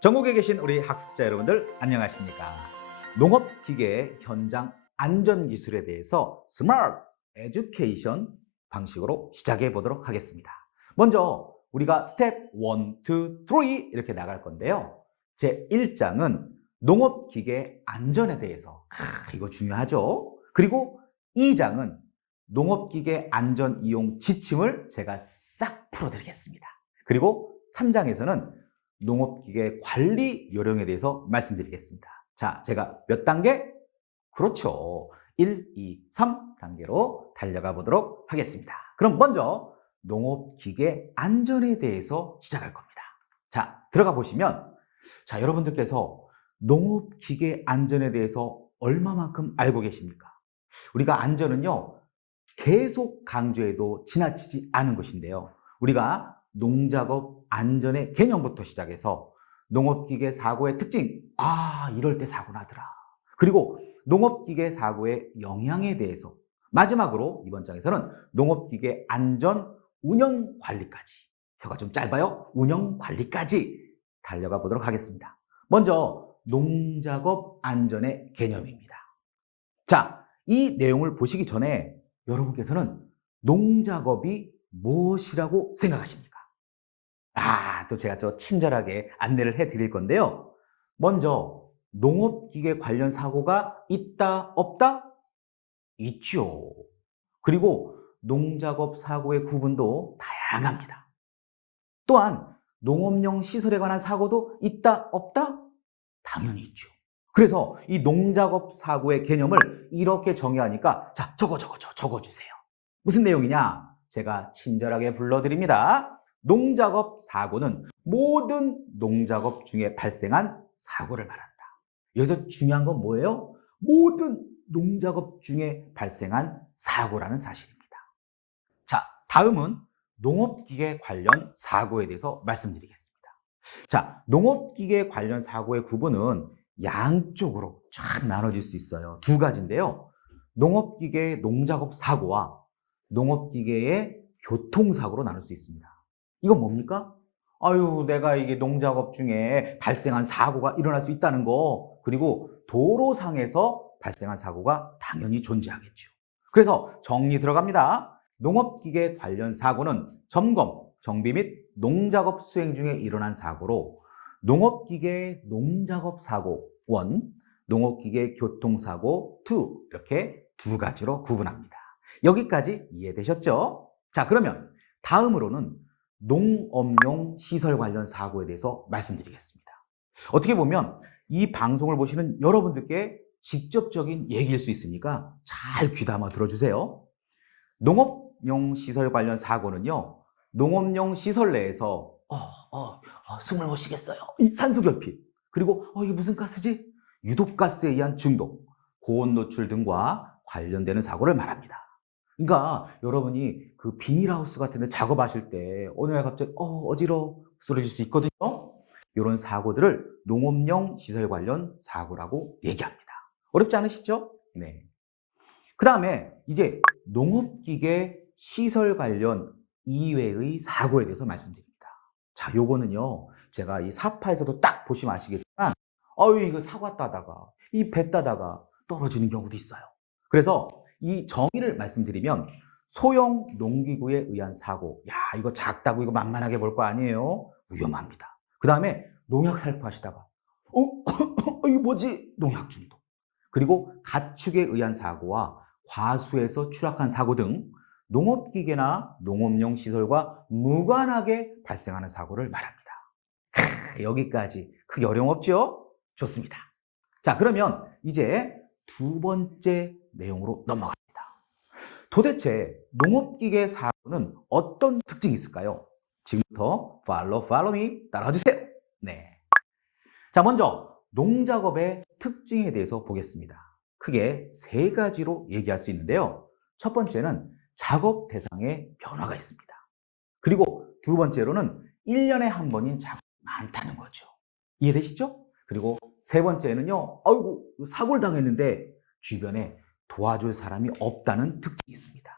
전국에 계신 우리 학습자 여러분들 안녕하십니까? 농업기계 현장 안전기술에 대해서 스마트 에듀케이션 방식으로 시작해 보도록 하겠습니다. 먼저 우리가 스텝 1, 2, 3 이렇게 나갈 건데요. 제 1장은 농업기계 안전에 대해서 이거 중요하죠. 그리고 2장은 농업기계 안전 이용 지침을 제가 싹 풀어드리겠습니다. 그리고 3장에서는 농업기계 관리 요령에 대해서 말씀드리겠습니다. 자, 제가 몇 단계? 그렇죠. 1, 2, 3단계로 달려가 보도록 하겠습니다. 그럼 먼저 농업기계 안전에 대해서 시작할 겁니다. 자, 들어가 보시면 자, 여러분들께서 농업기계 안전에 대해서 얼마만큼 알고 계십니까? 우리가 안전은요, 계속 강조해도 지나치지 않은 것인데요. 우리가 농작업 안전의 개념부터 시작해서 농업기계 사고의 특징, 이럴 때 사고 나더라. 그리고 농업기계 사고의 영향에 대해서 마지막으로 이번 장에서는 농업기계 안전 운영 관리까지, 혀가 좀 짧아요. 운영 관리까지 달려가 보도록 하겠습니다. 먼저 농작업 안전의 개념입니다. 자, 이 내용을 보시기 전에 여러분께서는 농작업이 무엇이라고 생각하십니까? 또 제가 친절하게 안내를 해 드릴 건데요. 먼저 농업기계 관련 사고가 있다, 없다? 있죠. 그리고 농작업 사고의 구분도 다양합니다. 또한 농업용 시설에 관한 사고도 있다, 없다? 당연히 있죠. 그래서 이 농작업 사고의 개념을 이렇게 정의하니까 자, 적어주세요. 무슨 내용이냐? 제가 친절하게 불러드립니다. 농작업 사고는 모든 농작업 중에 발생한 사고를 말한다. 여기서 중요한 건 뭐예요? 모든 농작업 중에 발생한 사고라는 사실입니다. 자, 다음은 농업기계 관련 사고에 대해서 말씀드리겠습니다. 자, 농업기계 관련 사고의 구분은 양쪽으로 쫙 나눠질 수 있어요. 두 가지인데요. 농업기계의 농작업 사고와 농업기계의 교통사고로 나눌 수 있습니다. 이건 뭡니까? 내가 이게 농작업 중에 발생한 사고가 일어날 수 있다는 거, 그리고 도로상에서 발생한 사고가 당연히 존재하겠죠. 그래서 정리 들어갑니다. 농업기계 관련 사고는 점검, 정비 및 농작업 수행 중에 일어난 사고로 농업기계 농작업 사고 1, 농업기계 교통사고 2 이렇게 두 가지로 구분합니다. 여기까지 이해되셨죠? 자, 그러면 다음으로는 농업용 시설 관련 사고에 대해서 말씀드리겠습니다. 어떻게 보면 이 방송을 보시는 여러분들께 직접적인 얘기일 수 있으니까 잘 귀담아 들어주세요. 농업용 시설 관련 사고는요, 농업용 시설 내에서 숨을 못 쉬겠어요. 이 산소결핍, 그리고 이게 무슨 가스지? 유독가스에 의한 중독, 고온 노출 등과 관련되는 사고를 말합니다. 그러니까 여러분이 그 비닐하우스 같은 데 작업하실 때 어느 날 갑자기 어지러워 쓰러질 수 있거든요. 이런 사고들을 농업용 시설 관련 사고라고 얘기합니다. 어렵지 않으시죠? 네. 그 다음에 이제 농업기계 시설 관련 이외의 사고에 대해서 말씀드립니다. 자, 요거는요, 제가 이 사파에서도 딱 보시면 아시겠지만, 이거 사과 따다가, 이 배 따다가 떨어지는 경우도 있어요. 그래서 이 정의를 말씀드리면, 소형 농기구에 의한 사고, 이거 작다고 이거 만만하게 볼 거 아니에요? 위험합니다. 그 다음에 농약 살포하시다가, 이거 뭐지? 농약 중독. 그리고 가축에 의한 사고와 과수에서 추락한 사고 등 농업기계나 농업용 시설과 무관하게 발생하는 사고를 말합니다. 여기까지 크게 어려움 없죠? 좋습니다. 자, 그러면 이제 두 번째 내용으로 넘어갑니다. 도대체 농업기계 사고는 어떤 특징이 있을까요? 지금부터 follow me 따라와주세요. 네. 자, 먼저 농작업의 특징에 대해서 보겠습니다. 크게 세 가지로 얘기할 수 있는데요. 첫 번째는 작업 대상의 변화가 있습니다. 그리고 두 번째로는 1년에 한 번인 작업이 많다는 거죠. 이해되시죠? 그리고 세 번째는요, 사고를 당했는데 주변에 도와줄 사람이 없다는 특징이 있습니다.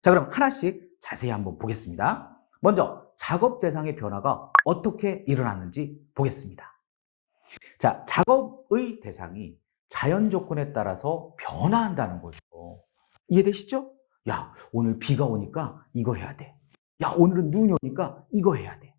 자, 그럼 하나씩 자세히 한번 보겠습니다. 먼저 작업 대상의 변화가 어떻게 일어났는지 보겠습니다. 자, 작업의 대상이 자연 조건에 따라서 변화한다는 거죠. 이해되시죠? 야, 오늘 비가 오니까 이거 해야 돼. 야, 오늘은 눈이 오니까 이거 해야 돼.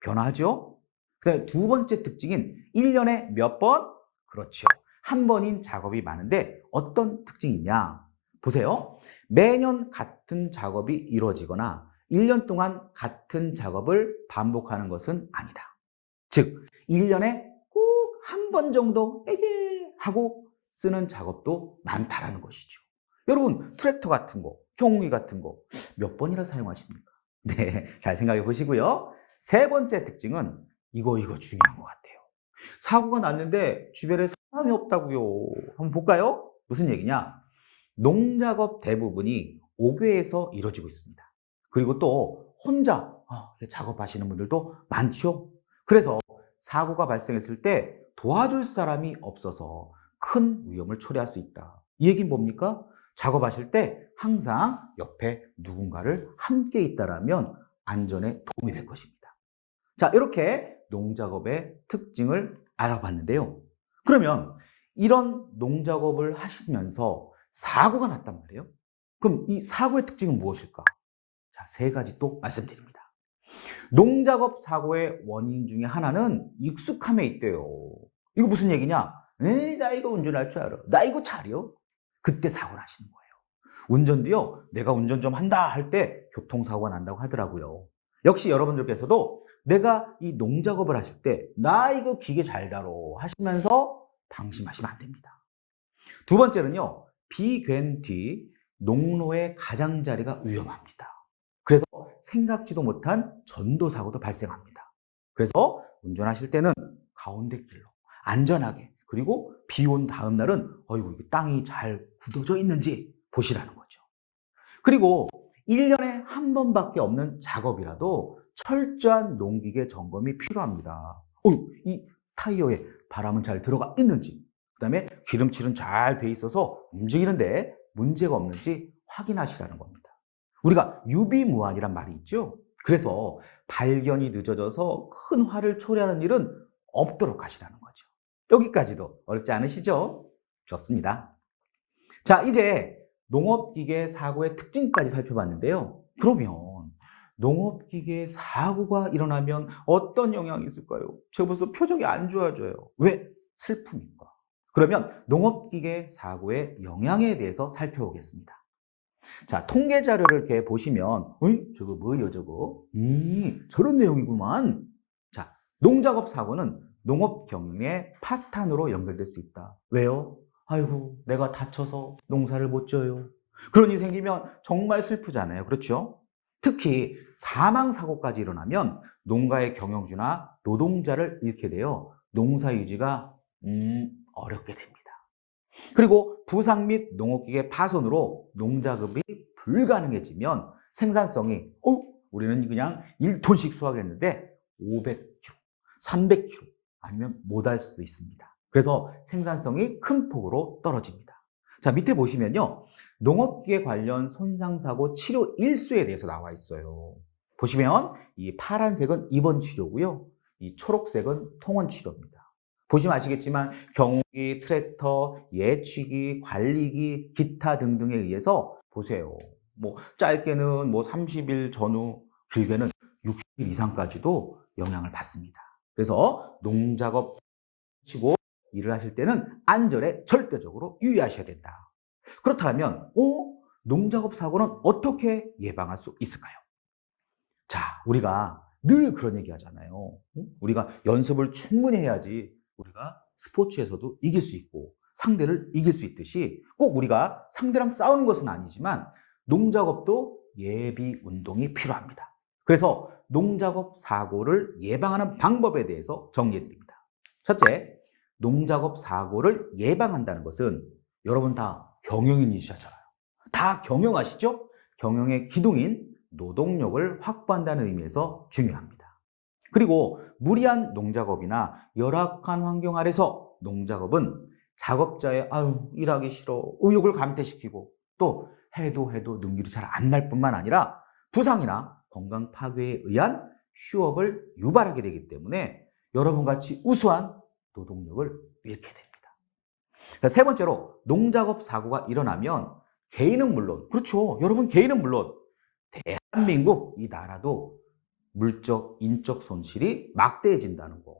변화하죠? 그다음에 두 번째 특징인 1년에 몇 번? 그렇죠. 한 번인 작업이 많은데 어떤 특징이냐? 보세요. 매년 같은 작업이 이루어지거나 1년 동안 같은 작업을 반복하는 것은 아니다. 즉, 1년에 꼭 한 번 정도 에게 하고 쓰는 작업도 많다라는 것이죠. 여러분, 트랙터 같은 거, 경운기 같은 거 몇 번이나 사용하십니까? 네, 잘 생각해 보시고요. 세 번째 특징은 이거 중요한 것 같아요. 사고가 났는데 주변에 사람이 없다고요. 한번 볼까요? 무슨 얘기냐? 농작업 대부분이 5궤에서 이루어지고 있습니다. 그리고 또 혼자 작업하시는 분들도 많죠. 그래서 사고가 발생했을 때 도와줄 사람이 없어서 큰 위험을 초래할 수 있다. 이 얘기는 뭡니까? 작업하실 때 항상 옆에 누군가를 함께 있다라면 안전에 도움이 될 것입니다. 자, 이렇게 농작업의 특징을 알아봤는데요. 그러면 이런 농작업을 하시면서 사고가 났단 말이에요. 그럼 이 사고의 특징은 무엇일까? 자, 세 가지 또 말씀드립니다. 농작업 사고의 원인 중에 하나는 익숙함에 있대요. 이거 무슨 얘기냐? 에이, 나 이거 운전할 줄 알아. 나 이거 잘해요. 그때 사고를 하시는 거예요. 운전도요, 내가 운전 좀 한다 할 때 교통사고가 난다고 하더라고요. 역시 여러분들께서도 내가 이 농작업을 하실 때 나 이거 기계 잘 다뤄 하시면서 방심하시면 안 됩니다. 두 번째는요, 비괸 뒤 농로의 가장자리가 위험합니다. 그래서 생각지도 못한 전도사고도 발생합니다. 그래서 운전하실 때는 가운데 길로 안전하게, 그리고 비 온 다음 날은 어이구, 땅이 잘 굳어져 있는지 보시라는 거죠. 그리고 1년에 한 번밖에 없는 작업이라도 철저한 농기계 점검이 필요합니다. 이 타이어에 바람은 잘 들어가 있는지, 그다음에 기름칠은 잘 돼 있어서 움직이는데 문제가 없는지 확인하시라는 겁니다. 우리가 유비무환이란 말이 있죠. 그래서 발견이 늦어져서 큰 화를 초래하는 일은 없도록 하시라는 거죠. 여기까지도 어렵지 않으시죠? 좋습니다. 자, 이제 농업기계 사고의 특징까지 살펴봤는데요. 그러면 농업기계 사고가 일어나면 어떤 영향이 있을까요? 제가 벌써 표정이 안 좋아져요. 왜? 슬픔인가? 그러면 농업기계 사고의 영향에 대해서 살펴보겠습니다. 자, 통계 자료를 이렇게 보시면, 어이? 저거 뭐예요, 저거? 저런 내용이구만. 자, 농작업 사고는 농업 경영의 파탄으로 연결될 수 있다. 왜요? 아이고, 내가 다쳐서 농사를 못 져요. 그런 일이 생기면 정말 슬프잖아요. 그렇죠? 특히 사망 사고까지 일어나면 농가의 경영주나 노동자를 잃게 되어 농사 유지가 어렵게 됩니다. 그리고 부상 및 농업기계 파손으로 농작업이 불가능해지면 생산성이 우리는 그냥 1톤씩 수확했는데 500kg, 300kg 아니면 못할 수도 있습니다. 그래서 생산성이 큰 폭으로 떨어집니다. 자, 밑에 보시면요. 농업기계 관련 손상사고 치료 일수에 대해서 나와 있어요. 보시면 이 파란색은 입원 치료고요. 이 초록색은 통원 치료입니다. 보시면 아시겠지만 경운기, 트랙터, 예치기, 관리기, 기타 등등에 의해서 보세요. 뭐 짧게는 30일 전후, 길게는 60일 이상까지도 영향을 받습니다. 그래서 농작업 치고 일을 하실 때는 안전에 절대적으로 유의하셔야 된다. 그렇다면 농작업 사고는 어떻게 예방할 수 있을까요? 자, 우리가 늘 그런 얘기 하잖아요. 우리가 연습을 충분히 해야지 우리가 스포츠에서도 이길 수 있고 상대를 이길 수 있듯이 꼭 우리가 상대랑 싸우는 것은 아니지만 농작업도 예비 운동이 필요합니다. 그래서 농작업 사고를 예방하는 방법에 대해서 정리해 드립니다. 첫째, 농작업 사고를 예방한다는 것은 여러분 다 경영인이시잖아요. 다 경영하시죠? 경영의 기둥인 노동력을 확보한다는 의미에서 중요합니다. 그리고 무리한 농작업이나 열악한 환경 아래서 농작업은 작업자의 일하기 싫어 의욕을 감퇴시키고 또 해도 능률이 잘 안 날 뿐만 아니라 부상이나 건강 파괴에 의한 휴업을 유발하게 되기 때문에 여러분같이 우수한 노동력을 잃게 됩니다. 세 번째로 농작업 사고가 일어나면 개인은 물론, 그렇죠. 여러분 개인은 물론 대한민국 이 나라도 물적, 인적 손실이 막대해진다는 거.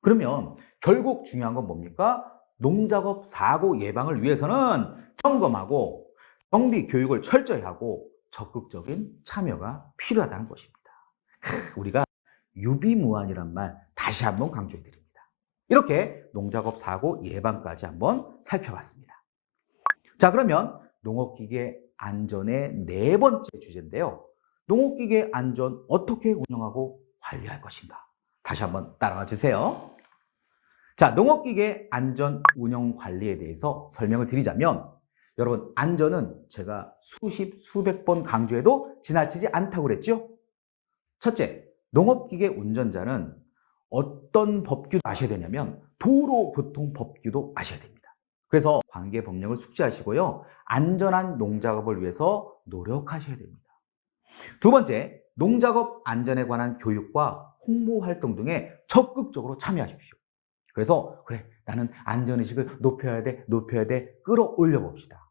그러면 결국 중요한 건 뭡니까? 농작업 사고 예방을 위해서는 점검하고 정비 교육을 철저히 하고 적극적인 참여가 필요하다는 것입니다. 우리가 유비무환이란 말 다시 한번 강조해 드립니다. 이렇게 농작업 사고 예방까지 한번 살펴봤습니다. 자, 그러면 농업기계 안전의 네 번째 주제인데요. 농업기계 안전 어떻게 운영하고 관리할 것인가? 다시 한번 따라와 주세요. 자, 농업기계 안전 운영 관리에 대해서 설명을 드리자면 여러분 안전은 제가 수십, 수백 번 강조해도 지나치지 않다고 그랬죠? 첫째, 농업기계 운전자는 어떤 법규도 아셔야 되냐면 도로교통법규도 아셔야 됩니다. 그래서 관계 법령을 숙지하시고요. 안전한 농작업을 위해서 노력하셔야 됩니다. 두 번째, 농작업 안전에 관한 교육과 홍보 활동 등에 적극적으로 참여하십시오. 그래서 그래, 나는 안전의식을 높여야 돼, 끌어올려 봅시다.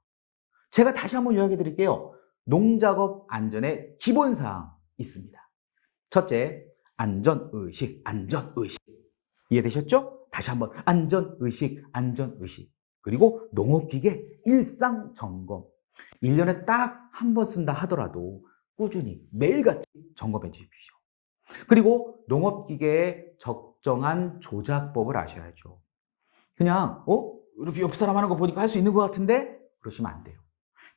제가 다시 한번 요약해 드릴게요. 농작업 안전의 기본사항 있습니다. 첫째, 안전의식. 이해되셨죠? 다시 한번 안전의식. 그리고 농업기계 일상점검. 1년에 딱 한 번 쓴다 하더라도 꾸준히 매일같이 점검해 주십시오. 그리고 농업기계의 적정한 조작법을 아셔야죠. 그냥 이렇게 옆 사람 하는 거 보니까 할 수 있는 것 같은데? 그러시면 안 돼요.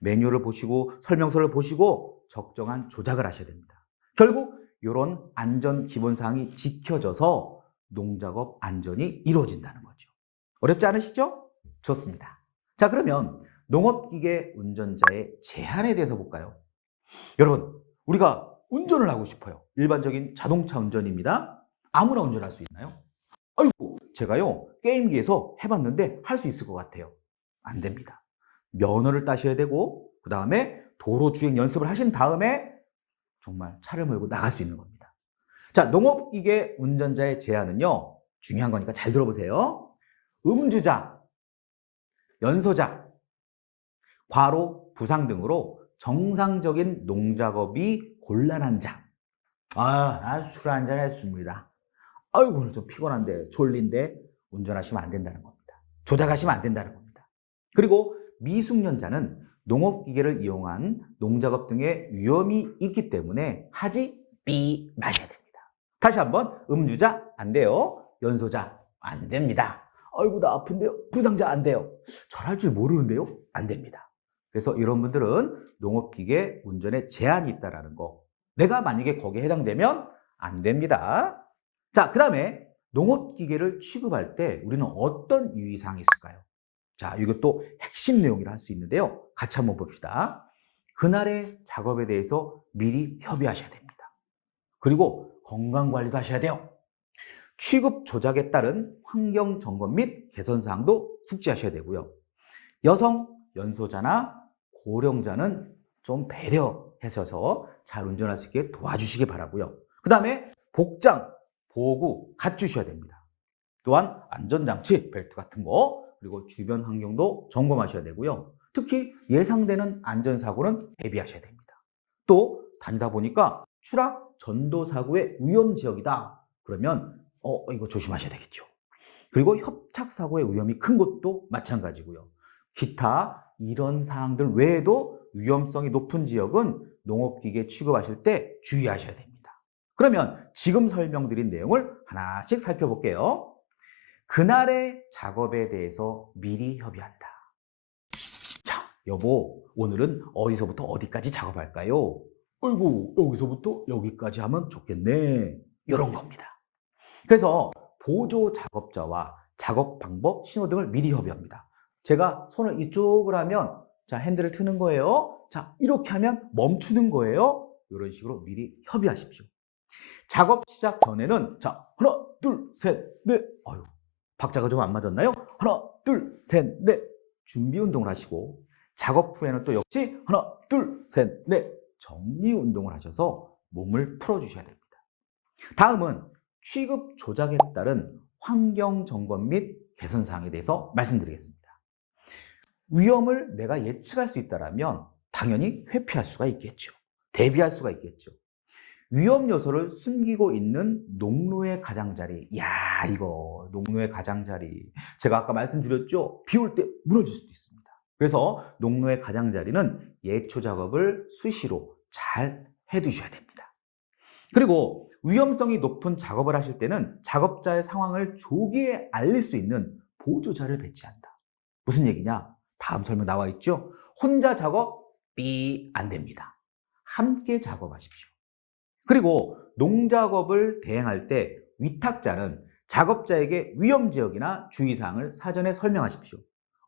매뉴얼을 보시고 설명서를 보시고 적정한 조작을 하셔야 됩니다. 결국 이런 안전 기본사항이 지켜져서 농작업 안전이 이루어진다는 거죠. 어렵지 않으시죠? 좋습니다. 자, 그러면 농업기계 운전자의 제한에 대해서 볼까요? 여러분, 우리가 운전을 하고 싶어요. 일반적인 자동차 운전입니다. 아무나 운전할 수 있나요? 아이고, 제가요 게임기에서 해봤는데 할 수 있을 것 같아요. 안 됩니다. 면허를 따셔야 되고 그 다음에 도로 주행 연습을 하신 다음에 정말 차를 몰고 나갈 수 있는 겁니다. 자, 농업기계 운전자의 제한은요 중요한 거니까 잘 들어보세요. 음주자, 연소자, 과로, 부상 등으로 정상적인 농작업이 곤란한 자. 나 술 한잔 했습니다. 아이고, 오늘 좀 피곤한데 졸린데 운전하시면 안 된다는 겁니다. 조작하시면 안 된다는 겁니다. 그리고 미숙련자는 농업기계를 이용한 농작업 등의 위험이 있기 때문에 하지 마셔야 됩니다. 다시 한번 음주자 안 돼요. 연소자 안 됩니다. 아이고, 나 아픈데요. 부상자 안 돼요. 잘할 줄 모르는데요. 안 됩니다. 그래서 이런 분들은 농업기계 운전에 제한이 있다는 거. 내가 만약에 거기에 해당되면 안 됩니다. 자, 그 다음에 농업기계를 취급할 때 우리는 어떤 유의사항이 있을까요? 자, 이것도 핵심 내용이라 할 수 있는데요. 같이 한번 봅시다. 그날의 작업에 대해서 미리 협의하셔야 됩니다. 그리고 건강관리도 하셔야 돼요. 취급 조작에 따른 환경점검 및 개선사항도 숙지하셔야 되고요. 여성, 연소자나 고령자는 좀 배려하셔서 잘 운전할 수 있게 도와주시기 바라고요. 그 다음에 복장, 보호구 갖추셔야 됩니다. 또한 안전장치, 벨트 같은 거, 그리고 주변 환경도 점검하셔야 되고요. 특히 예상되는 안전사고는 대비하셔야 됩니다. 또 다니다 보니까 추락, 전도사고의 위험지역이다. 그러면 이거 조심하셔야 되겠죠. 그리고 협착사고의 위험이 큰 곳도 마찬가지고요. 기타 이런 사항들 외에도 위험성이 높은 지역은 농업기계 취급하실 때 주의하셔야 됩니다. 그러면 지금 설명드린 내용을 하나씩 살펴볼게요. 그날의 작업에 대해서 미리 협의한다. 자, 여보, 오늘은 어디서부터 어디까지 작업할까요? 아이고, 여기서부터 여기까지 하면 좋겠네. 이런 겁니다. 그래서 보조 작업자와 작업 방법, 신호등을 미리 협의합니다. 제가 손을 이쪽으로 하면 자, 핸들을 트는 거예요. 자, 이렇게 하면 멈추는 거예요. 이런 식으로 미리 협의하십시오. 작업 시작 전에는 자, 하나, 둘, 셋, 넷. 아유, 박자가 좀 안 맞았나요? 하나, 둘, 셋, 넷. 준비 운동을 하시고 작업 후에는 또 역시 하나, 둘, 셋, 넷. 정리 운동을 하셔서 몸을 풀어주셔야 됩니다. 다음은 취급 조작에 따른 환경 점검 및 개선 사항에 대해서 말씀드리겠습니다. 위험을 내가 예측할 수 있다면 당연히 회피할 수가 있겠죠. 대비할 수가 있겠죠. 위험 요소를 숨기고 있는 농로의 가장자리. 야, 이거 농로의 가장자리. 제가 아까 말씀드렸죠. 비 올 때 무너질 수도 있습니다. 그래서 농로의 가장자리는 예초 작업을 수시로 잘 해두셔야 됩니다. 그리고 위험성이 높은 작업을 하실 때는 작업자의 상황을 조기에 알릴 수 있는 보조자를 배치한다. 무슨 얘기냐? 다음 설명 나와 있죠? 혼자 작업 안 됩니다. 함께 작업하십시오. 그리고 농작업을 대행할 때 위탁자는 작업자에게 위험 지역이나 주의사항을 사전에 설명하십시오.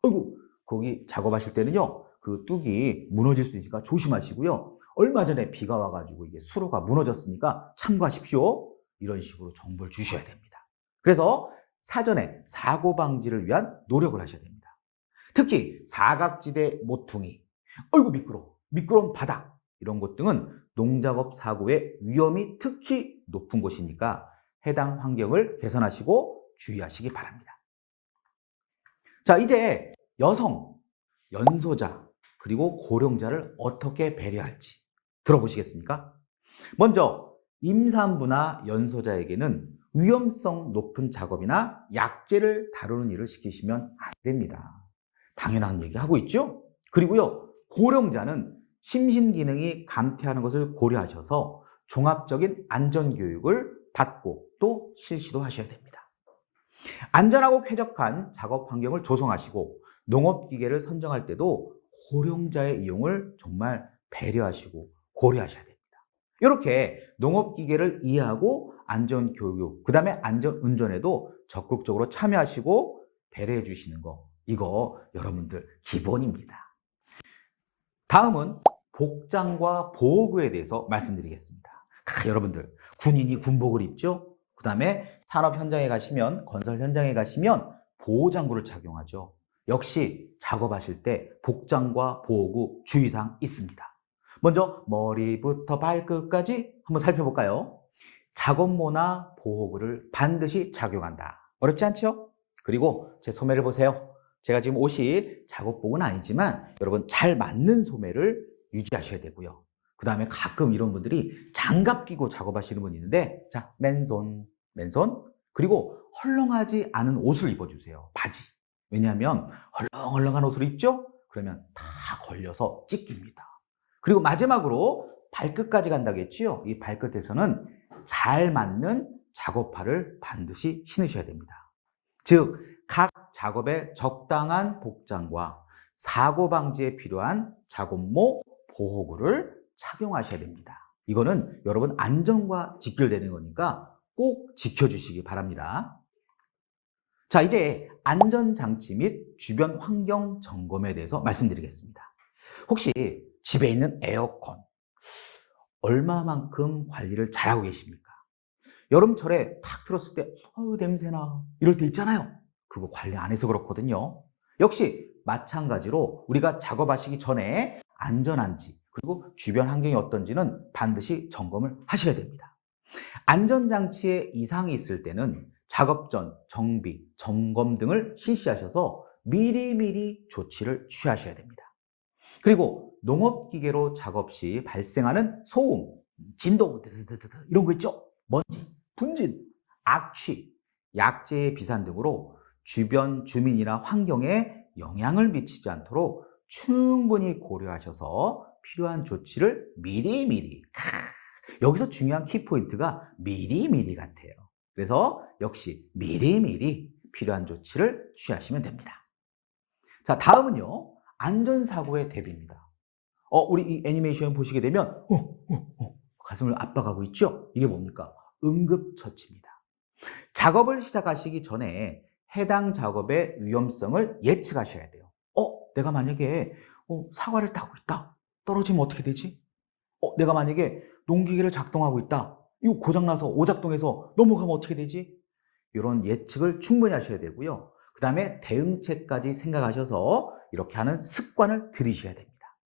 어이구, 거기 작업하실 때는요, 그 뚝이 무너질 수 있으니까 조심하시고요. 얼마 전에 비가 와가지고 이게 수로가 무너졌으니까 참고하십시오. 이런 식으로 정보를 주셔야 됩니다. 그래서 사전에 사고 방지를 위한 노력을 하셔야 됩니다. 특히 사각지대 모퉁이, 어이구 미끄러운 바닥, 이런 것 등은 농작업 사고의 위험이 특히 높은 곳이니까 해당 환경을 개선하시고 주의하시기 바랍니다. 자, 이제 여성, 연소자, 그리고 고령자를 어떻게 배려할지 들어보시겠습니까? 먼저 임산부나 연소자에게는 위험성 높은 작업이나 약재를 다루는 일을 시키시면 안 됩니다. 당연한 얘기 하고 있죠? 그리고요, 고령자는 심신 기능이 감퇴하는 것을 고려하셔서 종합적인 안전교육을 받고 또 실시도 하셔야 됩니다. 안전하고 쾌적한 작업 환경을 조성하시고 농업기계를 선정할 때도 고령자의 이용을 정말 배려하시고 고려하셔야 됩니다. 이렇게 농업기계를 이해하고 안전교육, 그 다음에 안전운전에도 적극적으로 참여하시고 배려해 주시는 거, 이거 여러분들 기본입니다. 다음은 복장과 보호구에 대해서 말씀드리겠습니다. 여러분들 군인이 군복을 입죠. 그 다음에 산업 현장에 가시면, 건설 현장에 가시면 보호장구를 착용하죠. 역시 작업하실 때 복장과 보호구 주의사항 있습니다. 먼저 머리부터 발끝까지 한번 살펴볼까요? 작업모나 보호구를 반드시 착용한다. 어렵지 않죠? 그리고 제 소매를 보세요. 제가 지금 옷이 작업복은 아니지만 여러분 잘 맞는 소매를 유지하셔야 되고요. 그 다음에 가끔 이런 분들이 장갑 끼고 작업하시는 분이 있는데, 자, 맨손, 그리고 헐렁하지 않은 옷을 입어주세요. 바지. 왜냐하면 헐렁헐렁한 옷을 입죠? 그러면 다 걸려서 찢깁니다. 그리고 마지막으로 발끝까지 간다고 했지요? 이 발끝에서는 잘 맞는 작업화를 반드시 신으셔야 됩니다. 즉, 각 작업에 적당한 복장과 사고 방지에 필요한 작업모, 보호구를 착용하셔야 됩니다. 이거는 여러분 안전과 직결되는 거니까 꼭 지켜주시기 바랍니다. 자, 이제 안전장치 및 주변 환경 점검에 대해서 말씀드리겠습니다. 혹시 집에 있는 에어컨 얼마만큼 관리를 잘하고 계십니까? 여름철에 탁 틀었을 때 냄새나 이럴 때 있잖아요. 그거 관리 안 해서 그렇거든요. 역시 마찬가지로 우리가 작업하시기 전에 안전한지 그리고 주변 환경이 어떤지는 반드시 점검을 하셔야 됩니다. 안전장치에 이상이 있을 때는 작업 전 정비, 점검 등을 실시하셔서 미리미리 조치를 취하셔야 됩니다. 그리고 농업기계로 작업 시 발생하는 소음, 진동, 이런 거 있죠? 먼지, 분진, 악취, 약재의 비산 등으로 주변 주민이나 환경에 영향을 미치지 않도록 충분히 고려하셔서 필요한 조치를 미리미리. 여기서 중요한 키포인트가 미리미리 같아요. 그래서 역시 미리미리 필요한 조치를 취하시면 됩니다. 자, 다음은요, 안전사고의 대비입니다. 우리 이 애니메이션 보시게 되면 가슴을 압박하고 있죠? 이게 뭡니까? 응급처치입니다. 작업을 시작하시기 전에 해당 작업의 위험성을 예측하셔야 돼요. 내가 만약에 사과를 따고 있다. 떨어지면 어떻게 되지? 내가 만약에 농기계를 작동하고 있다. 이거 고장나서 오작동해서 넘어가면 어떻게 되지? 이런 예측을 충분히 하셔야 되고요. 그 다음에 대응책까지 생각하셔서 이렇게 하는 습관을 들이셔야 됩니다.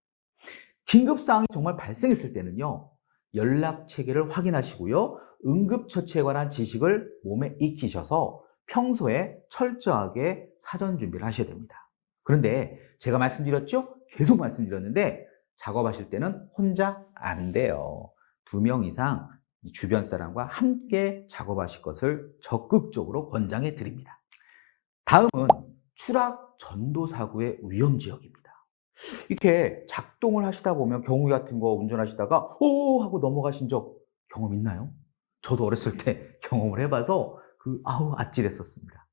긴급사항이 정말 발생했을 때는요, 연락체계를 확인하시고요, 응급처치에 관한 지식을 몸에 익히셔서 평소에 철저하게 사전 준비를 하셔야 됩니다. 그런데 제가 말씀드렸죠? 계속 말씀드렸는데 작업하실 때는 혼자 안 돼요. 2명 이상 주변 사람과 함께 작업하실 것을 적극적으로 권장해 드립니다. 다음은 추락 전도 사고의 위험 지역입니다. 이렇게 작동을 하시다 보면 경운기 같은 거 운전하시다가 오 하고 넘어가신 적 경험 있나요? 저도 어렸을 때 경험을 해봐서 아우 아찔했었습니다.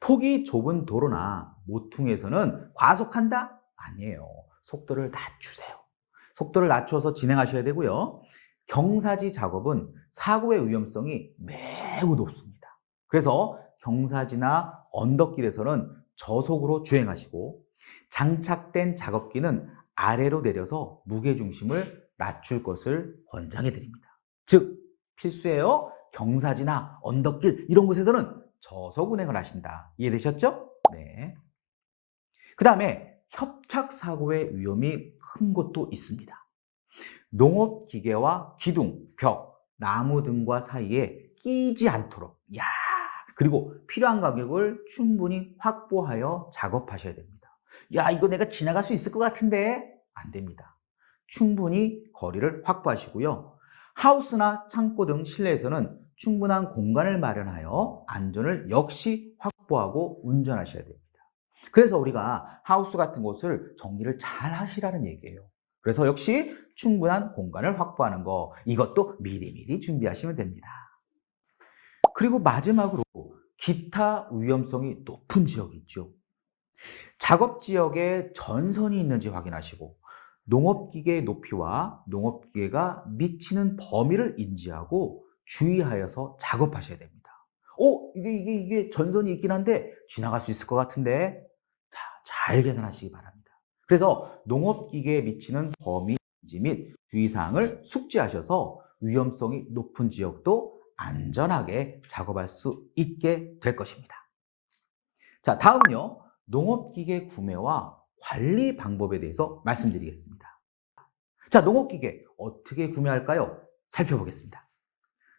폭이 좁은 도로나 모퉁이에서는 과속한다? 아니에요. 속도를 낮추세요. 속도를 낮춰서 진행하셔야 되고요. 경사지 작업은 사고의 위험성이 매우 높습니다. 그래서 경사지나 언덕길에서는 저속으로 주행하시고 장착된 작업기는 아래로 내려서 무게중심을 낮출 것을 권장해 드립니다. 즉 필수예요. 경사지나 언덕길 이런 곳에서는 저속 운행을 하신다. 이해되셨죠? 네. 그 다음에 협착 사고의 위험이 큰 곳도 있습니다. 농업 기계와 기둥, 벽, 나무 등과 사이에 끼지 않도록 그리고 필요한 가격을 충분히 확보하여 작업하셔야 됩니다. 이거 내가 지나갈 수 있을 것 같은데 안 됩니다. 충분히 거리를 확보하시고요. 하우스나 창고 등 실내에서는 충분한 공간을 마련하여 안전을 역시 확보하고 운전하셔야 됩니다. 그래서 우리가 하우스 같은 곳을 정리를 잘 하시라는 얘기예요. 그래서 역시 충분한 공간을 확보하는 거, 이것도 미리미리 준비하시면 됩니다. 그리고 마지막으로 기타 위험성이 높은 지역이 있죠. 작업 지역에 전선이 있는지 확인하시고 농업기계의 높이와 농업기계가 미치는 범위를 인지하고 주의하여서 작업하셔야 됩니다. 이게 전선이 있긴 한데 지나갈 수 있을 것 같은데 잘 계산하시기 바랍니다. 그래서 농업기계에 미치는 범위 인지 및 주의사항을 숙지하셔서 위험성이 높은 지역도 안전하게 작업할 수 있게 될 것입니다. 자, 다음은요. 농업기계 구매와 관리 방법에 대해서 말씀드리겠습니다. 자, 농업기계 어떻게 구매할까요? 살펴보겠습니다.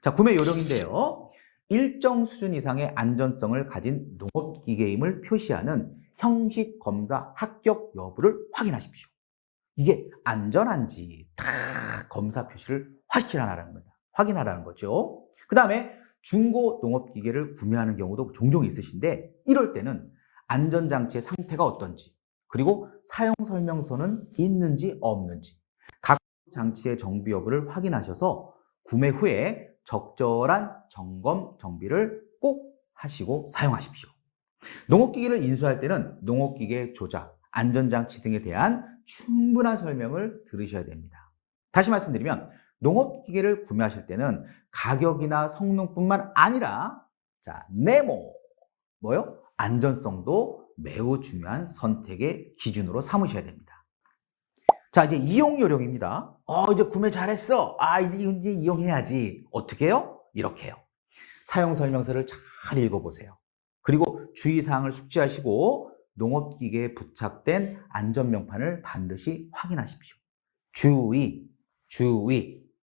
자, 구매 요령인데요. 일정 수준 이상의 안전성을 가진 농업기계임을 표시하는 형식 검사 합격 여부를 확인하십시오. 이게 안전한지 다 검사 표시를 확인하라는 거죠. 그 다음에 중고 농업기계를 구매하는 경우도 종종 있으신데 이럴 때는 안전장치의 상태가 어떤지 그리고 사용 설명서는 있는지 없는지 각 장치의 정비 여부를 확인하셔서 구매 후에 적절한 점검 정비를 꼭 하시고 사용하십시오. 농업기계를 인수할 때는 농업기계 조작, 안전장치 등에 대한 충분한 설명을 들으셔야 됩니다. 다시 말씀드리면 농업기계를 구매하실 때는 가격이나 성능뿐만 아니라 뭐요? 안전성도 매우 중요한 선택의 기준으로 삼으셔야 됩니다. 자, 이제 이용 요령입니다. 이제 구매 잘했어. 이제 이용해야지. 어떻게 해요? 이렇게 해요. 사용 설명서를 잘 읽어보세요. 그리고 주의사항을 숙지하시고 농업기계에 부착된 안전명판을 반드시 확인하십시오. 주의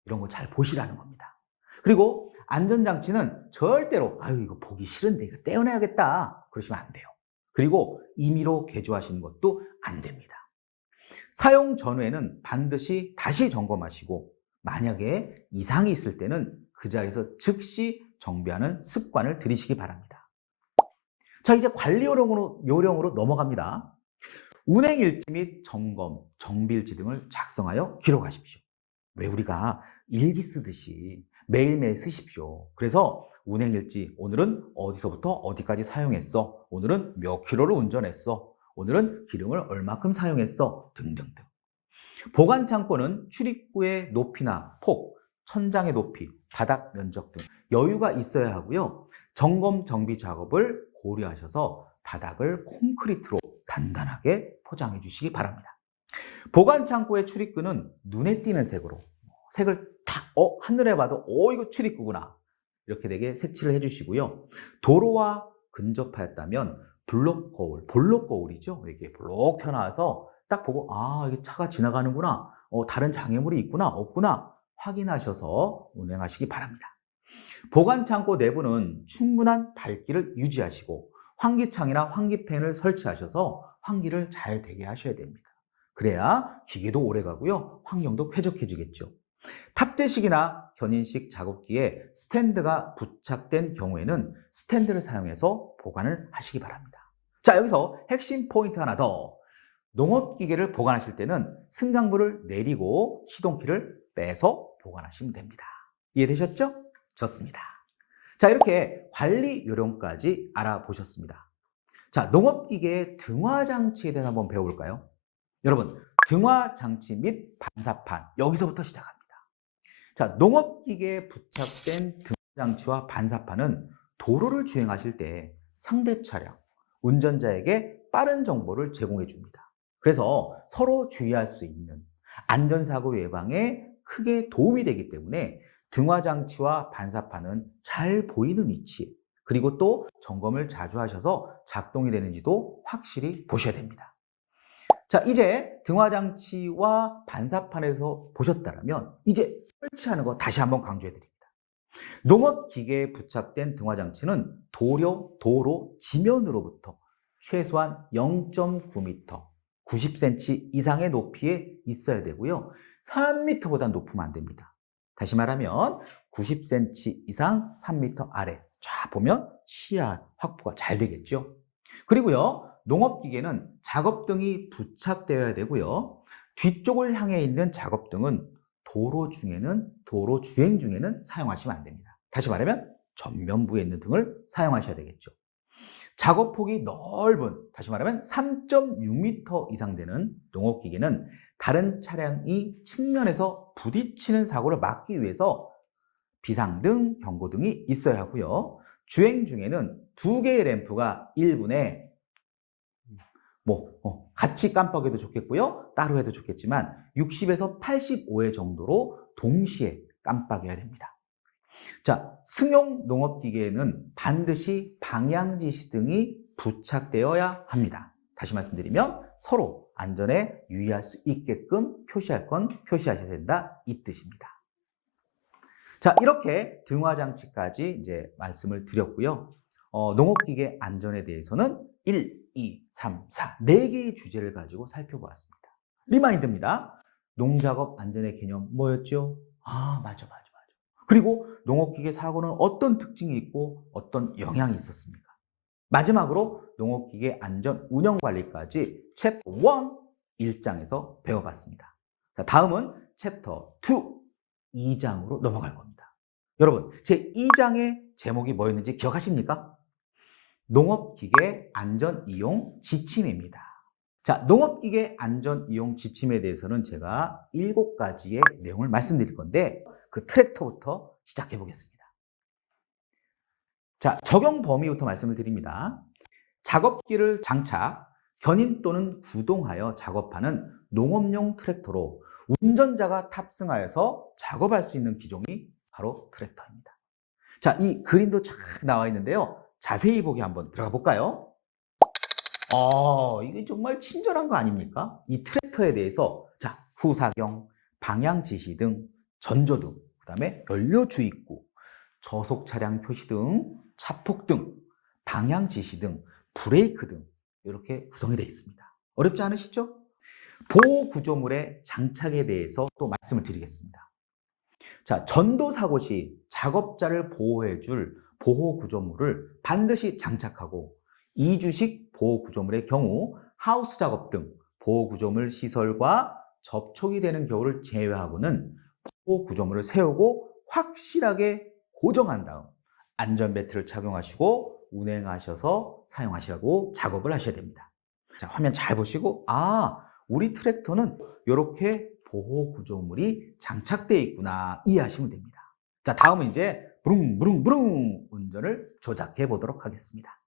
이런 거 잘 보시라는 겁니다. 그리고 안전장치는 절대로 이거 보기 싫은데 이거 떼어내야겠다 그러시면 안 돼요. 그리고 임의로 개조하시는 것도 안 됩니다. 사용 전후에는 반드시 다시 점검하시고 만약에 이상이 있을 때는 그 자리에서 즉시 정비하는 습관을 들이시기 바랍니다. 자, 이제 관리 요령으로 넘어갑니다. 운행일지 및 점검, 정비일지 등을 작성하여 기록하십시오. 왜 우리가 일기 쓰듯이 매일매일 쓰십시오. 그래서 운행일지, 오늘은 어디서부터 어디까지 사용했어? 오늘은 몇 킬로를 운전했어? 오늘은 기름을 얼마큼 사용했어? 등등등. 보관 창고는 출입구의 높이나 폭, 천장의 높이, 바닥 면적 등 여유가 있어야 하고요. 점검 정비 작업을 고려하셔서 바닥을 콘크리트로 단단하게 포장해 주시기 바랍니다. 보관 창고의 출입구는 눈에 띄는 색을 하늘에 봐도 이거 출입구구나 이렇게 되게 색칠을 해주시고요. 도로와 근접하였다면 볼록 거울이죠. 이렇게 볼록 펴놔서 딱 보고 이게 차가 지나가는구나. 다른 장애물이 있구나 없구나 확인하셔서 운행하시기 바랍니다. 보관 창고 내부는 충분한 밝기를 유지하시고 환기창이나 환기팬을 설치하셔서 환기를 잘 되게 하셔야 됩니다. 그래야 기계도 오래 가고요. 환경도 쾌적해지겠죠. 탑재식이나 견인식 작업기에 스탠드가 부착된 경우에는 스탠드를 사용해서 보관을 하시기 바랍니다. 자, 여기서 핵심 포인트 하나 더. 농업기계를 보관하실 때는 승강불을 내리고 시동키를 빼서 보관하시면 됩니다. 이해되셨죠? 좋습니다. 자, 이렇게 관리 요령까지 알아보셨습니다. 자, 농업기계의 등화장치에 대해서 한번 배워볼까요? 여러분, 등화장치 및 반사판, 여기서부터 시작합니다. 자, 농업기계에 부착된 등장치와 반사판은 도로를 주행하실 때 상대 차량, 운전자에게 빠른 정보를 제공해 줍니다. 그래서 서로 주의할 수 있는 안전사고 예방에 크게 도움이 되기 때문에 등화장치와 반사판은 잘 보이는 위치에, 그리고 또 점검을 자주 하셔서 작동이 되는지도 확실히 보셔야 됩니다. 자, 이제 등화장치와 반사판에서 보셨다면 이제 설치하는 거 다시 한번 강조해 드립니다. 농업기계에 부착된 등화장치는 도로 지면으로부터 최소한 0.9m, 90cm 이상의 높이에 있어야 되고요. 3m보다 높으면 안 됩니다. 다시 말하면 90cm 이상 3m 아래. 쫙 보면 시야 확보가 잘 되겠죠. 그리고요, 농업기계는 작업등이 부착되어야 되고요. 뒤쪽을 향해 있는 작업등은 도로 주행 중에는 사용하시면 안 됩니다. 다시 말하면 전면부에 있는 등을 사용하셔야 되겠죠. 작업폭이 넓은, 다시 말하면 3.6m 이상 되는 농업기계는 다른 차량이 측면에서 부딪히는 사고를 막기 위해서 비상등, 경고등이 있어야 하고요. 주행 중에는 두 개의 램프가 1분에 같이 깜빡여도 좋겠고요. 따로 해도 좋겠지만 60에서 85회 정도로 동시에 깜빡여야 됩니다. 자, 승용 농업기계에는 반드시 방향지시등이 부착되어야 합니다. 다시 말씀드리면 서로 안전에 유의할 수 있게끔 표시할 건 표시하셔야 된다, 이 뜻입니다. 자, 이렇게 등화장치까지 이제 말씀을 드렸고요. 농업기계 안전에 대해서는 1, 2, 3, 4, 4개의 주제를 가지고 살펴보았습니다. 리마인드입니다. 농작업 안전의 개념 뭐였죠? 아, 맞아. 그리고 농업기계 사고는 어떤 특징이 있고 어떤 영향이 있었습니까? 마지막으로 농업기계 안전 운영관리까지 챕터 1 1장에서 배워봤습니다. 자, 다음은 챕터 2 2장으로 넘어갈 겁니다. 여러분, 제 2장의 제목이 뭐였는지 기억하십니까? 농업기계 안전 이용 지침입니다. 자, 농업기계 안전 이용 지침에 대해서는 제가 7가지의 내용을 말씀드릴 건데 그 트랙터부터 시작해 보겠습니다. 자, 적용 범위부터 말씀을 드립니다. 작업기를 장착, 견인 또는 구동하여 작업하는 농업용 트랙터로 운전자가 탑승하여서 작업할 수 있는 기종이 바로 트랙터입니다. 자, 이 그림도 쫙 나와 있는데요. 자세히 보기 한번 들어가 볼까요? 이게 정말 친절한 거 아닙니까? 이 트랙터에 대해서 자, 후사경, 방향 지시 등, 전조등, 그다음에 연료 주입구, 저속 차량 표시 등, 차폭 등, 방향 지시 등, 브레이크 등 이렇게 구성이 되어 있습니다. 어렵지 않으시죠? 보호 구조물의 장착에 대해서 또 말씀을 드리겠습니다. 자, 전도 사고 시 작업자를 보호해 줄 보호 구조물을 반드시 장착하고 이주식 보호 구조물의 경우 하우스 작업 등 보호 구조물 시설과 접촉이 되는 경우를 제외하고는 보호 구조물을 세우고 확실하게 고정한 다음 안전벨트를 착용하시고 운행하셔서 사용하시고 작업을 하셔야 됩니다. 자, 화면 잘 보시고 우리 트랙터는 이렇게 보호 구조물이 장착되어 있구나 이해하시면 됩니다. 자, 다음은 이제 부릉부릉부릉 운전을 조작해 보도록 하겠습니다.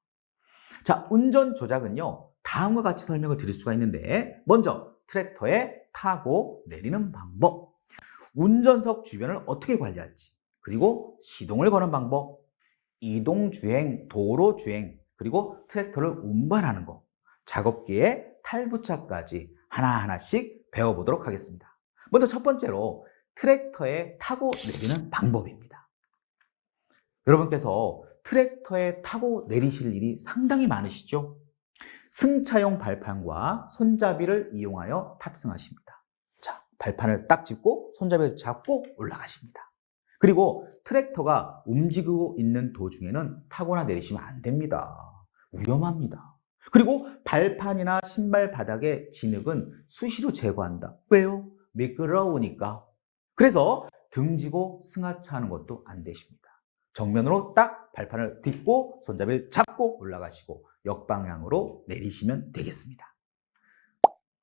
자, 운전 조작은요, 다음과 같이 설명을 드릴 수가 있는데 먼저 트랙터에 타고 내리는 방법, 운전석 주변을 어떻게 관리할지, 그리고 시동을 거는 방법, 이동 주행, 도로 주행, 그리고 트랙터를 운반하는 거, 작업기에 탈부착까지 하나하나씩 배워보도록 하겠습니다. 먼저 첫 번째로 트랙터에 타고 내리는 방법입니다. 여러분께서 트랙터에 타고 내리실 일이 상당히 많으시죠? 승차용 발판과 손잡이를 이용하여 탑승하십니다. 자, 발판을 딱 짚고 손잡이를 잡고 올라가십니다. 그리고 트랙터가 움직이고 있는 도중에는 타거나 내리시면 안 됩니다. 위험합니다. 그리고 발판이나 신발 바닥의 진흙은 수시로 제거한다. 왜요? 미끄러우니까. 그래서 등지고 승하차하는 것도 안 되십니다. 정면으로 딱 발판을 딛고 손잡이를 잡고 올라가시고 역방향으로 내리시면 되겠습니다.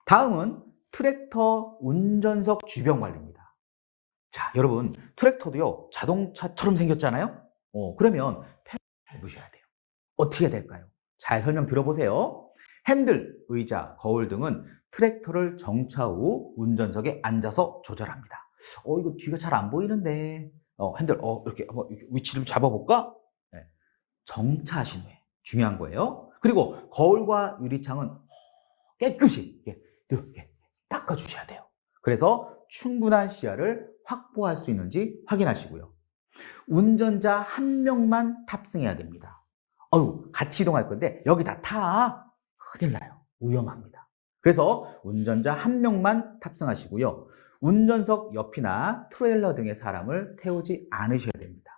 다음은 트랙터 운전석 주변 관리입니다. 자, 여러분, 트랙터도요, 자동차처럼 생겼잖아요? 그러면 pedal 밟으셔야 돼요. 어떻게 될까요? 잘 설명 들어보세요. 핸들, 의자, 거울 등은 트랙터를 정차 후 운전석에 앉아서 조절합니다. 이거 뒤가 잘 안 보이는데. 핸들, 이렇게 한번 위치 좀 잡아볼까? 네. 정차하신 후에. 중요한 거예요. 그리고 거울과 유리창은 깨끗이 이렇게 닦아주셔야 돼요. 그래서 충분한 시야를 확보할 수 있는지 확인하시고요. 운전자 한 명만 탑승해야 됩니다. 같이 이동할 건데 여기 다 타. 큰일 나요. 위험합니다. 그래서 운전자 한 명만 탑승하시고요. 운전석 옆이나 트레일러 등의 사람을 태우지 않으셔야 됩니다.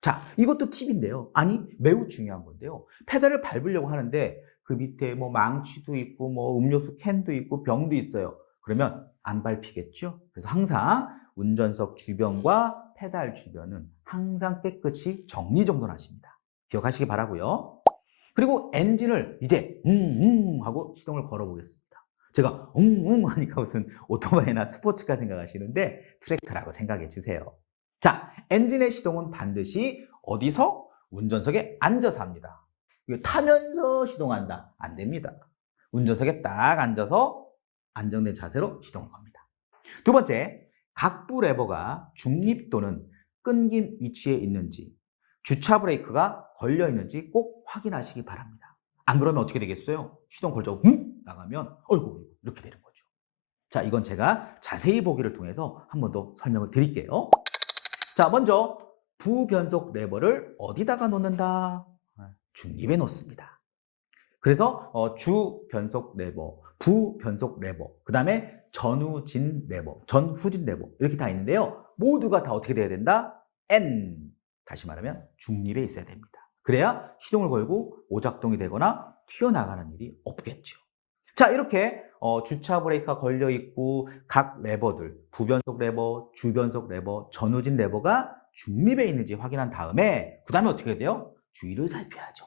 자, 이것도 팁인데요. 아니, 매우 중요한 건데요. 페달을 밟으려고 하는데 그 밑에 뭐 망치도 있고 뭐 음료수 캔도 있고 병도 있어요. 그러면 안 밟히겠죠? 그래서 항상 운전석 주변과 페달 주변은 항상 깨끗이 정리정돈하십니다. 기억하시기 바라고요. 그리고 엔진을 이제 하고 시동을 걸어 보겠습니다. 제가 하니까 무슨 오토바이나 스포츠카 생각하시는데 트랙터라고 생각해 주세요. 자, 엔진의 시동은 반드시 어디서? 운전석에 앉아서 합니다. 이거 타면서 시동한다. 안 됩니다. 운전석에 딱 앉아서 안정된 자세로 시동을 겁니다. 두 번째, 각부 레버가 중립 또는 끊긴 위치에 있는지, 주차 브레이크가 걸려 있는지 꼭 확인하시기 바랍니다. 안 그러면 어떻게 되겠어요? 시동 걸자고 나가면 어이구 이렇게 되는 거죠. 자, 이건 제가 자세히 보기를 통해서 한 번 더 설명을 드릴게요. 자, 먼저 부변속 레버를 어디다가 놓는다? 중립에 놓습니다. 그래서 주변속 레버, 부변속 레버, 그 다음에 전후진 레버, 전후진 레버 이렇게 다 있는데요. 모두가 다 어떻게 돼야 된다? N, 다시 말하면 중립에 있어야 됩니다. 그래야 시동을 걸고 오작동이 되거나 튀어나가는 일이 없겠죠. 자, 이렇게 주차 브레이크가 걸려 있고 각 레버들, 부변속 레버, 주변속 레버, 전후진 레버가 중립에 있는지 확인한 다음에 그 다음에 어떻게 해야 돼요? 주위를 살펴야죠.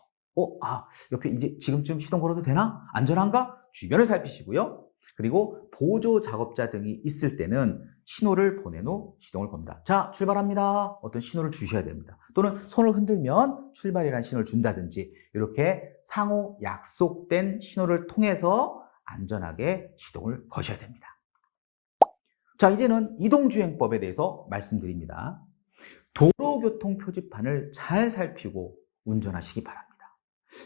옆에 이제 지금쯤 시동 걸어도 되나? 안전한가? 주변을 살피시고요. 그리고 보조 작업자 등이 있을 때는 신호를 보낸 후 시동을 겁니다. 자, 출발합니다. 어떤 신호를 주셔야 됩니다. 또는 손을 흔들면 출발이라는 신호를 준다든지 이렇게 상호 약속된 신호를 통해서 안전하게 시동을 거셔야 됩니다. 자, 이제는 이동주행법에 대해서 말씀드립니다. 도로교통 표지판을 잘 살피고 운전하시기 바랍니다.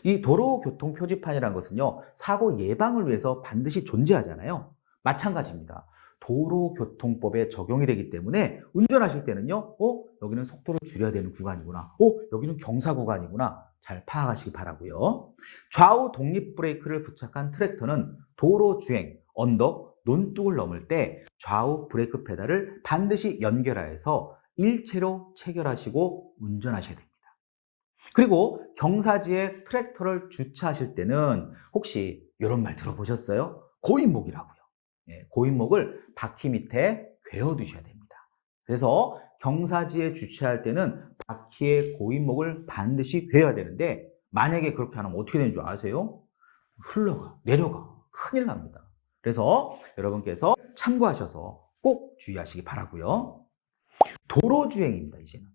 이 도로교통 표지판이라는 것은요, 사고 예방을 위해서 반드시 존재하잖아요. 마찬가지입니다. 도로교통법에 적용이 되기 때문에 운전하실 때는요, 여기는 속도를 줄여야 되는 구간이구나. 여기는 경사 구간이구나. 잘 파악하시기 바라고요. 좌우 독립 브레이크를 부착한 트랙터는 도로 주행, 언덕, 논둑을 넘을 때 좌우 브레이크 페달을 반드시 연결하여서 일체로 체결하시고 운전하셔야 됩니다. 그리고 경사지에 트랙터를 주차하실 때는 혹시 이런 말 들어보셨어요? 고인목이라고요. 고인목을 바퀴 밑에 괴어두셔야 됩니다. 그래서 경사지에 주차할 때는 바퀴의 고인목을 반드시 괴어야 되는데 만약에 그렇게 안 하면 어떻게 되는 줄 아세요? 흘러가, 내려가. 큰일 납니다. 그래서 여러분께서 참고하셔서 꼭 주의하시기 바라고요. 도로주행입니다, 이제는.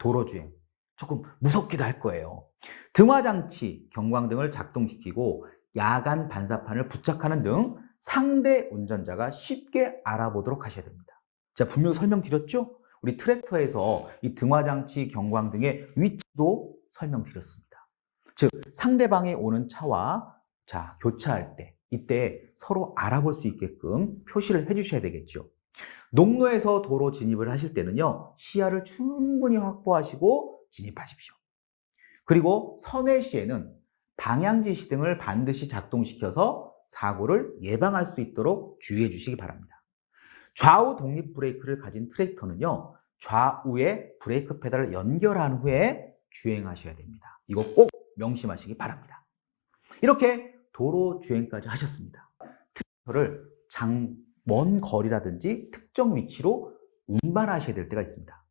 도로주행. 조금 무섭기도 할 거예요. 등화장치, 경광등을 작동시키고 야간 반사판을 부착하는 등 상대 운전자가 쉽게 알아보도록 하셔야 됩니다. 제가 분명히 설명드렸죠? 우리 트랙터에서 이 등화장치, 경광등의 위치도 설명드렸습니다. 즉, 상대방이 오는 차와 교차할 때, 이때 서로 알아볼 수 있게끔 표시를 해주셔야 되겠죠. 농로에서 도로 진입을 하실 때는요, 시야를 충분히 확보하시고 진입하십시오. 그리고 선회 시에는 방향지시 등을 반드시 작동시켜서 사고를 예방할 수 있도록 주의해 주시기 바랍니다. 좌우 독립 브레이크를 가진 트랙터는요, 좌우에 브레이크 페달을 연결한 후에 주행하셔야 됩니다. 이거 꼭 명심하시기 바랍니다. 이렇게 도로 주행까지 하셨습니다. 트랙터를 먼 거리라든지 특정 위치로 운반하셔야 될 때가 있습니다.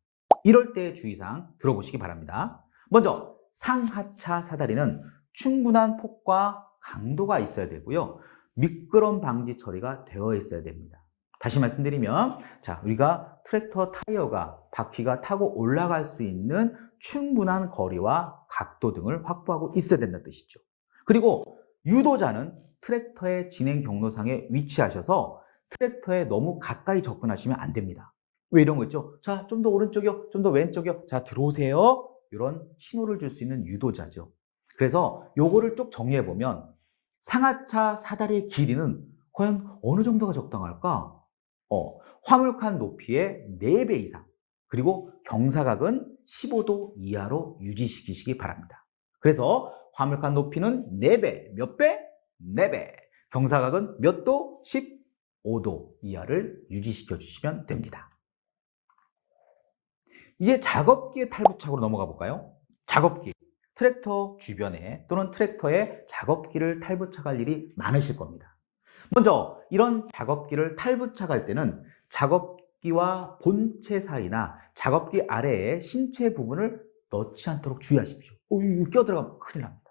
이럴 때 주의사항 들어보시기 바랍니다. 먼저 상하차 사다리는 충분한 폭과 강도가 있어야 되고요. 미끄럼 방지 처리가 되어 있어야 됩니다. 다시 말씀드리면, 자, 우리가 트랙터 타이어가 바퀴가 타고 올라갈 수 있는 충분한 거리와 각도 등을 확보하고 있어야 된다는 뜻이죠. 그리고 유도자는 트랙터의 진행 경로상에 위치하셔서 트랙터에 너무 가까이 접근하시면 안 됩니다. 왜 이런 거 있죠? 자, 좀 더 오른쪽이요, 좀 더 왼쪽이요, 자, 들어오세요. 이런 신호를 줄 수 있는 유도자죠. 그래서 요거를 쭉 정리해 보면 상하차 사다리의 길이는 과연 어느 정도가 적당할까? 화물칸 높이의 4배 이상, 그리고 경사각은 15도 이하로 유지시키시기 바랍니다. 그래서 화물칸 높이는 4배, 몇 배? 4배. 경사각은 몇 도? 15도 이하를 유지시켜 주시면 됩니다. 이제 작업기의 탈부착으로 넘어가 볼까요? 작업기. 트랙터 주변에 또는 트랙터에 작업기를 탈부착할 일이 많으실 겁니다. 먼저 이런 작업기를 탈부착할 때는 작업기와 본체 사이나 작업기 아래에 신체 부분을 넣지 않도록 주의하십시오. 이거 껴들어가면 큰일 납니다.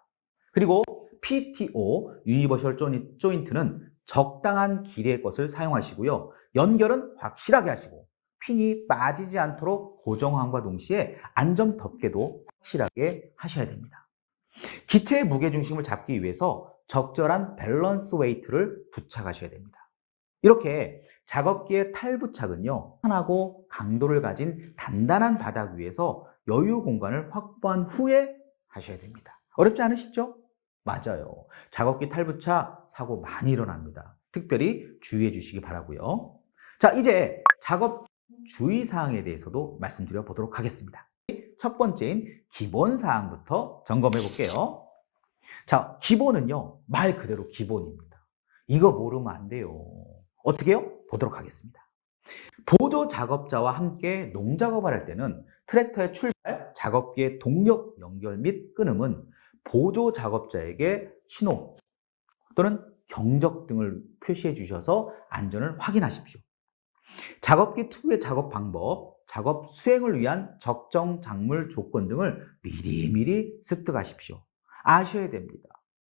그리고 PTO, 유니버셜 조인트는 적당한 길이의 것을 사용하시고요. 연결은 확실하게 하시고 핀이 빠지지 않도록 고정함과 동시에 안전 덮개도 확실하게 하셔야 됩니다. 기체의 무게중심을 잡기 위해서 적절한 밸런스 웨이트를 부착하셔야 됩니다. 이렇게 작업기의 탈부착은요, 편하고 강도를 가진 단단한 바닥 위에서 여유 공간을 확보한 후에 하셔야 됩니다. 어렵지 않으시죠? 맞아요. 작업기 탈부착 사고 많이 일어납니다. 특별히 주의해 주시기 바라고요. 자, 이제 작업 주의사항에 대해서도 말씀드려 보도록 하겠습니다. 첫 번째인 기본사항부터 점검해 볼게요. 자, 기본은요, 말 그대로 기본입니다. 이거 모르면 안 돼요. 어떻게 해요? 보도록 하겠습니다. 보조 작업자와 함께 농작업을 할 때는 트랙터의 출발, 작업기의 동력 연결 및 끊음은 보조 작업자에게 신호 또는 경적 등을 표시해 주셔서 안전을 확인하십시오. 작업기 특유의 작업 방법, 작업 수행을 위한 적정 작물 조건 등을 미리미리 습득하십시오. 아셔야 됩니다.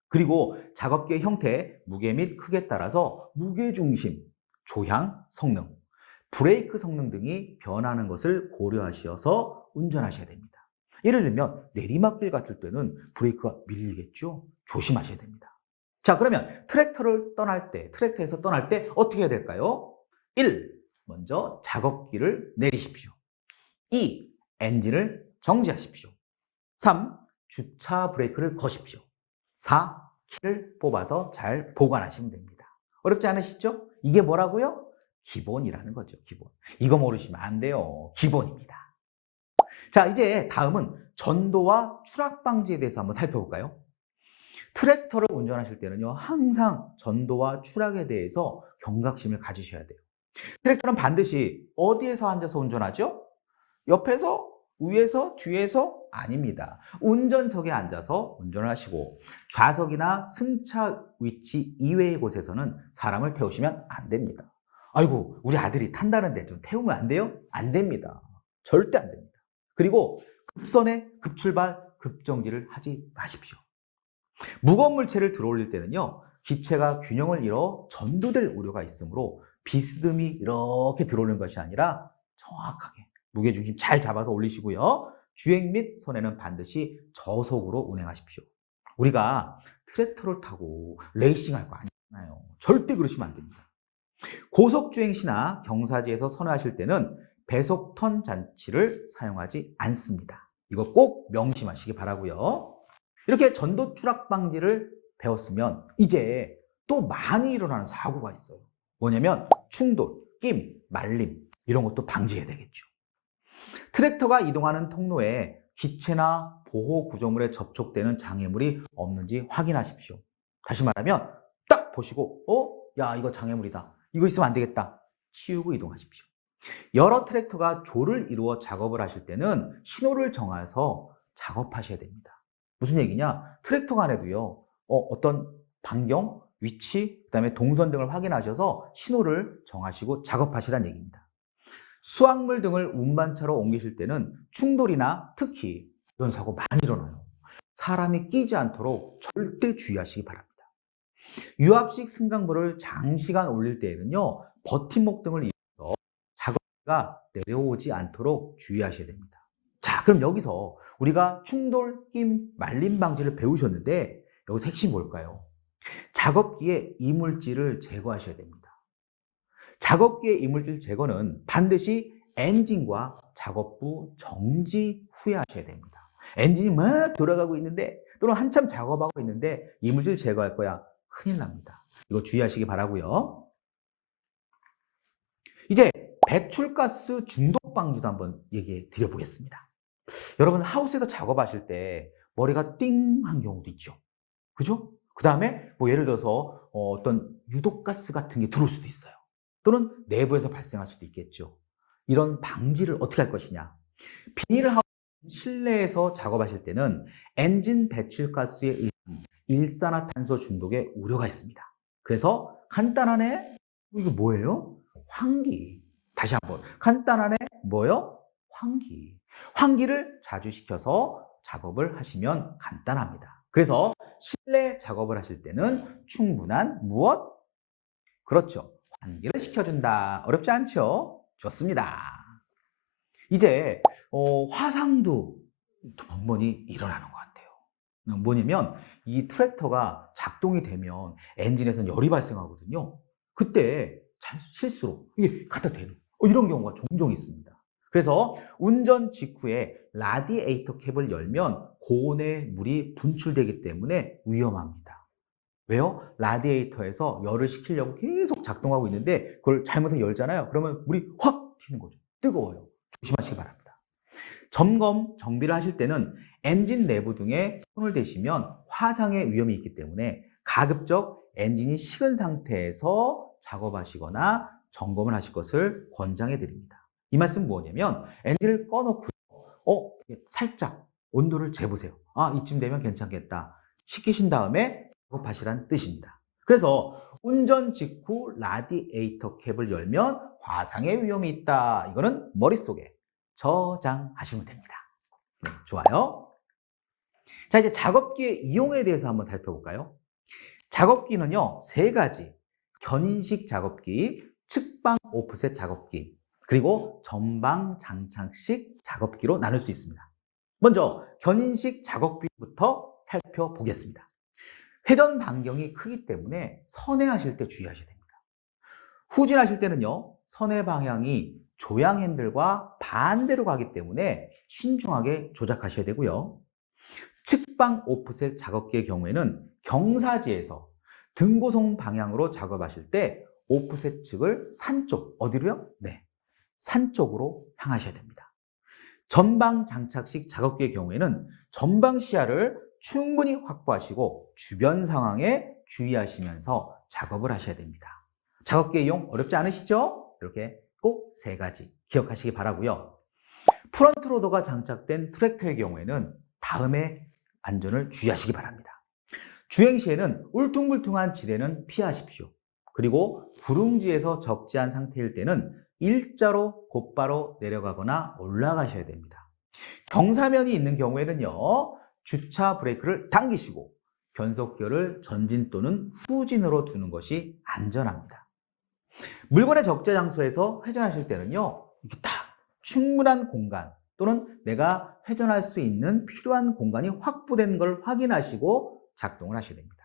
그리고 작업기의 형태, 무게 및 크기에 따라서 무게중심, 조향, 성능, 브레이크 성능 등이 변하는 것을 고려하셔서 운전하셔야 됩니다. 예를 들면 내리막길 같을 때는 브레이크가 밀리겠죠? 조심하셔야 됩니다. 자, 그러면 트랙터에서 떠날 때 어떻게 해야 될까요? 1. 먼저 작업기를 내리십시오. 2. 엔진을 정지하십시오. 3. 주차 브레이크를 거십시오. 4. 키를 뽑아서 잘 보관하시면 됩니다. 어렵지 않으시죠? 이게 뭐라고요? 기본이라는 거죠, 기본. 이거 모르시면 안 돼요. 기본입니다. 자, 이제 다음은 전도와 추락 방지에 대해서 한번 살펴볼까요? 트랙터를 운전하실 때는요, 항상 전도와 추락에 대해서 경각심을 가지셔야 돼요. 트랙터는 반드시 어디에서 앉아서 운전하죠? 옆에서? 위에서? 뒤에서? 아닙니다. 운전석에 앉아서 운전을 하시고 좌석이나 승차 위치 이외의 곳에서는 사람을 태우시면 안 됩니다. 아이고, 우리 아들이 탄다는데 좀 태우면 안 돼요? 안 됩니다. 절대 안 됩니다. 그리고 급선에 급출발, 급정지를 하지 마십시오. 무거운 물체를 들어올릴 때는요, 기체가 균형을 잃어 전도될 우려가 있으므로 비스듬히 이렇게 들어오는 것이 아니라 정확하게 무게중심 잘 잡아서 올리시고요. 주행 및 선회는 반드시 저속으로 운행하십시오. 우리가 트랙터를 타고 레이싱할 거 아니잖아요. 절대 그러시면 안 됩니다. 고속주행 시나 경사지에서 선회하실 때는 배속 턴 장치를 사용하지 않습니다. 이거 꼭 명심하시기 바라고요. 이렇게 전도 추락 방지를 배웠으면 이제 또 많이 일어나는 사고가 있어요. 뭐냐면 충돌, 낌, 말림 이런 것도 방지해야 되겠죠. 트랙터가 이동하는 통로에 기체나 보호 구조물에 접촉되는 장애물이 없는지 확인하십시오. 다시 말하면 딱 보시고 야 이거 장애물이다. 이거 있으면 안 되겠다. 치우고 이동하십시오. 여러 트랙터가 조를 이루어 작업을 하실 때는 신호를 정해서 작업하셔야 됩니다. 무슨 얘기냐? 트랙터 간에도요. 어떤 반경, 위치, 그다음에 동선 등을 확인하셔서 신호를 정하시고 작업하시란 얘기입니다. 수확물 등을 운반차로 옮기실 때는 충돌이나 특히 이런 사고 많이 일어나요. 사람이 끼지 않도록 절대 주의하시기 바랍니다. 유압식 승강부를 장시간 올릴 때에는요. 버팀목 등을 이용해서 작업가 내려오지 않도록 주의하셔야 됩니다. 자, 그럼 여기서 우리가 충돌, 끼임, 말림 방지를 배우셨는데 여기서 핵심이 뭘까요? 작업기에 이물질을 제거하셔야 됩니다. 작업기의 이물질 제거는 반드시 엔진과 작업부 정지 후에 하셔야 됩니다. 엔진이 막 돌아가고 있는데 또는 한참 작업하고 있는데 이물질 제거할 거야. 큰일 납니다. 이거 주의하시기 바라고요. 이제 배출가스 중독 방지도 한번 얘기해 드려보겠습니다. 여러분 하우스에서 작업하실 때 머리가 띵한 경우도 있죠. 그죠? 그 다음에 뭐 예를 들어서 어떤 유독가스 같은 게 들어올 수도 있어요. 또는 내부에서 발생할 수도 있겠죠. 이런 방지를 어떻게 할 것이냐. 비닐하우스 실내에서 작업하실 때는 엔진 배출가스에 의한 일산화탄소 중독의 우려가 있습니다. 그래서 간단하네? 이거 뭐예요? 환기. 다시 한번 간단하네? 뭐요? 환기. 환기를 자주 시켜서 작업을 하시면 간단합니다. 그래서 실내 작업을 하실 때는 충분한 무엇? 그렇죠. 환기를 시켜준다. 어렵지 않죠? 좋습니다. 이제 화상도 번번이 일어나는 것 같아요. 뭐냐면 이 트랙터가 작동이 되면 엔진에서는 열이 발생하거든요. 그때 실수로 이게 갖다 대는 이런 경우가 종종 있습니다. 그래서 운전 직후에 라디에이터 캡을 열면 고온의 물이 분출되기 때문에 위험합니다. 왜요? 라디에이터에서 열을 식히려고 계속 작동하고 있는데 그걸 잘못해서 열잖아요. 그러면 물이 확 튀는 거죠. 뜨거워요. 조심하시기 바랍니다. 점검, 정비를 하실 때는 엔진 내부 등에 손을 대시면 화상의 위험이 있기 때문에 가급적 엔진이 식은 상태에서 작업하시거나 점검을 하실 것을 권장해 드립니다. 이 말씀은 뭐냐면 엔진을 꺼놓고 살짝 온도를 재보세요. 아, 이쯤 되면 괜찮겠다. 식히신 다음에 작업하시란 뜻입니다. 그래서 운전 직후 라디에이터 캡을 열면 화상의 위험이 있다. 이거는 머릿속에 저장하시면 됩니다. 네, 좋아요. 자, 이제 작업기의 이용에 대해서 한번 살펴볼까요? 작업기는요, 세 가지. 견인식 작업기, 측방 오프셋 작업기, 그리고 전방 장착식 작업기로 나눌 수 있습니다. 먼저 견인식 작업기부터 살펴보겠습니다. 회전 반경이 크기 때문에 선회하실 때 주의하셔야 됩니다. 후진하실 때는요, 선회 방향이 조향 핸들과 반대로 가기 때문에 신중하게 조작하셔야 되고요. 측방 오프셋 작업기의 경우에는 경사지에서 등고송 방향으로 작업하실 때 오프셋 측을 산 쪽, 어디로요? 네, 산 쪽으로 향하셔야 됩니다. 전방 장착식 작업기의 경우에는 전방 시야를 충분히 확보하시고 주변 상황에 주의하시면서 작업을 하셔야 됩니다. 작업기의 이용 어렵지 않으시죠? 이렇게 꼭 세 가지 기억하시기 바라고요. 프런트 로더가 장착된 트랙터의 경우에는 다음에 안전을 주의하시기 바랍니다. 주행 시에는 울퉁불퉁한 지대는 피하십시오. 그리고 구릉지에서 적재한 상태일 때는 일자로 곧바로 내려가거나 올라가셔야 됩니다. 경사면이 있는 경우에는요, 주차 브레이크를 당기시고 변속기어를 전진 또는 후진으로 두는 것이 안전합니다. 물건의 적재 장소에서 회전하실 때는요, 이렇게 딱 충분한 공간 또는 내가 회전할 수 있는 필요한 공간이 확보된 걸 확인하시고 작동을 하셔야 됩니다.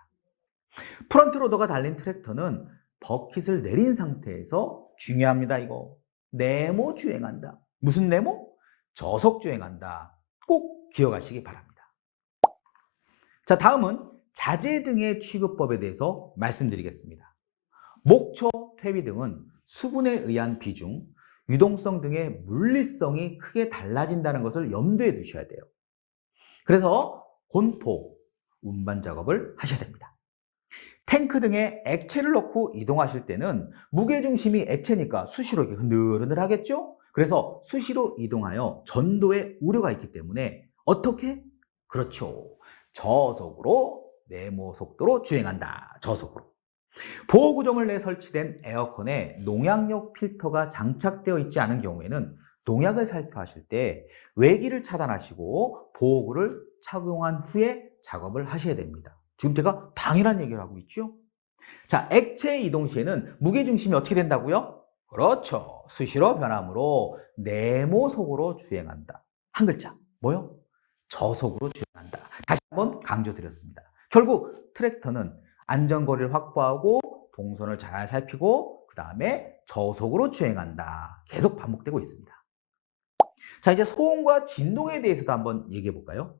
프런트 로더가 달린 트랙터는 버킷을 내린 상태에서 중요합니다. 이거 네모 주행한다. 무슨 네모? 저속 주행한다. 꼭 기억하시기 바랍니다. 자, 다음은 자재 등의 취급법에 대해서 말씀드리겠습니다. 목초, 퇴비 등은 수분에 의한 비중, 유동성 등의 물리성이 크게 달라진다는 것을 염두에 두셔야 돼요. 그래서 곤포, 운반 작업을 하셔야 됩니다. 탱크 등에 액체를 넣고 이동하실 때는 무게중심이 액체니까 수시로 이렇게 흔들흔들 하겠죠? 그래서 수시로 이동하여 전도에 우려가 있기 때문에 어떻게? 그렇죠. 저속으로 네모 속도로 주행한다. 저속으로. 보호구조물 내에 설치된 에어컨에 농약용 필터가 장착되어 있지 않은 경우에는 농약을 살포하실 때 외기를 차단하시고 보호구를 착용한 후에 작업을 하셔야 됩니다. 지금 제가 당연한 얘기를 하고 있죠? 자, 액체 이동 시에는 무게중심이 어떻게 된다고요? 그렇죠. 수시로 변함으로 네모속으로 주행한다. 한 글자, 뭐요? 저속으로 주행한다. 다시 한번 강조드렸습니다. 결국 트랙터는 안전거리를 확보하고 동선을 잘 살피고 그 다음에 저속으로 주행한다. 계속 반복되고 있습니다. 자, 이제 소음과 진동에 대해서도 한번 얘기해 볼까요?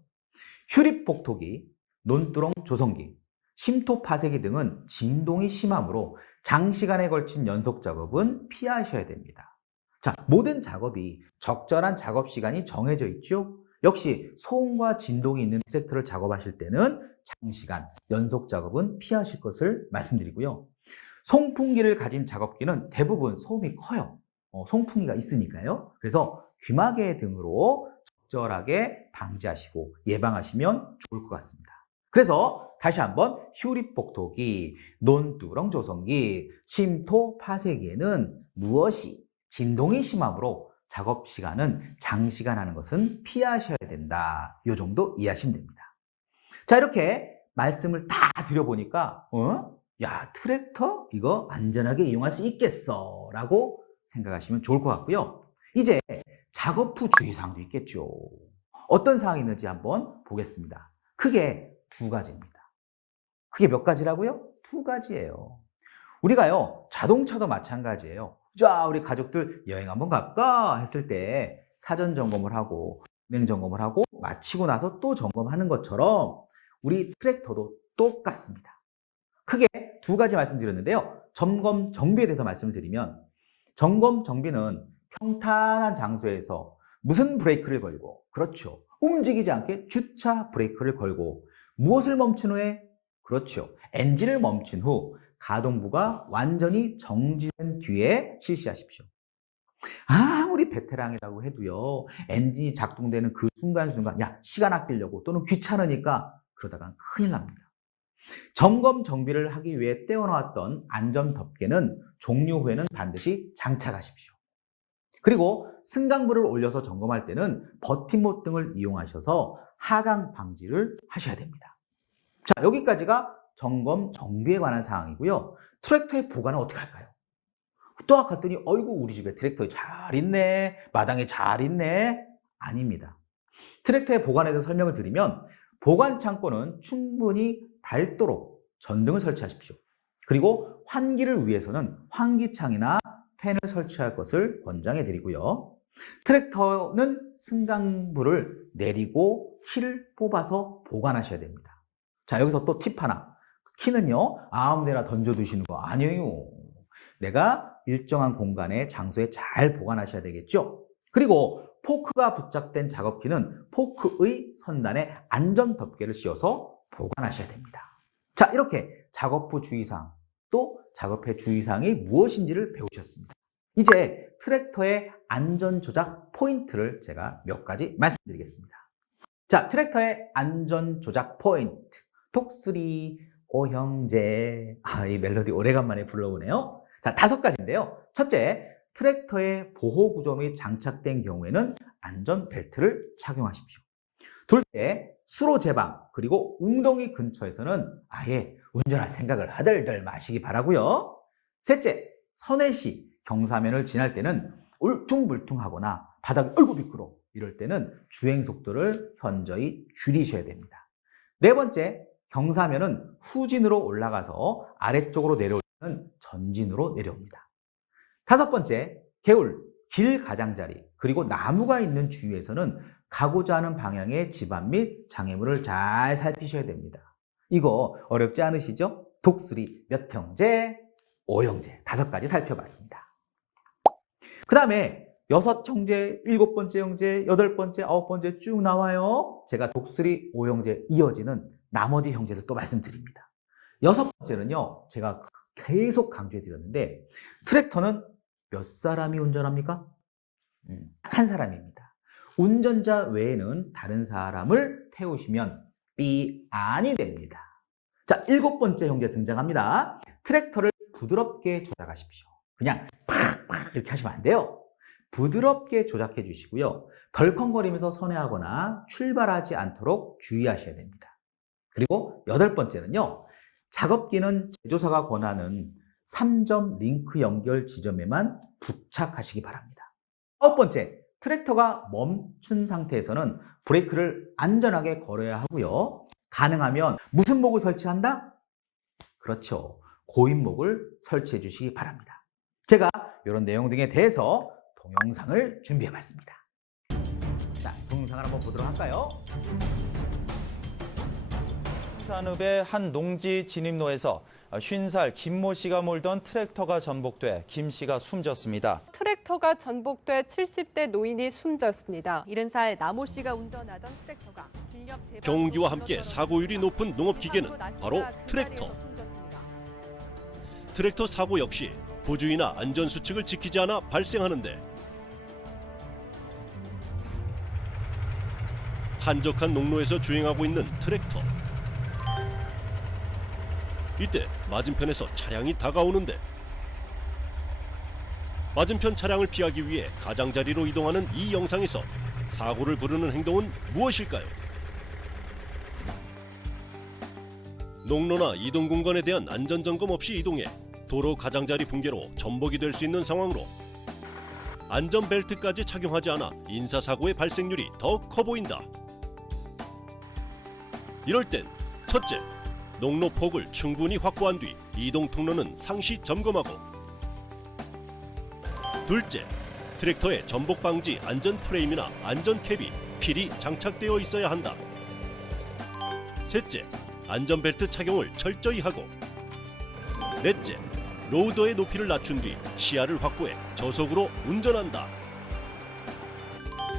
휴립복토기, 논두렁 조성기, 심토 파쇄기 등은 진동이 심하므로 장시간에 걸친 연속 작업은 피하셔야 됩니다. 자, 모든 작업이 적절한 작업 시간이 정해져 있죠. 역시 소음과 진동이 있는 트랙터를 작업하실 때는 장시간 연속 작업은 피하실 것을 말씀드리고요. 송풍기를 가진 작업기는 대부분 소음이 커요. 송풍기가 있으니까요. 그래서 귀마개 등으로 적절하게 방지하시고 예방하시면 좋을 것 같습니다. 그래서 다시 한번 휴립복토기, 논두렁 조성기, 심토 파쇄기에는 무엇이 진동이 심하므로 작업 시간은 장시간 하는 것은 피하셔야 된다. 이 정도 이해하시면 됩니다. 자, 이렇게 말씀을 다 드려보니까 야, 트랙터 이거 안전하게 이용할 수 있겠어 라고 생각하시면 좋을 것 같고요. 이제 작업 후 주의사항도 있겠죠. 어떤 사항이 있는지 한번 보겠습니다. 크게 두 가지입니다. 그게 몇 가지라고요? 두 가지예요. 우리가요, 자동차도 마찬가지예요. 자, 우리 가족들 여행 한번 갈까 했을 때 사전 점검을 하고 운행 점검을 하고 마치고 나서 또 점검하는 것처럼 우리 트랙터도 똑같습니다. 크게 두 가지 말씀드렸는데요. 점검 정비에 대해서 말씀을 드리면 점검 정비는 평탄한 장소에서 무슨 브레이크를 걸고, 그렇죠, 움직이지 않게 주차 브레이크를 걸고, 무엇을 멈춘 후에, 그렇죠, 엔진을 멈춘 후 가동부가 완전히 정지된 뒤에 실시하십시오. 아무리 베테랑이라고 해도요, 엔진이 작동되는 그 순간순간 야, 시간 아끼려고 또는 귀찮으니까 그러다가 큰일 납니다. 점검 정비를 하기 위해 떼어놓았던 안전덮개는 종료 후에는 반드시 장착하십시오. 그리고 승강부를 올려서 점검할 때는 버팀목 등을 이용하셔서 하강 방지를 하셔야 됩니다. 자, 여기까지가 점검 정비에 관한 사항이고요. 트랙터의 보관은 어떻게 할까요? 또 갔더니 어이구, 우리 집에 트랙터 잘 있네, 마당에 잘 있네. 아닙니다. 트랙터의 보관에 대해서 설명을 드리면 보관 창고는 충분히 밝도록 전등을 설치하십시오. 그리고 환기를 위해서는 환기창이나 팬을 설치할 것을 권장해 드리고요. 트랙터는 승강부를 내리고 키를 뽑아서 보관하셔야 됩니다. 자, 여기서 또 팁 하나. 키는요, 아무 데나 던져두시는 거 아니에요. 내가 일정한 공간에, 장소에 잘 보관하셔야 되겠죠. 그리고 포크가 부착된 작업기는 포크의 선단에 안전 덮개를 씌워서 보관하셔야 됩니다. 자, 이렇게 작업 후 주의사항, 또 작업의 주의사항이 무엇인지를 배우셨습니다. 이제 트랙터의 안전 조작 포인트를 제가 몇 가지 말씀드리겠습니다. 자, 트랙터의 안전 조작 포인트. 톡3 오형제. 이 멜로디 오래간만에 불러보네요. 자, 5가지인데요. 첫째, 트랙터의 보호 구조 및 장착된 경우에는 안전 벨트를 착용하십시오. 둘째, 수로 제방 그리고 웅덩이 근처에서는 아예 운전할 생각을 하들들 마시기 바라고요. 셋째, 선회 시 경사면을 지날 때는 울퉁불퉁하거나 바닥이 어이구 미끄러 이럴 때는 주행 속도를 현저히 줄이셔야 됩니다. 네 번째, 경사면은 후진으로 올라가서 아래쪽으로 내려올 때는 전진으로 내려옵니다. 다섯 번째, 개울, 길 가장자리, 그리고 나무가 있는 주위에서는 가고자 하는 방향의 집안 및 장애물을 잘 살피셔야 됩니다. 이거 어렵지 않으시죠? 독수리 몇 형제? 5형제, 5가지 살펴봤습니다. 그 다음에 여섯 형제, 일곱 번째 형제, 여덟 번째, 아홉 번째 쭉 나와요. 제가 독수리 5형제 이어지는 나머지 형제들 또 말씀드립니다. 여섯 번째는요, 제가 계속 강조해 드렸는데, 트랙터는 몇 사람이 운전합니까? 딱 한 사람입니다. 운전자 외에는 다른 사람을 태우시면 삐안이 됩니다. 자, 일곱 번째 형제 등장합니다. 트랙터를 부드럽게 조작하십시오. 그냥 팍팍 이렇게 하시면 안 돼요. 부드럽게 조작해 주시고요. 덜컹거리면서 선회하거나 출발하지 않도록 주의하셔야 됩니다. 그리고 여덟 번째는요. 작업기는 제조사가 권하는 3점 링크 연결 지점에만 부착하시기 바랍니다. 아홉 번째, 트랙터가 멈춘 상태에서는 브레이크를 안전하게 걸어야 하고요. 가능하면 무슨 목을 설치한다? 그렇죠. 고인목을 설치해 주시기 바랍니다. 제가 이런 내용 등에 대해서 동영상을 준비해 봤습니다. 자, 동영상을 한번 보도록 할까요? 산읍의 한 농지 진입로에서 50살 김모 씨가 몰던 트랙터가 전복돼 김 씨가 숨졌습니다. 트랙터가 전복돼 70대 노인이 숨졌습니다. 70살 나모 씨가 운전하던 트랙터가 길옆 제방 경운기와 함께 사고율이 높은 농업기계는 바로 트랙터. 트랙터 사고 역시 부주의나 안전수칙을 지키지 않아 발생하는데 한적한 농로에서 주행하고 있는 트랙터. 이때 맞은편에서 차량이 다가오는데 맞은편 차량을 피하기 위해 가장자리로 이동하는 이 영상에서 사고를 부르는 행동은 무엇일까요? 농로나 이동 공간에 대한 안전점검 없이 이동해 도로 가장자리 붕괴로 전복이 될 수 있는 상황으로 안전벨트까지 착용하지 않아 인사사고의 발생률이 더 커 보인다. 이럴 땐 첫째, 농로 폭을 충분히 확보한 뒤 이동 통로는 상시 점검하고, 둘째, 트랙터에 전복 방지 안전 프레임이나 안전 캡이 필히 장착되어 있어야 한다. 셋째, 안전벨트 착용을 철저히 하고, 넷째, 로더의 높이를 낮춘 뒤 시야를 확보해 저속으로 운전한다.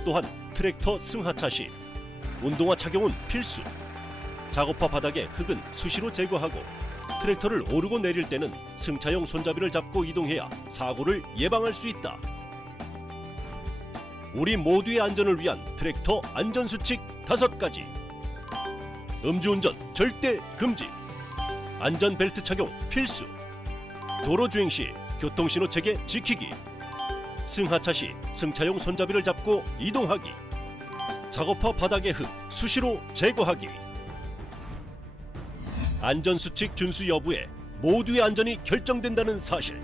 또한 트랙터 승하차 시 운동화 착용은 필수. 작업화 바닥의 흙은 수시로 제거하고 트랙터를 오르고 내릴 때는 승차용 손잡이를 잡고 이동해야 사고를 예방할 수 있다. 우리 모두의 안전을 위한 트랙터 안전수칙 5가지. 음주운전 절대 금지. 안전벨트 착용 필수. 도로주행 시 교통신호 체계 지키기. 승하차 시 승차용 손잡이를 잡고 이동하기. 작업화 바닥의 흙 수시로 제거하기. 안전수칙 준수 여부에 모두의 안전이 결정된다는 사실.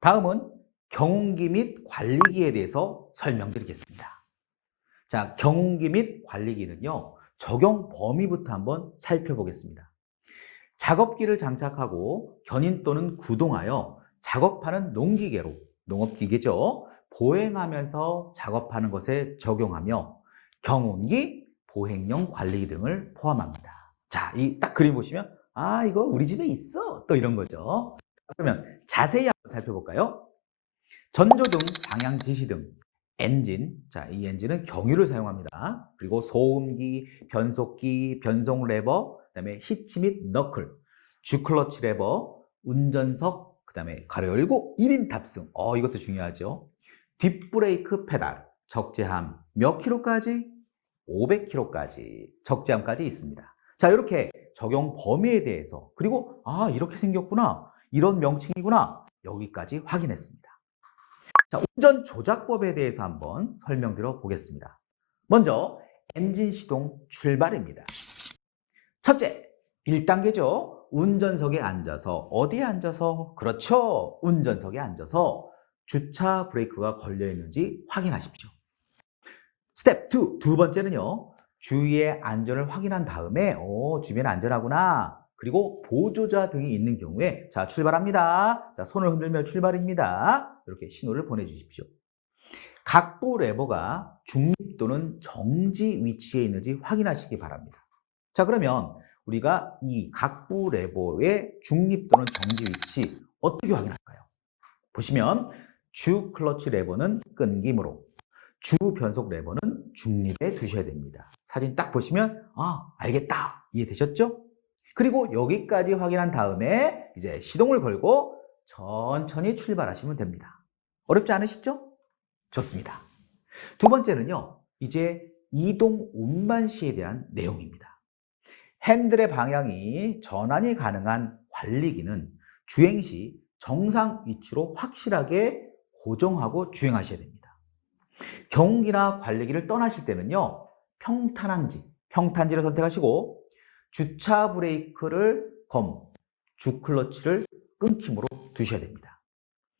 다음은 경운기 및 관리기에 대해서 설명드리겠습니다. 자, 경운기 및 관리기는요, 적용 범위부터 한번 살펴보겠습니다. 작업기를 장착하고 견인 또는 구동하여 작업하는 농기계로, 농업기계죠, 보행하면서 작업하는 것에 적용하며 경운기, 보행용 관리기 등을 포함합니다. 자, 이 딱 그림 보시면 아, 이거 우리 집에 있어, 또 이런 거죠. 그러면 자세히 한번 살펴볼까요? 전조등, 방향 지시등, 엔진, 자, 이 엔진은 경유를 사용합니다. 그리고 소음기, 변속기, 변속 레버, 그다음에 히치 및 너클, 주클러치 레버, 운전석, 그다음에 가로 열고 1인 탑승. 이것도 중요하죠. 뒷브레이크 페달, 적재함 몇 킬로까지? 500km까지 적재함까지 있습니다. 자, 이렇게 적용 범위에 대해서, 그리고 이렇게 생겼구나, 이런 명칭이구나, 여기까지 확인했습니다. 자, 운전 조작법에 대해서 한번 설명드려 보겠습니다. 먼저 엔진 시동 출발입니다. 첫째, 1단계죠. 운전석에 앉아서, 어디에 앉아서? 그렇죠, 운전석에 앉아서 주차 브레이크가 걸려 있는지 확인하십시오. 스텝 2, 두 번째는요, 주위의 안전을 확인한 다음에 주변 안전하구나, 그리고 보조자 등이 있는 경우에 자, 출발합니다. 자, 손을 흔들며 출발입니다. 이렇게 신호를 보내주십시오. 각부 레버가 중립 또는 정지 위치에 있는지 확인하시기 바랍니다. 자, 그러면 우리가 이 각부 레버의 중립 또는 정지 위치 어떻게 확인할까요? 보시면 주 클러치 레버는 끈김으로, 주 변속 레버는 중립에 두셔야 됩니다. 사진 딱 보시면 알겠다, 이해되셨죠? 그리고 여기까지 확인한 다음에 이제 시동을 걸고 천천히 출발하시면 됩니다. 어렵지 않으시죠? 좋습니다. 두 번째는요, 이제 이동 운반 시에 대한 내용입니다. 핸들의 방향이 전환이 가능한 관리기는 주행 시 정상 위치로 확실하게 고정하고 주행하셔야 됩니다. 경운기나 관리기를 떠나실 때는요, 평탄지를 선택하시고 주차 브레이크를 주 클러치를 끊김으로 두셔야 됩니다.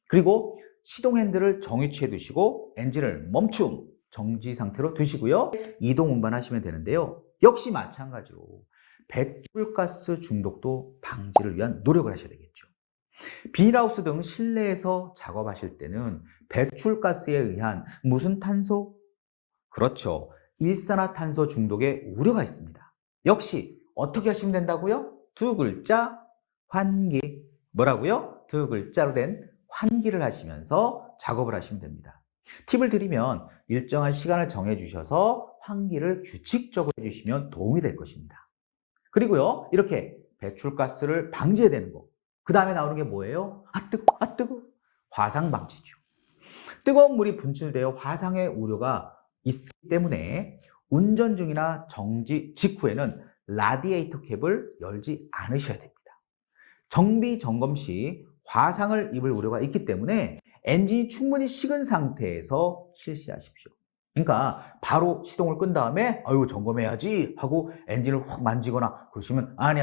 그리고 시동 핸들을 정위치에 두시고 엔진을 정지 상태로 두시고요. 이동 운반하시면 되는데요. 역시 마찬가지로 배출가스 중독도 방지를 위한 노력을 하셔야 되겠죠. 비닐하우스 등 실내에서 작업하실 때는 배출가스에 의한 무슨 탄소? 그렇죠. 일산화탄소 중독의 우려가 있습니다. 역시 어떻게 하시면 된다고요? 두 글자, 환기. 뭐라고요? 두 글자로 된 환기를 하시면서 작업을 하시면 됩니다. 팁을 드리면 일정한 시간을 정해 주셔서 환기를 규칙적으로 해주시면 도움이 될 것입니다. 그리고요, 이렇게 배출가스를 방지해야 되는 거. 그 다음에 나오는 게 뭐예요? 뜨거. 화상 방지죠. 뜨거운 물이 분출되어 화상의 우려가 있기 때문에 운전 중이나 정지 직후에는 라디에이터 캡을 열지 않으셔야 됩니다. 정비 점검 시 화상을 입을 우려가 있기 때문에 엔진이 충분히 식은 상태에서 실시하십시오. 그러니까 바로 시동을 끈 다음에 점검해야지 하고 엔진을 확 만지거나 그러시면 아니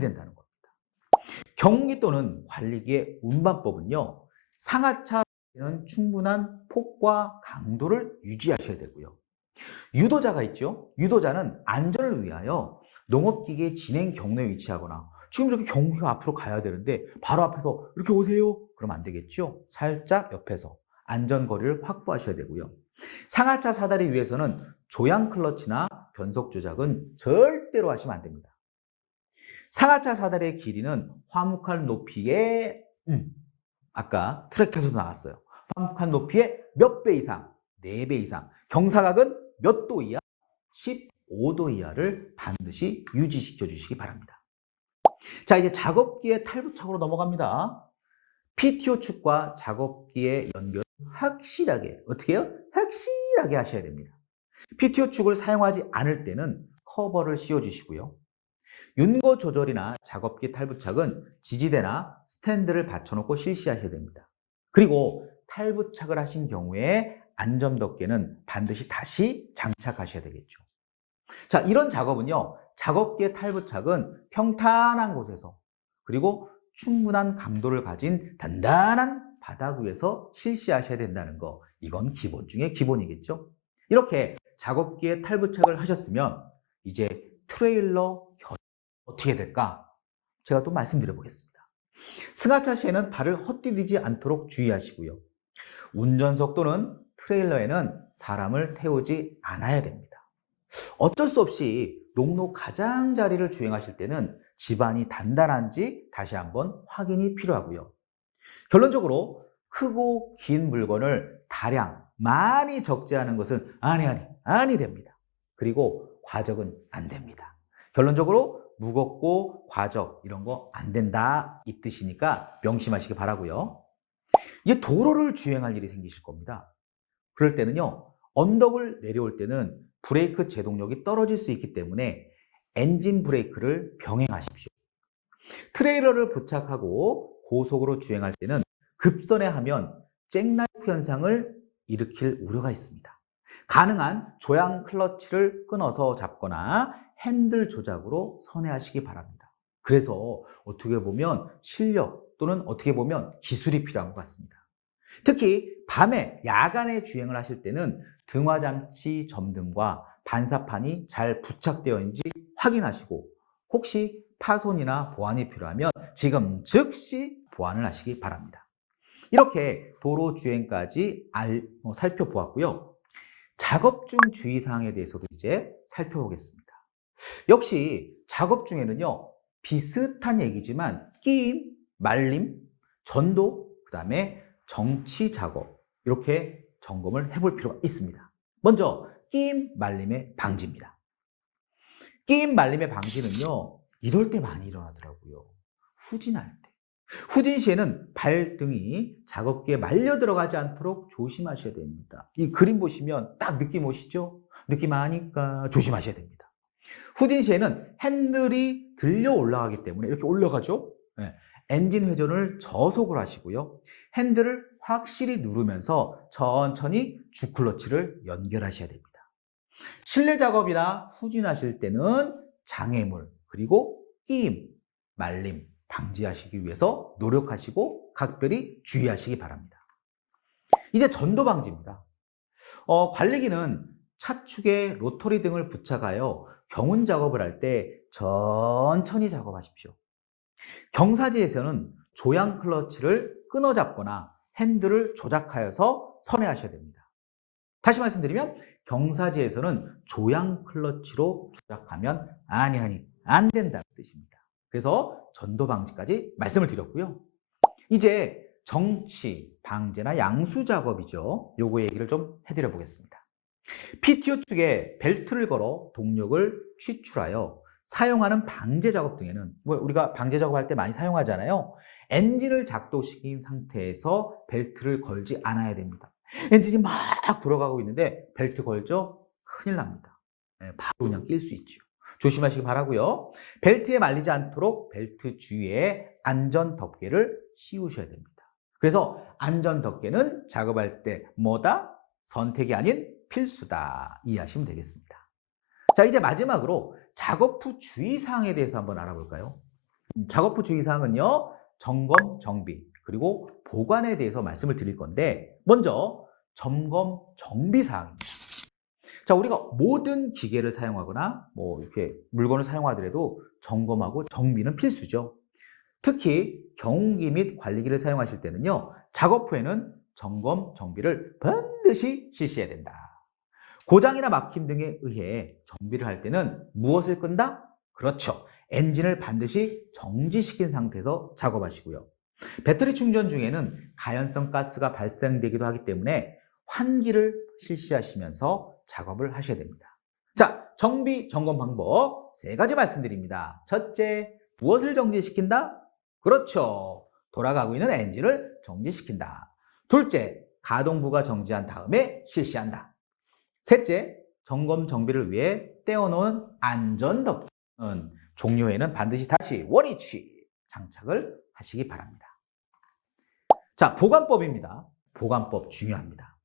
된다는 겁니다. 경운기 또는 관리기의 운반법은요, 상하차에는 충분한 폭과 강도를 유지하셔야 되고요. 유도자가 있죠. 유도자는 안전을 위하여 농업기계 진행 경로에 위치하거나 지금 이렇게 경운기가 앞으로 가야 되는데 바로 앞에서 이렇게 오세요? 그러면 안 되겠죠. 살짝 옆에서 안전거리를 확보하셔야 되고요. 상하차 사다리 위에서는 조향 클러치나 변속 조작은 절대로 하시면 안 됩니다. 상하차 사다리의 길이는 화목한 높이의 아까 트랙터에서도 나왔어요. 화목한 높이의 몇 배 이상, 4배 이상. 경사각은 몇 도 이하? 15도 이하를 반드시 유지시켜 주시기 바랍니다. 자, 이제 작업기의 탈부착으로 넘어갑니다. PTO 축과 작업기의 연결 확실하게, 어떻게 해요? 확실하게 하셔야 됩니다. PTO 축을 사용하지 않을 때는 커버를 씌워 주시고요. 윤거 조절이나 작업기 탈부착은 지지대나 스탠드를 받쳐놓고 실시하셔야 됩니다. 그리고 탈부착을 하신 경우에 안전덮개는 반드시 다시 장착하셔야 되겠죠. 자, 이런 작업은요, 작업기의 탈부착은 평탄한 곳에서 그리고 충분한 강도를 가진 단단한 바닥 위에서 실시하셔야 된다는 거, 이건 기본 중에 기본이겠죠. 이렇게 작업기에 탈부착을 하셨으면 이제 트레일러 어떻게 될까? 제가 또 말씀드려 보겠습니다. 승하차 시에는 발을 헛디디지 않도록 주의하시고요. 운전석 또는 트레일러에는 사람을 태우지 않아야 됩니다. 어쩔 수 없이 농로 가장자리를 주행하실 때는 집안이 단단한지 다시 한번 확인이 필요하고요. 결론적으로 크고 긴 물건을 다량 많이 적재하는 것은 아니 됩니다. 그리고 과적은 안 됩니다. 결론적으로 무겁고 과적 이런 거 안 된다, 이 뜻이니까 명심하시기 바라고요. 이게 도로를 주행할 일이 생기실 겁니다. 그럴 때는요, 언덕을 내려올 때는 브레이크 제동력이 떨어질 수 있기 때문에 엔진 브레이크를 병행하십시오. 트레일러를 부착하고 고속으로 주행할 때는 급선에 하면 잭나이프 현상을 일으킬 우려가 있습니다. 가능한 조향 클러치를 끊어서 잡거나 핸들 조작으로 선회하시기 바랍니다. 그래서 어떻게 보면 실력 또는 어떻게 보면 기술이 필요한 것 같습니다. 특히 밤에 야간에 주행을 하실 때는 등화장치 점등과 반사판이 잘 부착되어 있는지 확인하시고 혹시 파손이나 보완이 필요하면 지금 즉시 보완을 하시기 바랍니다. 이렇게 도로 주행까지 살펴보았고요. 작업 중 주의사항에 대해서도 이제 살펴보겠습니다. 역시 작업 중에는요, 비슷한 얘기지만 끼임, 말림, 전도, 그 다음에 정치 작업 이렇게 점검을 해볼 필요가 있습니다. 먼저 끼임 말림의 방지입니다. 끼임 말림의 방지는요, 이럴 때 많이 일어나더라고요. 후진할 때. 후진 시에는 발등이 작업기에 말려 들어가지 않도록 조심하셔야 됩니다. 이 그림 보시면 딱 느낌 오시죠? 느낌 아니까 조심하셔야 됩니다. 후진 시에는 핸들이 들려 올라가기 때문에 이렇게 올라가죠? 네. 엔진 회전을 저속으로 하시고요. 핸들을 확실히 누르면서 천천히 주클러치를 연결하셔야 됩니다. 실내 작업이나 후진하실 때는 장애물 그리고 끼임, 말림 방지하시기 위해서 노력하시고 각별히 주의하시기 바랍니다. 이제 전도 방지입니다. 관리기는 차축에 로터리 등을 부착하여 경운 작업을 할 때 천천히 작업하십시오. 경사지에서는 조향 클러치를 끊어 잡거나 핸들을 조작하여서 선회하셔야 됩니다. 다시 말씀드리면 경사지에서는 조향 클러치로 조작하면 안 된다는 뜻입니다. 그래서 전도 방지까지 말씀을 드렸고요. 이제 정치, 방제나 양수 작업이죠. 요거 얘기를 좀 해드려 보겠습니다. PTO 축에 벨트를 걸어 동력을 취출하여 사용하는 방제 작업 등에는 우리가 방제 작업할 때 많이 사용하잖아요. 엔진을 작동시킨 상태에서 벨트를 걸지 않아야 됩니다. 엔진이 막 돌아가고 있는데 벨트 걸죠? 큰일 납니다. 바로 그냥 낄 수 있죠. 조심하시기 바라고요. 벨트에 말리지 않도록 벨트 주위에 안전 덮개를 씌우셔야 됩니다. 그래서 안전 덮개는 작업할 때 뭐다? 선택이 아닌 필수다. 이해하시면 되겠습니다. 자, 이제 마지막으로 작업 후 주의사항에 대해서 한번 알아볼까요? 작업 후 주의사항은요, 점검, 정비, 그리고 보관에 대해서 말씀을 드릴 건데, 먼저 점검, 정비 사항입니다. 자, 우리가 모든 기계를 사용하거나 이렇게 물건을 사용하더라도 점검하고 정비는 필수죠. 특히 경운기 및 관리기를 사용하실 때는요, 작업 후에는 점검, 정비를 반드시 실시해야 된다. 고장이나 막힘 등에 의해 정비를 할 때는 무엇을 끈다? 그렇죠. 엔진을 반드시 정지시킨 상태에서 작업하시고요. 배터리 충전 중에는 가연성 가스가 발생되기도 하기 때문에 환기를 실시하시면서 작업을 하셔야 됩니다. 자, 정비, 점검 방법 3가지 말씀드립니다. 첫째, 무엇을 정지시킨다? 그렇죠. 돌아가고 있는 엔진을 정지시킨다. 둘째, 가동부가 정지한 다음에 실시한다. 셋째, 점검 정비를 위해 떼어놓은 안전덮개는 종료에는 반드시 다시 원위치 장착을 하시기 바랍니다. 자, 보관법입니다. 보관법 중요합니다.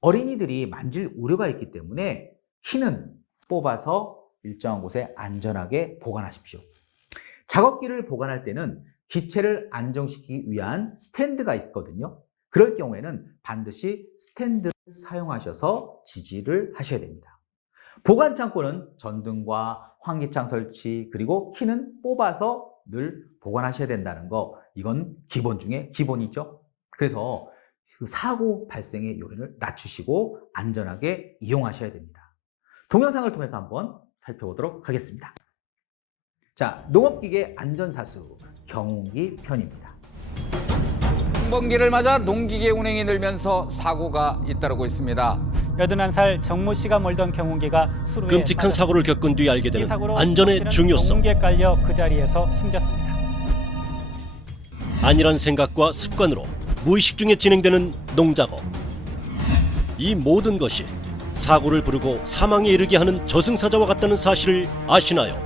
어린이들이 만질 우려가 있기 때문에 키는 뽑아서 일정한 곳에 안전하게 보관하십시오. 작업기를 보관할 때는 기체를 안정시키기 위한 스탠드가 있거든요. 그럴 경우에는 반드시 스탠드를 사용하셔서 지지를 하셔야 됩니다. 보관 창고는 전등과 환기창 설치 그리고 키는 뽑아서 늘 보관하셔야 된다는 거, 이건 기본 중에 기본이죠. 그래서 사고 발생의 요인을 낮추시고 안전하게 이용하셔야 됩니다. 동영상을 통해서 한번 살펴보도록 하겠습니다. 자, 농업기계 안전사수 경운기 편입니다. 풍번기를 맞아 농기계 운행이 늘면서 사고가 잇따르고 있습니다. 81살 정모 씨가 몰던 경운기가 수로에 끔찍한 사고를 겪은 뒤 알게 되는 안전의 중요성. 경운기에 깔려 그 자리에서 숨졌습니다. 안일한 생각과 습관으로 무의식 중에 진행되는 농작업. 이 모든 것이 사고를 부르고 사망에 이르게 하는 저승사자와 같다는 사실을 아시나요?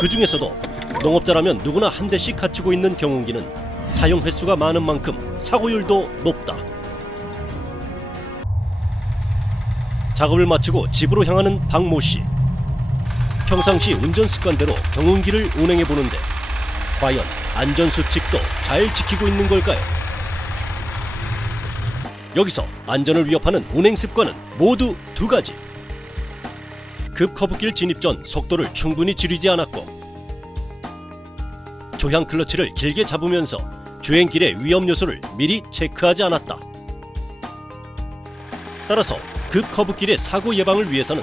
그 중에서도 농업자라면 누구나 한 대씩 갖추고 있는 경운기는 사용 횟수가 많은 만큼 사고율도 높다. 작업을 마치고 집으로 향하는 박모 씨. 평상시 운전 습관대로 경운기를 운행해 보는데 과연 안전수칙도 잘 지키고 있는 걸까요? 여기서 안전을 위협하는 운행 습관은 모두 2가지. 급 커브길 진입 전 속도를 충분히 줄이지 않았고, 조향 클러치를 길게 잡으면서 주행길의 위험 요소를 미리 체크하지 않았다. 따라서 급 커브길의 사고 예방을 위해서는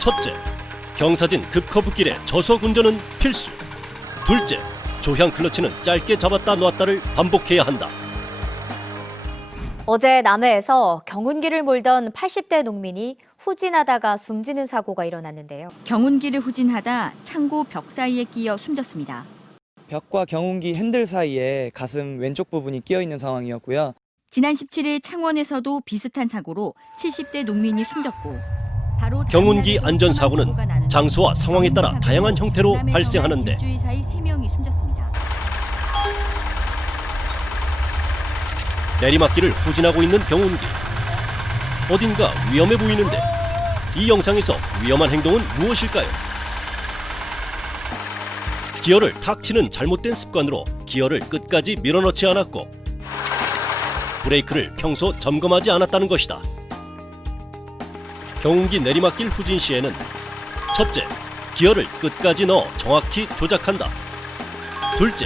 첫째, 경사진 급 커브길의 저속 운전은 필수. 둘째, 조향 클러치는 짧게 잡았다 놨다를 반복해야 한다. 어제 남해에서 경운기를 몰던 80대 농민이 후진하다가 숨지는 사고가 일어났는데요. 경운기를 후진하다 창고 벽 사이에 끼어 숨졌습니다. 벽과 경운기 핸들 사이에 가슴 왼쪽 부분이 끼어 있는 상황이었고요. 지난 17일 창원에서도 비슷한 사고로 70대 농민이 숨졌고 바로 경운기 안전사고는 장소와 상황에 따라 다양한 형태로 발생하는데 일주일 사이 3명이 숨졌습니다. 내리막길을 후진하고 있는 경운기. 어딘가 위험해 보이는데 이 영상에서 위험한 행동은 무엇일까요? 기어를 탁 치는 잘못된 습관으로 기어를 끝까지 밀어넣지 않았고 브레이크를 평소 점검하지 않았다는 것이다. 경운기 내리막길 후진 시에는 첫째, 기어를 끝까지 넣어 정확히 조작한다. 둘째,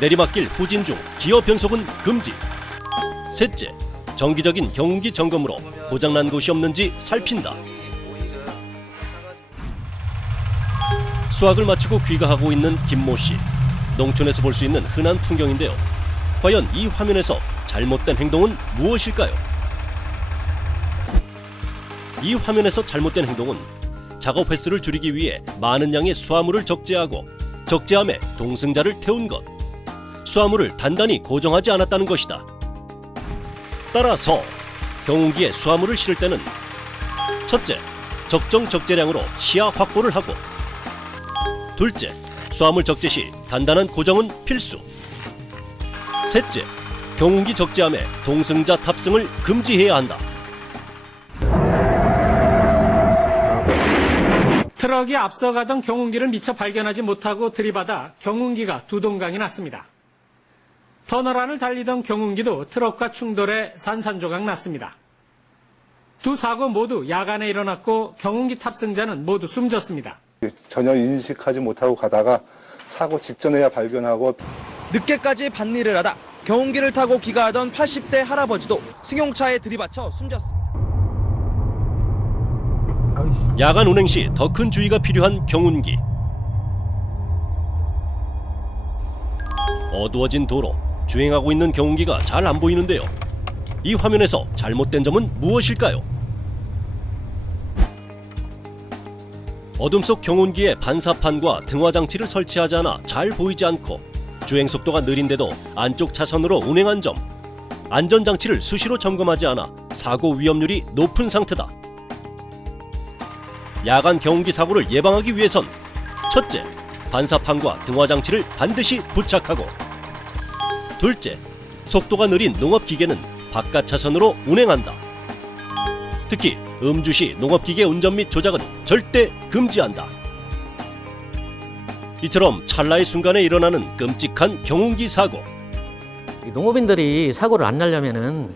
내리막길 후진 중 기어 변속은 금지. 셋째, 정기적인 경운기 점검으로 고장난 곳이 없는지 살핀다. 수학을 마치고 귀가하고 있는 김모 씨. 농촌에서 볼 수 있는 흔한 풍경인데요. 과연 이 화면에서 잘못된 행동은 무엇일까요? 이 화면에서 잘못된 행동은 작업 횟수를 줄이기 위해 많은 양의 수화물을 적재하고 적재함에 동승자를 태운 것. 수화물을 단단히 고정하지 않았다는 것이다. 따라서 경운기에 수화물을 실을 때는 첫째, 적정 적재량으로 시야 확보를 하고 둘째, 수화물 적재 시 단단한 고정은 필수. 셋째, 경운기 적재함에 동승자 탑승을 금지해야 한다. 트럭이 앞서가던 경운기를 미처 발견하지 못하고 들이받아 경운기가 두 동강이 났습니다. 터널 안을 달리던 경운기도 트럭과 충돌해 산산조각 났습니다. 두 사고 모두 야간에 일어났고 경운기 탑승자는 모두 숨졌습니다. 전혀 인식하지 못하고 가다가 사고 직전에야 발견하고 늦게까지 밭일을 하다 경운기를 타고 귀가하던 80대 할아버지도 승용차에 들이받쳐 숨졌습니다. 야간 운행 시 더 큰 주의가 필요한 경운기. 어두워진 도로, 주행하고 있는 경운기가 잘 안 보이는데요. 이 화면에서 잘못된 점은 무엇일까요? 어둠 속 경운기에 반사판과 등화장치를 설치하지 않아 잘 보이지 않고 주행속도가 느린데도 안쪽 차선으로 운행한 점, 안전장치를 수시로 점검하지 않아 사고 위험률이 높은 상태다. 야간 경운기 사고를 예방하기 위해선 첫째, 반사판과 등화장치를 반드시 부착하고 둘째, 속도가 느린 농업기계는 바깥 차선으로 운행한다. 특히 음주 시 농업기계 운전 및 조작은 절대 금지한다. 이처럼 찰나의 순간에 일어나는 끔찍한 경운기 사고. 농업인들이 사고를 안 나려면은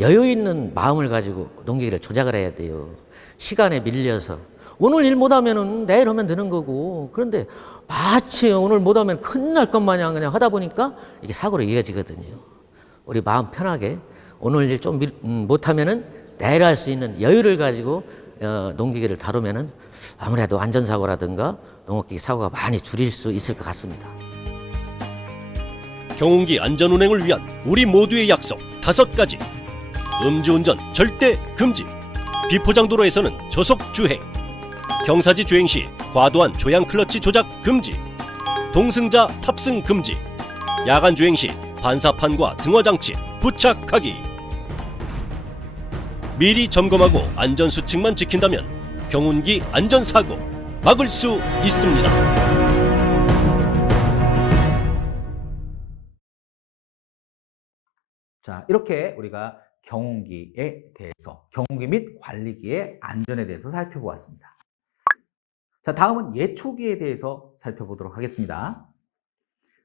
여유 있는 마음을 가지고 농기계를 조작을 해야 돼요. 시간에 밀려서 오늘 일 못하면은 내일 하면 되는 거고, 그런데 마치 오늘 못하면 큰일 날 것 마냥 그냥 하다 보니까 이게 사고로 이어지거든요. 우리 마음 편하게 오늘 일 좀 못하면은 내일 할 수 있는 여유를 가지고 농기계를 다루면은 아무래도 안전사고라든가 농업기계 사고가 많이 줄일 수 있을 것 같습니다. 경운기 안전운행을 위한 우리 모두의 약속 5가지. 음주운전 절대 금지. 비포장도로에서는 저속주행. 경사지 주행 시 과도한 조향 클러치 조작 금지. 동승자 탑승 금지. 야간 주행 시 반사판과 등화장치 부착하기. 미리 점검하고 안전수칙만 지킨다면 경운기 안전사고 막을 수 있습니다. 자, 이렇게 우리가 경운기에 대해서, 경운기 및 관리기의 안전에 대해서 살펴보았습니다. 자, 다음은 예초기에 대해서 살펴보도록 하겠습니다.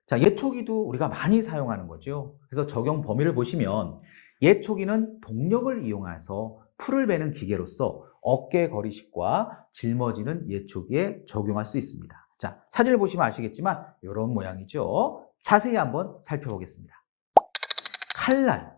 자, 예초기도 우리가 많이 사용하는 거죠. 그래서 적용 범위를 보시면 예초기는 동력을 이용해서 풀을 베는 기계로서 어깨 거리식과 짊어지는 예초기에 적용할 수 있습니다. 자, 사진을 보시면 아시겠지만 이런 모양이죠. 자세히 한번 살펴보겠습니다. 칼날,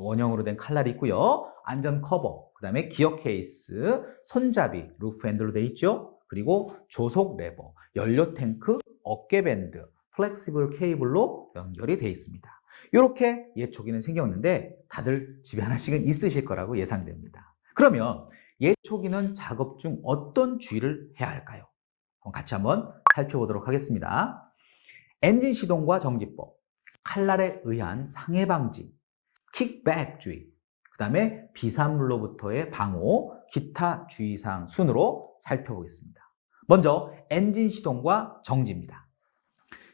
원형으로 된 칼날이 있고요. 안전 커버, 그 다음에 기어 케이스, 손잡이, 루프 핸들로 되어 있죠. 그리고 조속 레버, 연료 탱크, 어깨 밴드, 플렉시블 케이블로 연결이 되어 있습니다. 이렇게 예초기는 생겼는데 다들 집에 하나씩은 있으실 거라고 예상됩니다. 그러면 예초기는 작업 중 어떤 주의를 해야 할까요? 같이 한번 살펴보도록 하겠습니다. 엔진 시동과 정지법, 칼날에 의한 상해 방지, 킥백 주의, 그 다음에 비산물로부터의 방호, 기타 주의사항 순으로 살펴보겠습니다. 먼저 엔진 시동과 정지입니다.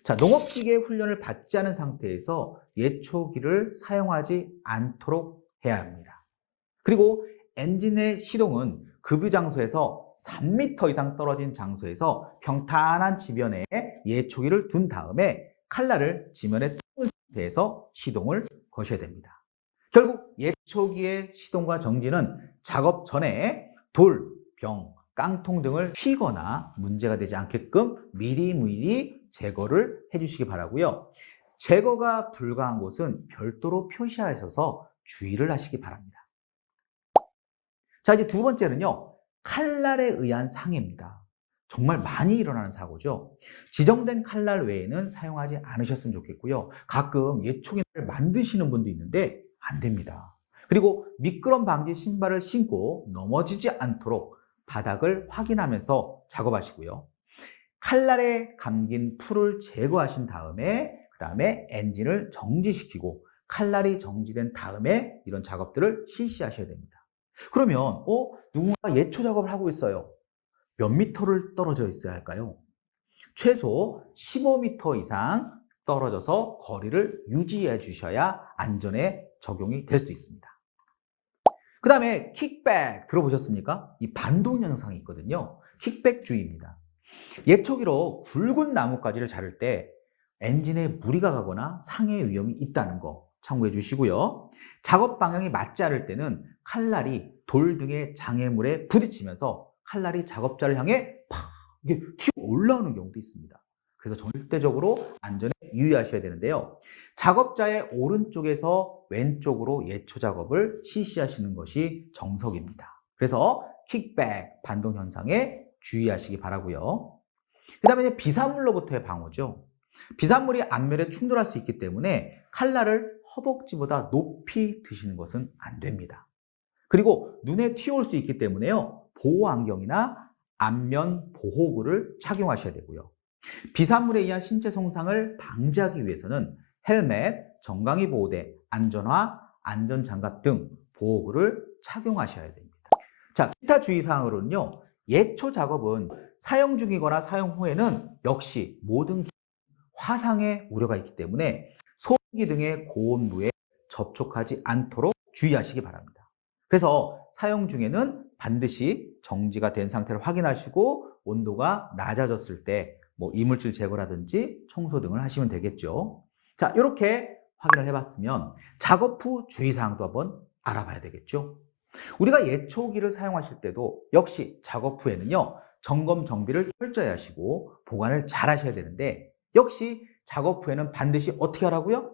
자, 농업기계 훈련을 받지 않은 상태에서 예초기를 사용하지 않도록 해야 합니다. 그리고 엔진의 시동은 급유 장소에서 3m 이상 떨어진 장소에서 평탄한 지면에 예초기를 둔 다음에 칼날을 지면에 띄운 상태에서 시동을 거셔야 됩니다. 결국 예초기의 시동과 정지는 작업 전에 돌, 병, 깡통 등을 튀거나 문제가 되지 않게끔 미리미리 제거를 해주시기 바라고요. 제거가 불가한 곳은 별도로 표시하셔서 주의를 하시기 바랍니다. 자, 이제 두 번째는요, 칼날에 의한 상해입니다. 정말 많이 일어나는 사고죠. 지정된 칼날 외에는 사용하지 않으셨으면 좋겠고요. 가끔 예초기를 만드시는 분도 있는데 안 됩니다. 그리고 미끄럼 방지 신발을 신고 넘어지지 않도록 바닥을 확인하면서 작업하시고요. 칼날에 감긴 풀을 제거하신 다음에 그 다음에 엔진을 정지시키고 칼날이 정지된 다음에 이런 작업들을 실시하셔야 됩니다. 그러면 누군가 예초 작업을 하고 있어요. 몇 미터를 떨어져 있어야 할까요? 최소 15m 이상 떨어져서 거리를 유지해 주셔야 안전에 적용이 될 수 있습니다. 그 다음에 킥백 들어보셨습니까? 이 반동 현상이 있거든요. 킥백 주의입니다. 예초기로 굵은 나뭇가지를 자를 때 엔진에 무리가 가거나 상해 위험이 있다는 거 참고해 주시고요. 작업 방향이 맞지 않을 때는 칼날이 돌 등의 장애물에 부딪히면서 칼날이 작업자를 향해 팍 이게 튀어 올라오는 경우도 있습니다. 그래서 절대적으로 안전에 유의하셔야 되는데요. 작업자의 오른쪽에서 왼쪽으로 예초 작업을 실시하시는 것이 정석입니다. 그래서 킥백 반동 현상에 주의하시기 바라고요. 그 다음에 비산물로부터의 방어죠. 비산물이 앞면에 충돌할 수 있기 때문에 칼날을 허벅지보다 높이 드시는 것은 안 됩니다. 그리고 눈에 튀어올 수 있기 때문에요. 보호 안경이나 안면 보호구를 착용하셔야 되고요. 비산물에 의한 신체 손상을 방지하기 위해서는 헬멧, 정강이 보호대, 안전화, 안전장갑 등 보호구를 착용하셔야 됩니다. 자, 기타 주의사항으로는요. 예초 작업은 사용 중이거나 사용 후에는 역시 모든 화상의 우려가 있기 때문에 소음기 등의 고온부에 접촉하지 않도록 주의하시기 바랍니다. 그래서 사용 중에는 반드시 정지가 된 상태를 확인하시고 온도가 낮아졌을 때 이물질 제거라든지 청소 등을 하시면 되겠죠. 자, 이렇게 확인을 해봤으면 작업 후 주의사항도 한번 알아봐야 되겠죠. 우리가 예초기를 사용하실 때도 역시 작업 후에는요, 점검 정비를 철저히 하시고 보관을 잘 하셔야 되는데 역시 작업 후에는 반드시 어떻게 하라고요?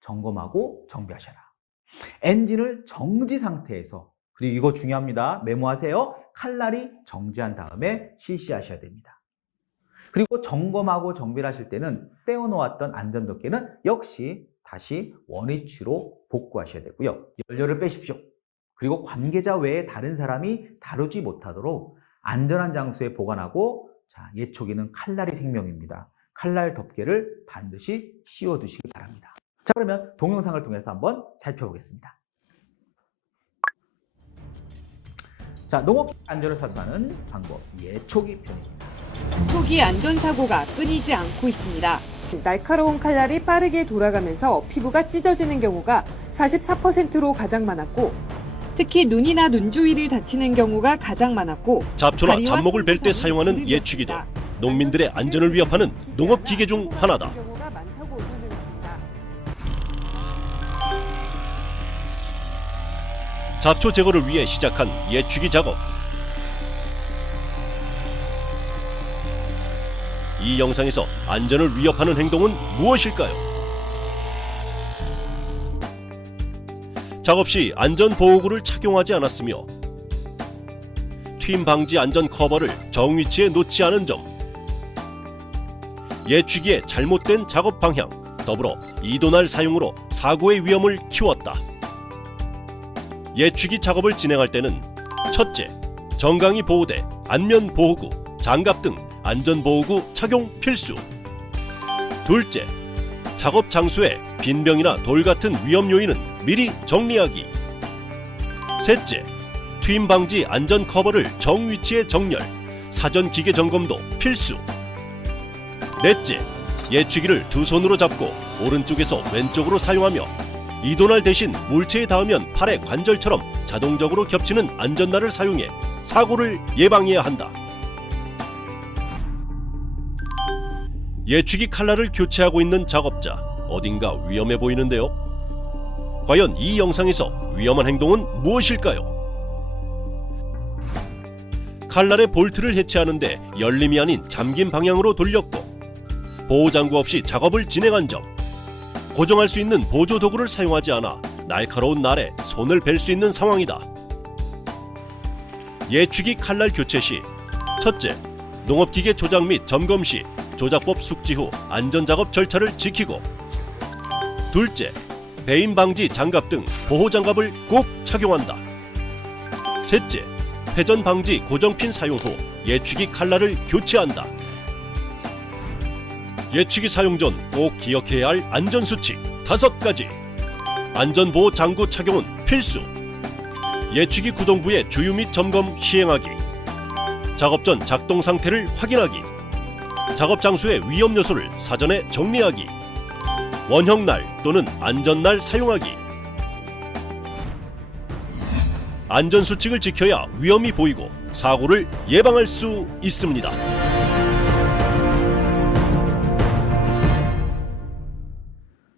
점검하고 정비하셔라. 엔진을 정지 상태에서, 그리고 이거 중요합니다. 메모하세요. 칼날이 정지한 다음에 실시하셔야 됩니다. 그리고 점검하고 정비를 하실 때는 떼어놓았던 안전덮개는 역시 다시 원위치로 복구하셔야 되고요. 연료를 빼십시오. 그리고 관계자 외에 다른 사람이 다루지 못하도록 안전한 장소에 보관하고, 자, 예초기는 칼날이 생명입니다. 칼날 덮개를 반드시 씌워 두시기 바랍니다. 자, 그러면 동영상을 통해서 한번 살펴보겠습니다. 자, 농업 안전을 사수하는 방법, 예초기 편입니다. 초기 안전사고가 끊이지 않고 있습니다. 날카로운 칼날이 빠르게 돌아가면서 피부가 찢어지는 경우가 44%로 가장 많았고, 특히 눈이나 눈 주위를 다치는 경우가 가장 많았고, 잡초나 잡목을 벨 때 사용하는 예초기도 농민들의 안전을 위협하는 농업 기계 중 하나다. 잡초 제거를 위해 시작한 예초기 작업. 이 영상에서 안전을 위협하는 행동은 무엇일까요? 작업 시 안전보호구를 착용하지 않았으며 휨 방지 안전 커버를 정위치에 놓지 않은 점, 예초기의 잘못된 작업 방향, 더불어 이도날 사용으로 사고의 위험을 키웠다. 예추기 작업을 진행할 때는 첫째, 정강이 보호대, 안면 보호구, 장갑 등 안전보호구 착용 필수. 둘째, 작업 장소에 빈병이나 돌 같은 위험 요인은 미리 정리하기. 셋째, 튀임 방지 안전 커버를 정위치에 정렬, 사전 기계 점검도 필수. 넷째, 예추기를 두 손으로 잡고 오른쪽에서 왼쪽으로 사용하며 이도날 대신 물체에 닿으면 팔의 관절처럼 자동적으로 겹치는 안전날을 사용해 사고를 예방해야 한다. 예추기 칼날을 교체하고 있는 작업자, 어딘가 위험해 보이는데요. 과연 이 영상에서 위험한 행동은 무엇일까요? 칼날의 볼트를 해체하는데 열림이 아닌 잠긴 방향으로 돌렸고, 보호장구 없이 작업을 진행한 점, 고정할 수 있는 보조 도구를 사용하지 않아 날카로운 날에 손을 벨 수 있는 상황이다. 예추기 칼날 교체 시 첫째, 농업기계 조작 및 점검 시 조작법 숙지 후 안전작업 절차를 지키고, 둘째, 배임 방지 장갑 등 보호장갑을 꼭 착용한다. 셋째, 회전 방지 고정핀 사용 후 예추기 칼날을 교체한다. 예추기 사용 전 꼭 기억해야 할 안전수칙 5가지. 안전보호 장구 착용은 필수. 예추기 구동부의 주유 및 점검 시행하기. 작업 전 작동 상태를 확인하기. 작업 장소의 위험 요소를 사전에 정리하기. 원형날 또는 안전날 사용하기. 안전수칙을 지켜야 위험이 보이고 사고를 예방할 수 있습니다.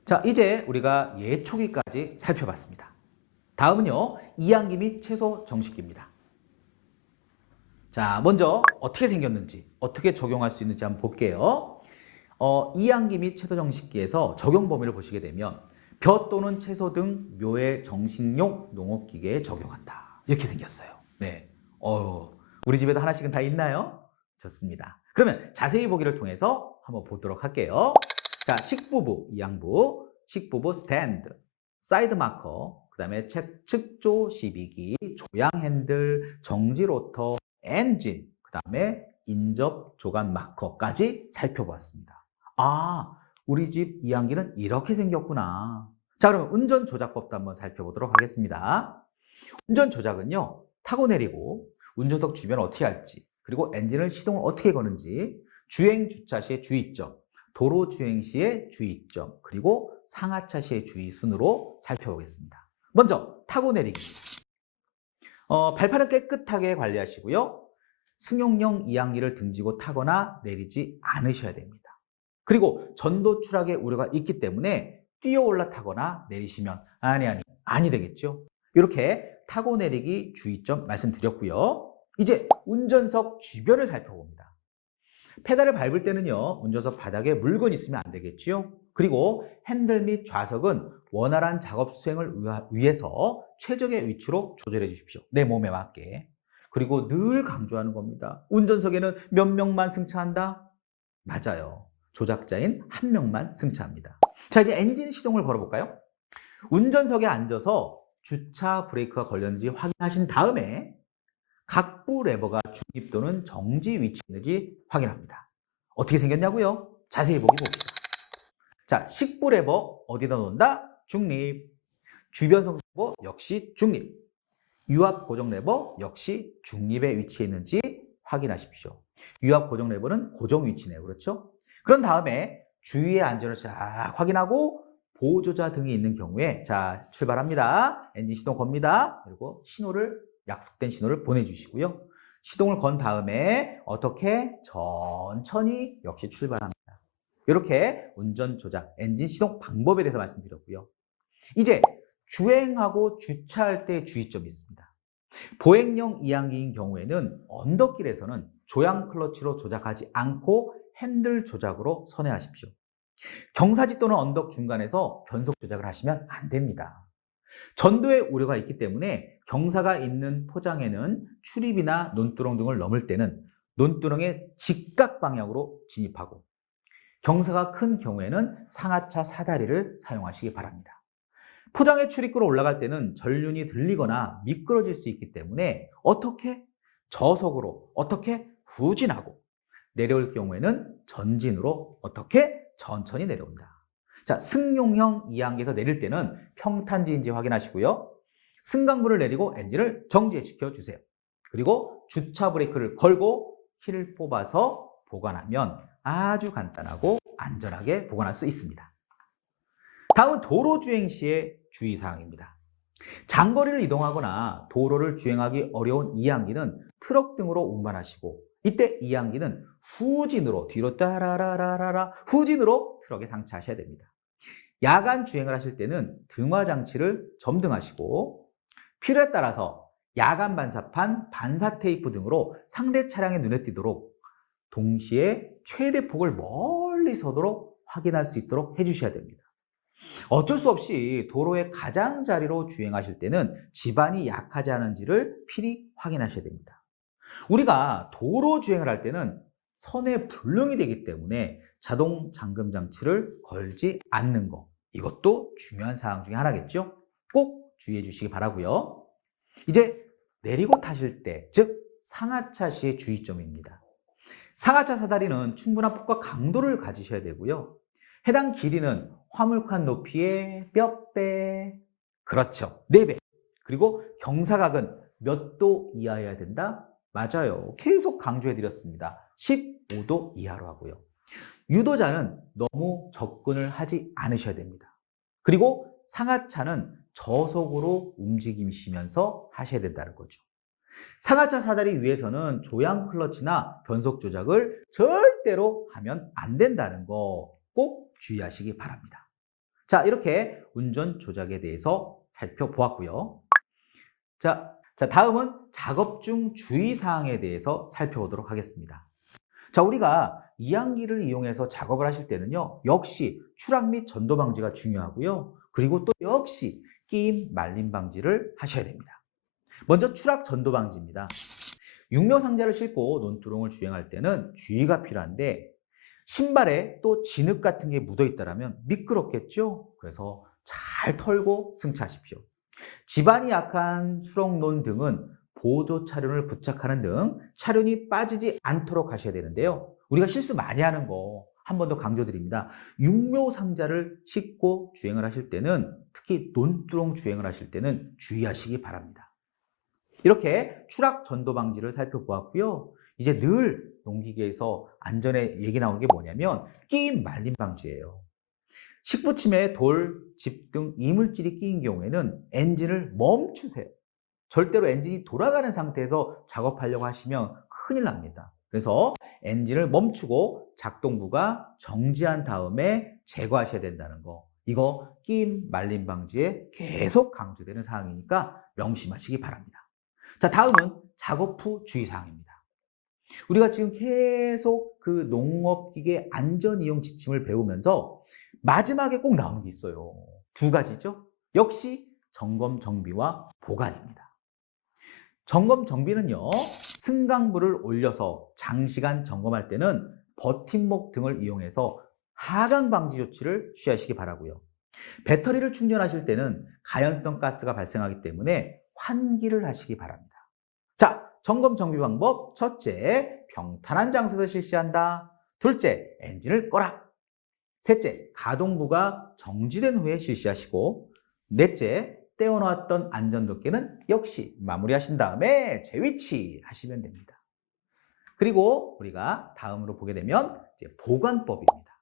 자, 이제 우리가 예초기까지 살펴봤습니다. 다음은요, 이항기 및 채소 정식기입니다. 자, 먼저 어떻게 생겼는지, 어떻게 적용할 수 있는지 한번 볼게요. 이항기 및 채소 정식기에서 적용 범위를 보시게 되면 벼 또는 채소 등 묘의 정식용 농업기계에 적용한다. 이렇게 생겼어요. 네, 우리 집에도 하나씩은 다 있나요? 좋습니다. 그러면 자세히 보기를 통해서 한번 보도록 할게요. 자, 식부부, 이항부, 식부부 스탠드, 사이드 마커, 그 다음에 측조 시비기, 조향 핸들, 정지 로터, 엔진, 그 다음에 인접 조간 마커까지 살펴보았습니다. 아, 우리 집 이항기는 이렇게 생겼구나. 자, 그러면 운전 조작법도 한번 살펴보도록 하겠습니다. 운전 조작은요, 타고 내리고 운전석 주변을 어떻게 할지, 그리고 엔진을 시동을 어떻게 거는지, 주행 주차 시의 주의점, 도로 주행 시의 주의점, 그리고 상하차 시의 주의 순으로 살펴보겠습니다. 먼저 타고 내리기. 발판은 깨끗하게 관리하시고요. 승용용 이항기를 등지고 타거나 내리지 않으셔야 됩니다. 그리고 전도 추락의 우려가 있기 때문에 뛰어 올라타거나 내리시면 아니 되겠죠. 이렇게 타고 내리기 주의점 말씀드렸고요. 이제 운전석 주변을 살펴봅니다. 페달을 밟을 때는요, 운전석 바닥에 물건이 있으면 안 되겠죠. 그리고 핸들 및 좌석은 원활한 작업 수행을 위해서 최적의 위치로 조절해 주십시오. 내 몸에 맞게. 그리고 늘 강조하는 겁니다. 운전석에는 몇 명만 승차한다? 맞아요. 조작자인 한 명만 승차합니다. 자, 이제 엔진 시동을 걸어볼까요? 운전석에 앉아서 주차 브레이크가 걸렸는지 확인하신 다음에 각부 레버가 중립 또는 정지 위치에 있는지 확인합니다. 어떻게 생겼냐고요? 자세히 보기 봅시다. 자, 식부 레버 어디다 놓는다? 중립. 주변석 레버 역시 중립. 유압 고정 레버 역시 중립에 위치해 있는지 확인하십시오. 유압 고정 레버는 고정 위치네요. 그렇죠? 그런 다음에 주위의 안전을 쫙 확인하고 보조자 등이 있는 경우에 자, 출발합니다. 엔진 시동 겁니다. 그리고 약속된 신호를 보내주시고요. 시동을 건 다음에 어떻게? 천천히 역시 출발합니다. 이렇게 운전 조작, 엔진 시동 방법에 대해서 말씀드렸고요. 이제 주행하고 주차할 때의 주의점이 있습니다. 보행용 이항기인 경우에는 언덕길에서는 조향 클러치로 조작하지 않고 핸들 조작으로 선회하십시오. 경사지 또는 언덕 중간에서 변속 조작을 하시면 안 됩니다. 전도의 우려가 있기 때문에 경사가 있는 포장에는 출입이나 논두렁 등을 넘을 때는 논두렁의 직각 방향으로 진입하고, 경사가 큰 경우에는 상하차 사다리를 사용하시기 바랍니다. 포장의 출입구로 올라갈 때는 전륜이 들리거나 미끄러질 수 있기 때문에 어떻게? 저속으로 어떻게? 후진하고, 내려올 경우에는 전진으로 어떻게? 천천히 내려온다. 자, 승용형 2항기에서 내릴 때는 평탄지인지 확인하시고요. 승강부를 내리고 엔진을 정지시켜 주세요. 그리고 주차 브레이크를 걸고 키를 뽑아서 보관하면 아주 간단하고 안전하게 보관할 수 있습니다. 다음은 도로 주행 시의 주의사항입니다. 장거리를 이동하거나 도로를 주행하기 어려운 2항기는 트럭 등으로 운반하시고, 이때 2항기는 후진으로 뒤로 따라라라라 후진으로 트럭에 상차하셔야 됩니다. 야간 주행을 하실 때는 등화 장치를 점등하시고, 필요에 따라서 야간 반사판, 반사 테이프 등으로 상대 차량의 눈에 띄도록 동시에 최대 폭을 멀리서도록 확인할 수 있도록 해주셔야 됩니다. 어쩔 수 없이 도로의 가장자리로 주행하실 때는 지반이 약하지 않은지를 필히 확인하셔야 됩니다. 우리가 도로 주행을 할 때는 선에 불능이 되기 때문에 자동 잠금 장치를 걸지 않는 거, 이것도 중요한 사항 중에 하나겠죠. 꼭 주의해 주시기 바라고요. 이제 내리고 타실 때, 즉 상하차 시의 주의점입니다. 상하차 사다리는 충분한 폭과 강도를 가지셔야 되고요. 해당 길이는 화물칸 높이의 몇 배? 그렇죠, 4배. 그리고 경사각은 몇 도 이하여야 된다? 맞아요. 계속 강조해 드렸습니다. 15도 이하로 하고요. 유도자는 너무 접근을 하지 않으셔야 됩니다. 그리고 상하차는 저속으로 움직이시면서 하셔야 된다는 거죠. 상하차 사다리 위에서는 조향 클러치나 변속 조작을 절대로 하면 안 된다는 거 꼭 주의하시기 바랍니다. 자, 이렇게 운전 조작에 대해서 살펴보았고요. 자, 다음은 작업 중 주의사항에 대해서 살펴보도록 하겠습니다. 자, 우리가 2항기를 이용해서 작업을 하실 때는요, 역시 추락 및 전도 방지가 중요하고요. 그리고 또 역시 끼임 말림 방지를 하셔야 됩니다. 먼저 추락 전도 방지입니다. 육묘 상자를 싣고 논두렁을 주행할 때는 주의가 필요한데, 신발에 또 진흙 같은 게 묻어 있다면 미끄럽겠죠? 그래서 잘 털고 승차하십시오. 지반이 약한 수렁논 등은 보조 차륜을 부착하는 등 차륜이 빠지지 않도록 하셔야 되는데요. 우리가 실수 많이 하는 거 한 번 더 강조드립니다. 육묘 상자를 싣고 주행을 하실 때는, 특히 논두렁 주행을 하실 때는 주의하시기 바랍니다. 이렇게 추락 전도 방지를 살펴보았고요. 이제 늘 농기계에서 안전에 얘기 나오는 게 뭐냐면 끼임 말림 방지예요. 식부침에 돌, 집 등 이물질이 끼인 경우에는 엔진을 멈추세요. 절대로 엔진이 돌아가는 상태에서 작업하려고 하시면 큰일 납니다. 그래서 엔진을 멈추고 작동부가 정지한 다음에 제거하셔야 된다는 거, 이거 끼임 말림 방지에 계속 강조되는 사항이니까 명심하시기 바랍니다. 자, 다음은 작업 후 주의사항입니다. 우리가 지금 계속 그 농업기계 안전이용 지침을 배우면서 마지막에 꼭 나오는 게 있어요. 2가지죠. 역시 점검 정비와 보관입니다. 점검 정비는요, 승강부를 올려서 장시간 점검할 때는 버팀목 등을 이용해서 하강 방지 조치를 취하시기 바라고요. 배터리를 충전하실 때는 가연성 가스가 발생하기 때문에 환기를 하시기 바랍니다. 자, 점검 정비 방법. 첫째, 평탄한 장소에서 실시한다. 둘째, 엔진을 꺼라. 셋째, 가동부가 정지된 후에 실시하시고, 넷째, 떼어놓았던 안전도끼는 역시 마무리하신 다음에 재위치 하시면 됩니다. 그리고 우리가 다음으로 보게 되면 이제 보관법입니다.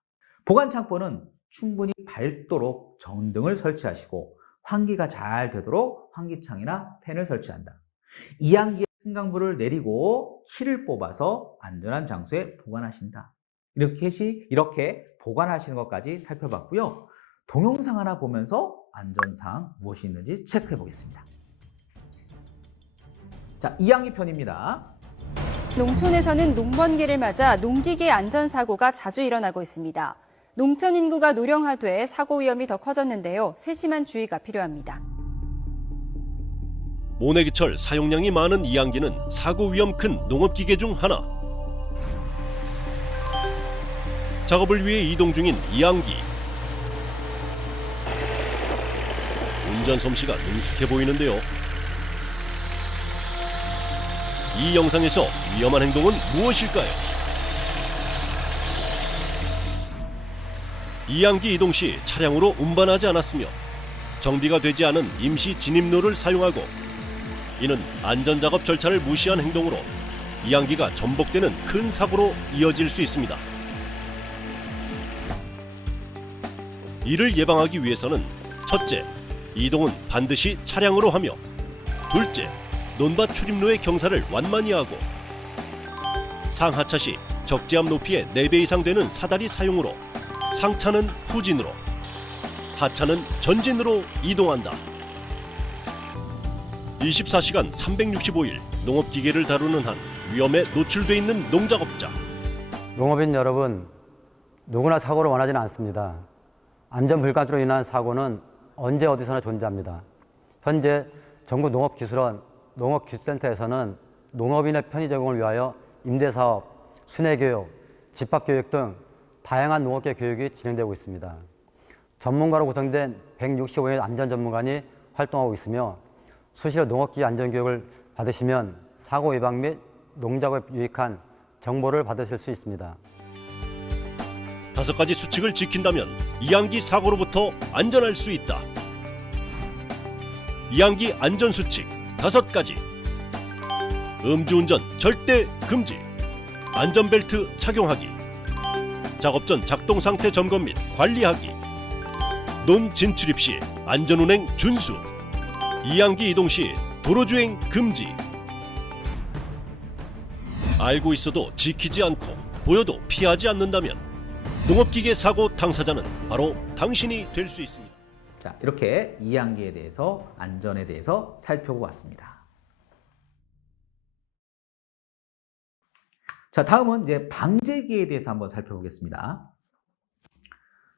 보관 창고는 충분히 밝도록 전등을 설치하시고 환기가 잘 되도록 환기창이나 팬을 설치한다. 2항기의 승강부를 내리고 키를 뽑아서 안전한 장소에 보관하신다. 이렇게 보관하시는 것까지 살펴봤고요. 동영상 하나 보면서 안전사항 무엇이 있는지 체크해 보겠습니다. 자, 2항기 편입니다. 농촌에서는 농번기를 맞아 농기계 안전사고가 자주 일어나고 있습니다. 농촌 인구가 노령화돼 사고 위험이 더 커졌는데요. 세심한 주의가 필요합니다. 모내기철 사용량이 많은 2항기는 사고 위험 큰 농업기계 중 하나. 작업을 위해 이동 중인 이항기. 운전 솜씨가 능숙해 보이는데요. 이 영상에서 위험한 행동은 무엇일까요? 이항기 이동 시 차량으로 운반하지 않았으며 정비가 되지 않은 임시 진입로를 사용하고 이는 안전작업 절차를 무시한 행동으로 이항기가 전복되는 큰 사고로 이어질 수 있습니다. 이를 예방하기 위해서는 첫째, 이동은 반드시 차량으로 하며 둘째, 논밭 출입로의 경사를 완만히 하고 상하차 시 적재함 높이의 4배 이상 되는 사다리 사용으로 상차는 후진으로 하차는 전진으로 이동한다. 24시간 365일 농업기계를 다루는 한 위험에 노출돼 있는 농작업자. 농업인 여러분, 누구나 사고를 원하지는 않습니다. 안전불감으로 인한 사고는 언제 어디서나 존재합니다. 현재 전국 농업기술원, 농업기술센터에서는 농업인의 편의 제공을 위하여 임대사업, 순회교육, 집합교육 등 다양한 농업계 교육이 진행되고 있습니다. 전문가로 구성된 165의 안전전문관이 활동하고 있으며 수시로 농업기계 안전교육을 받으시면 사고 예방 및 농작업에 유익한 정보를 받으실 수 있습니다. 5가지 수칙을 지킨다면 이항기 사고로부터 안전할 수 있다. 이항기 안전수칙 5가지. 음주운전 절대 금지. 안전벨트 착용하기. 작업 전 작동 상태 점검 및 관리하기. 논 진출입 시 안전운행 준수. 이항기 이동 시 도로주행 금지. 알고 있어도 지키지 않고 보여도 피하지 않는다면 농업기계 사고 당사자는 바로 당신이 될 수 있습니다. 자, 이렇게 이항기에 대해서 안전에 대해서 살펴보고 왔습니다. 자, 다음은 이제 방제기에 대해서 한번 살펴보겠습니다.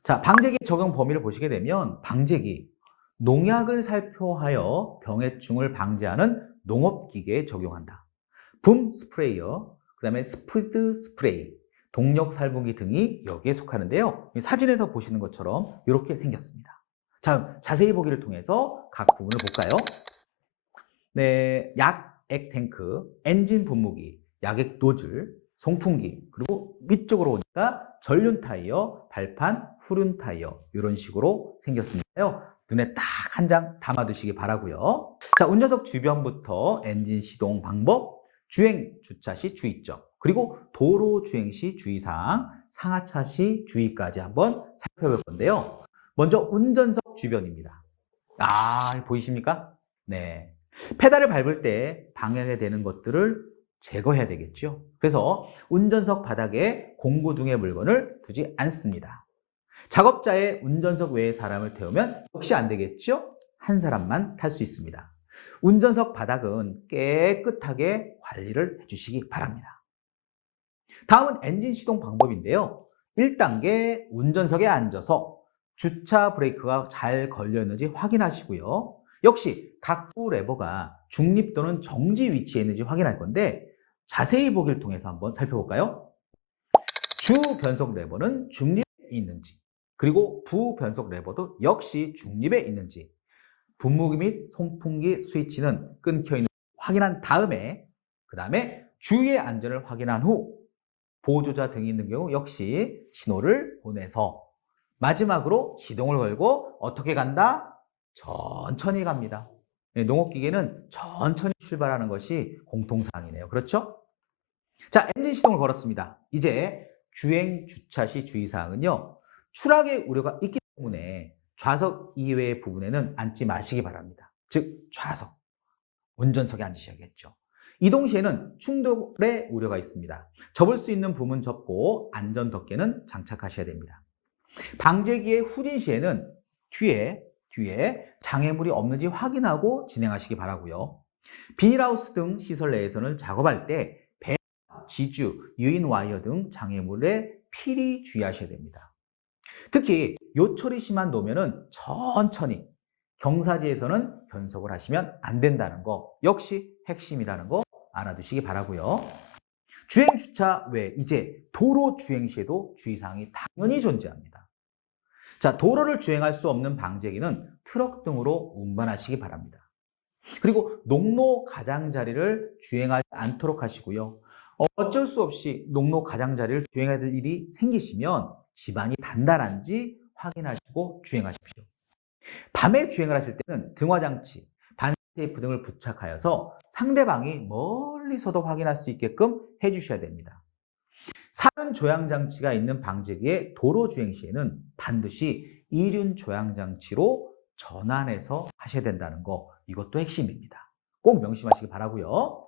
자, 방제기 적용 범위를 보시게 되면 방제기, 농약을 살포하여 병해충을 방지하는 농업기계에 적용한다. 붐 스프레이어, 그 다음에 스피드 스프레이, 동력 살분기 등이 여기에 속하는데요. 사진에서 보시는 것처럼 이렇게 생겼습니다. 자, 자세히 보기를 통해서 각 부분을 볼까요? 네, 약액 탱크, 엔진 분무기, 약액 노즐, 송풍기, 그리고 위쪽으로 오니까 전륜 타이어, 발판, 후륜 타이어 이런 식으로 생겼으니까요. 눈에 딱 한 장 담아두시기 바라고요. 자, 운전석 주변부터 엔진 시동 방법, 주행 주차 시 주의점, 그리고 도로 주행 시 주의사항, 상하차 시 주의까지 한번 살펴볼 건데요. 먼저 운전석 주변입니다. 보이십니까? 네. 페달을 밟을 때 방해가 되는 것들을 제거해야 되겠죠. 그래서 운전석 바닥에 공구 등의 물건을 두지 않습니다. 작업자의 운전석 외에 사람을 태우면 역시 안 되겠죠? 한 사람만 탈 수 있습니다. 운전석 바닥은 깨끗하게 관리를 해주시기 바랍니다. 다음은 엔진 시동 방법인데요. 1단계 운전석에 앉아서 주차 브레이크가 잘 걸려 있는지 확인하시고요. 역시 각부 레버가 중립 또는 정지 위치에 있는지 확인할 건데 자세히 보기를 통해서 한번 살펴볼까요? 주 변속 레버는 중립에 있는지, 그리고 부 변속 레버도 역시 중립에 있는지, 분무기 및 송풍기 스위치는 끊겨 있는지 확인한 다음에 그 다음에 주유의 안전을 확인한 후 보조자 등이 있는 경우 역시 신호를 보내서 마지막으로 시동을 걸고 어떻게 간다? 천천히 갑니다. 농업기계는 천천히 출발하는 것이 공통사항이네요. 그렇죠? 자, 엔진 시동을 걸었습니다. 이제 주행 주차 시 주의사항은요. 추락의 우려가 있기 때문에 좌석 이외의 부분에는 앉지 마시기 바랍니다. 즉 좌석, 운전석에 앉으셔야겠죠. 이동 시에는 충돌의 우려가 있습니다. 접을 수 있는 부분 접고 안전 덮개는 장착하셔야 됩니다. 방제기의 후진 시에는 뒤에 장애물이 없는지 확인하고 진행하시기 바라고요. 비닐하우스 등 시설 내에서는 작업할 때 배, 지주, 유인 와이어 등 장애물에 필히 주의하셔야 됩니다. 특히 요철이 심한 노면은 천천히, 경사지에서는 변속을 하시면 안 된다는 거 역시 핵심이라는 거 알아두시기 바라고요. 주행 주차 외 이제 도로 주행 시에도 주의사항이 당연히 존재합니다. 자, 도로를 주행할 수 없는 방제기는 트럭 등으로 운반하시기 바랍니다. 그리고 농로 가장자리를 주행하지 않도록 하시고요. 어쩔 수 없이 농로 가장자리를 주행해야 될 일이 생기시면 집안이 단단한지 확인하시고 주행하십시오. 밤에 주행을 하실 때는 등화장치, 반테이프 등을 부착하여서 상대방이 멀리서도 확인할 수 있게끔 해주셔야 됩니다. 사륜 조향장치가 있는 방제기의 도로 주행 시에는 반드시 이륜 조향장치로 전환해서 하셔야 된다는 거, 이것도 핵심입니다. 꼭 명심하시기 바라고요.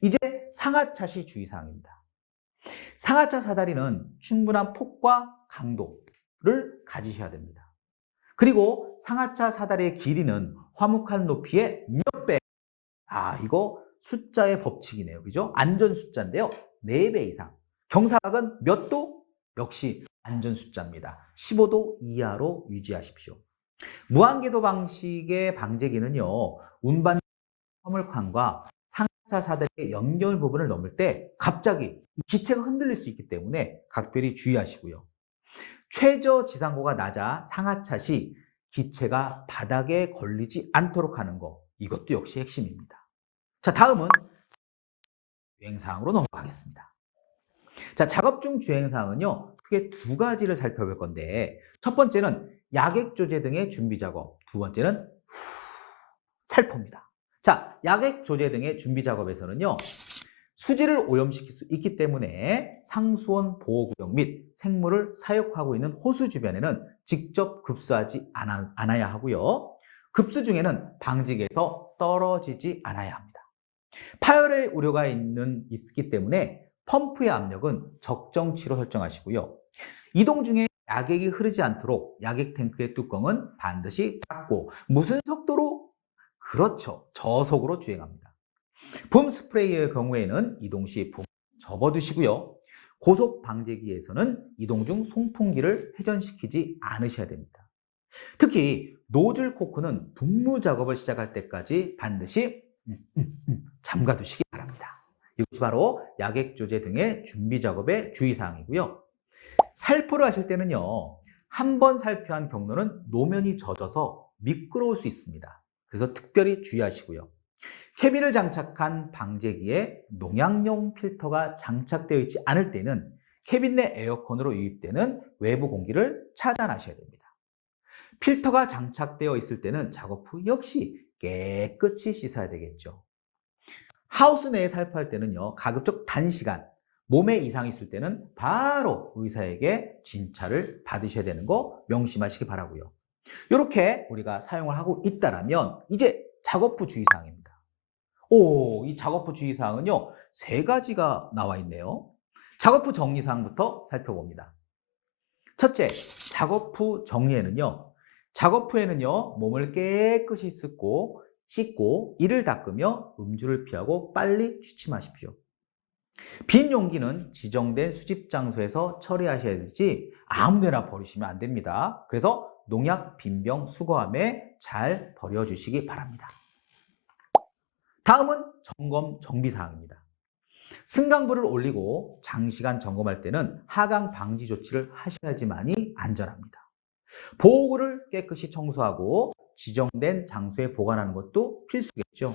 이제 상하차 시 주의사항입니다. 상하차 사다리는 충분한 폭과 강도를 가지셔야 됩니다. 그리고 상하차 사다리의 길이는 화목한 높이의 몇 배? 이거 숫자의 법칙이네요. 그죠? 안전 숫자인데요. 4배 이상. 경사각은 몇 도? 역시 안전 숫자입니다. 15도 이하로 유지하십시오. 무한궤도 방식의 방제기는요, 운반 화물칸과 상하차 사다리의 연결 부분을 넘을 때 갑자기 기체가 흔들릴 수 있기 때문에 각별히 주의하시고요. 최저 지상고가 낮아 상하차 시 기체가 바닥에 걸리지 않도록 하는 거, 이것도 역시 핵심입니다. 자, 다음은 주행사항으로 넘어가겠습니다. 자, 작업 중 주행사항은요, 크게 2가지를 살펴볼 건데, 첫 번째는 야객 조제 등의 준비 작업, 두 번째는 살포입니다. 자, 야객 조제 등의 준비 작업에서는요, 수질을 오염시킬 수 있기 때문에 상수원 보호구역 및 생물을 사육하고 있는 호수 주변에는 직접 급수하지 않아야 하고요. 급수 중에는 방지기에서 떨어지지 않아야 합니다. 파열의 우려가 있기 때문에 펌프의 압력은 적정치로 설정하시고요. 이동 중에 야객이 흐르지 않도록 야객 탱크의 뚜껑은 반드시 닫고, 무슨 속도로? 그렇죠, 저속으로 주행합니다. 붐 스프레이의 경우에는 이동 시 붐 접어두시고요. 고속 방제기에서는 이동 중 송풍기를 회전시키지 않으셔야 됩니다. 특히 노즐 코크는 분무 작업을 시작할 때까지 반드시 잠가두시기 바랍니다. 이것이 바로 야객 조제 등의 준비 작업의 주의사항이고요. 살포를 하실 때는요, 한 번 살포한 경로는 노면이 젖어서 미끄러울 수 있습니다. 그래서 특별히 주의하시고요. 캐빈을 장착한 방제기에 농약용 필터가 장착되어 있지 않을 때는 캐빈 내 에어컨으로 유입되는 외부 공기를 차단하셔야 됩니다. 필터가 장착되어 있을 때는 작업 후 역시 깨끗이 씻어야 되겠죠. 하우스 내에 살포할 때는요, 가급적 단시간, 몸에 이상이 있을 때는 바로 의사에게 진찰을 받으셔야 되는 거 명심하시기 바라고요. 이렇게 우리가 사용을 하고 있다라면 이제 작업 후 주의사항입니다. 이 작업 후 주의사항은요, 3가지가 나와 있네요. 작업 후 정리사항부터 살펴봅니다. 첫째, 작업 후 정리에는요, 작업 후에는요, 몸을 깨끗이 씻고 이를 닦으며 음주를 피하고 빨리 취침하십시오. 빈 용기는 지정된 수집 장소에서 처리하셔야 되지 아무데나 버리시면 안 됩니다. 그래서 농약 빈병 수거함에 잘 버려주시기 바랍니다. 다음은 점검 정비사항입니다. 승강부를 올리고 장시간 점검할 때는 하강 방지 조치를 하셔야지만이 안전합니다. 보호구를 깨끗이 청소하고 지정된 장소에 보관하는 것도 필수겠죠.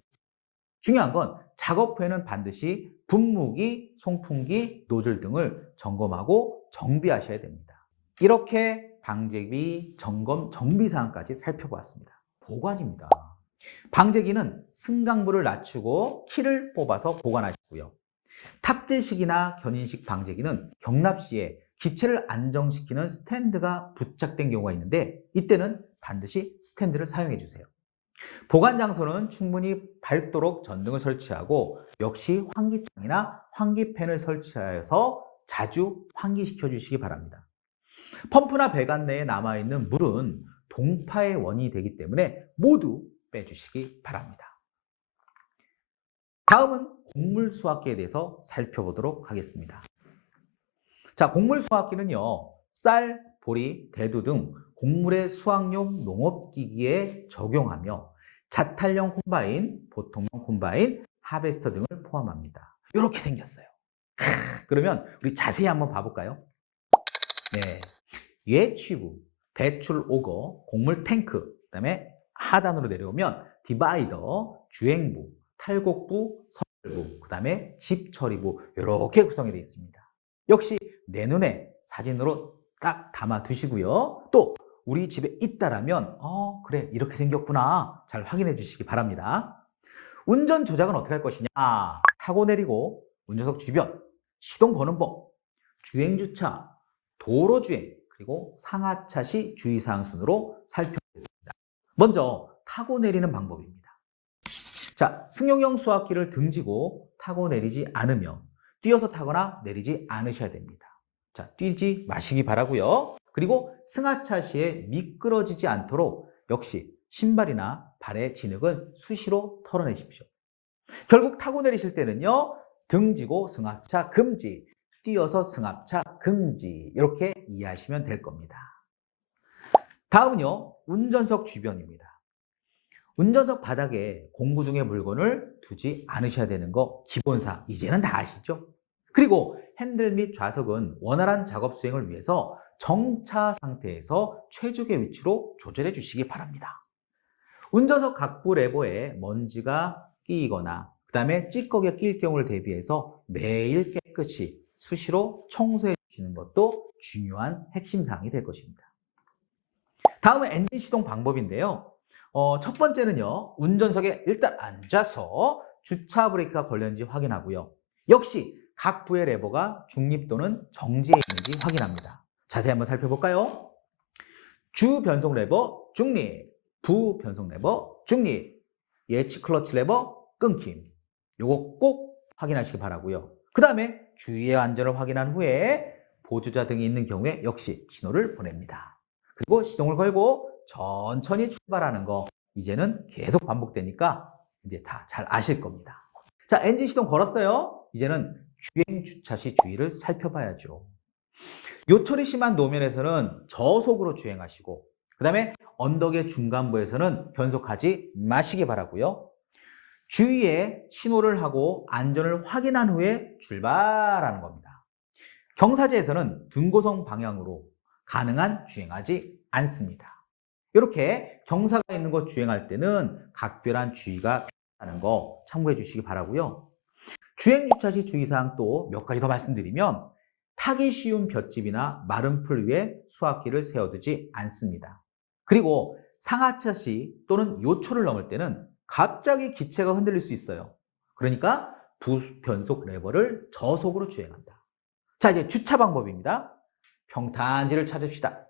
중요한 건 작업 후에는 반드시 분무기, 송풍기, 노즐 등을 점검하고 정비하셔야 됩니다. 이렇게 방제기 점검 정비사항까지 살펴보았습니다. 보관입니다. 방제기는 승강부를 낮추고 키를 뽑아서 보관하시고요. 탑재식이나 견인식 방제기는 경납 시에 기체를 안정시키는 스탠드가 부착된 경우가 있는데, 이때는 반드시 스탠드를 사용해 주세요. 보관 장소는 충분히 밝도록 전등을 설치하고, 역시 환기장이나 환기팬을 설치하여서 자주 환기시켜 주시기 바랍니다. 펌프나 배관 내에 남아있는 물은 동파의 원인이 되기 때문에 모두 빼주시기 바랍니다. 다음은 곡물 수확기에 대해서 살펴보도록 하겠습니다. 자, 곡물 수확기는요, 쌀, 보리, 대두 등 곡물의 수확용 농업기기에 적용하며 자탈형 콤바인, 보통형 콤바인, 하베스터 등을 포함합니다. 이렇게 생겼어요. 그러면 우리 자세히 한번 봐볼까요? 네, 예취부, 배출 오거, 곡물 탱크, 그다음에 하단으로 내려오면 디바이더, 주행부, 탈곡부, 선별부, 그다음에 집 처리부 이렇게 구성이 되어 있습니다. 역시 내 눈에 사진으로 딱 담아 두시고요. 또 우리 집에 있다라면 그래 이렇게 생겼구나 잘 확인해 주시기 바랍니다. 운전 조작은 어떻게 할 것이냐? 타고 내리고 운전석 주변, 시동 거는 법, 주행 주차, 도로 주행, 그리고 상하차 시 주의사항 순으로 살펴보겠습니다. 먼저 타고 내리는 방법입니다. 자, 승용형 수화기를 등지고 타고 내리지 않으며 뛰어서 타거나 내리지 않으셔야 됩니다. 자, 뛰지 마시기 바라고요. 그리고 승하차 시에 미끄러지지 않도록 역시 신발이나 발의 진흙을 수시로 털어내십시오. 결국 타고 내리실 때는요, 등지고 승하차 금지, 뛰어서 승하차 금지 이렇게 이해하시면 될 겁니다. 다음은요, 운전석 주변입니다. 운전석 바닥에 공구 등의 물건을 두지 않으셔야 되는 거 기본사 이제는 다 아시죠? 그리고 핸들 및 좌석은 원활한 작업 수행을 위해서 정차 상태에서 최적의 위치로 조절해 주시기 바랍니다. 운전석 각부 레버에 먼지가 끼이거나 그 다음에 찌꺼기가 끼일 경우를 대비해서 매일 깨끗이 수시로 청소해 주시는 것도 중요한 핵심 사항이 될 것입니다. 다음은 엔진 시동 방법인데요. 첫 번째는요, 운전석에 일단 앉아서 주차 브레이크가 걸렸는지 확인하고요. 역시 각 부의 레버가 중립 또는 정지해 있는지 확인합니다. 자세히 한번 살펴볼까요? 주 변속 레버 중립, 부 변속 레버 중립, 예치 클러치 레버 끊김. 요거 꼭 확인하시기 바라고요. 그 다음에 주위의 안전을 확인한 후에 보조자 등이 있는 경우에 역시 신호를 보냅니다. 그리고 시동을 걸고 천천히 출발하는 거 이제는 계속 반복되니까 이제 다 잘 아실 겁니다. 자, 엔진 시동 걸었어요. 이제는 주행 주차 시 주의를 살펴봐야죠. 요철이 심한 노면에서는 저속으로 주행하시고 그 다음에 언덕의 중간부에서는 변속하지 마시기 바라고요. 주위에 신호를 하고 안전을 확인한 후에 출발하는 겁니다. 경사지에서는 등고성 방향으로 가능한 주행하지 않습니다. 이렇게 경사가 있는 곳 주행할 때는 각별한 주의가 필요하다는 거 참고해 주시기 바라고요. 주행 주차 시 주의사항 또 몇 가지 더 말씀드리면 타기 쉬운 볏짚이나 마른 풀 위에 수화기를 세워두지 않습니다. 그리고 상하차 시 또는 요철을 넘을 때는 갑자기 기체가 흔들릴 수 있어요. 그러니까 부변속 레버를 저속으로 주행한다. 자, 이제 주차 방법입니다. 평탄지를 찾읍시다.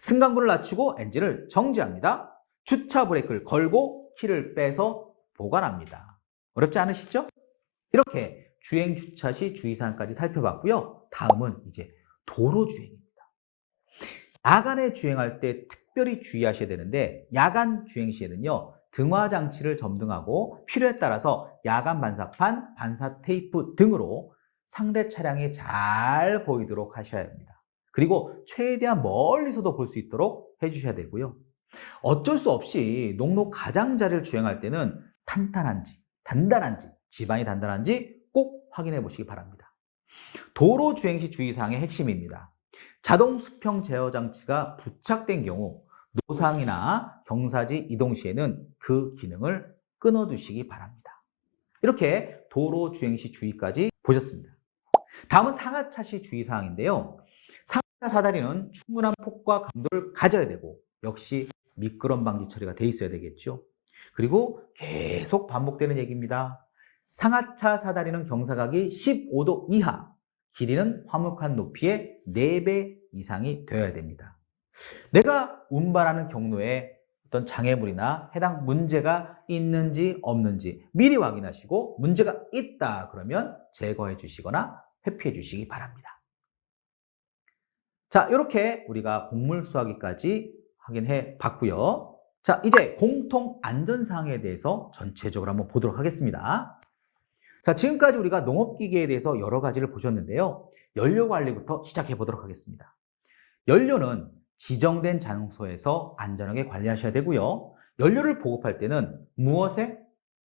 승강분을 낮추고 엔진을 정지합니다. 주차 브레이크를 걸고 키를 빼서 보관합니다. 어렵지 않으시죠? 이렇게 주행 주차 시 주의사항까지 살펴봤고요. 다음은 이제 도로 주행입니다. 야간에 주행할 때 특별히 주의하셔야 되는데 야간 주행 시에는요, 등화 장치를 점등하고 필요에 따라서 야간 반사판, 반사 테이프 등으로 상대 차량이 잘 보이도록 하셔야 합니다. 그리고 최대한 멀리서도 볼 수 있도록 해주셔야 되고요. 어쩔 수 없이 녹록 가장자리를 주행할 때는 탄탄한지, 단단한지, 지반이 단단한지 꼭 확인해 보시기 바랍니다. 도로 주행 시 주의사항의 핵심입니다. 자동 수평 제어 장치가 부착된 경우 노상이나 경사지 이동 시에는 그 기능을 끊어두시기 바랍니다. 이렇게 도로 주행 시 주의까지 보셨습니다. 다음은 상하차 시 주의사항인데요. 상하차 사다리는 충분한 폭과 강도를 가져야 되고 역시 미끄럼 방지 처리가 돼 있어야 되겠죠. 그리고 계속 반복되는 얘기입니다. 상하차 사다리는 경사각이 15도 이하, 길이는 화물칸 높이의 4배 이상이 되어야 됩니다. 내가 운반하는 경로에 어떤 장애물이나 해당 문제가 있는지 없는지 미리 확인하시고 문제가 있다 그러면 제거해 주시거나 회피해 주시기 바랍니다. 자, 이렇게 우리가 곡물 수화기까지 확인해 봤고요. 자, 이제 공통 안전사항에 대해서 전체적으로 한번 보도록 하겠습니다. 자, 지금까지 우리가 농업기계에 대해서 여러 가지를 보셨는데요. 연료 관리부터 시작해 보도록 하겠습니다. 연료는 지정된 장소에서 안전하게 관리하셔야 되고요. 연료를 보급할 때는 무엇에?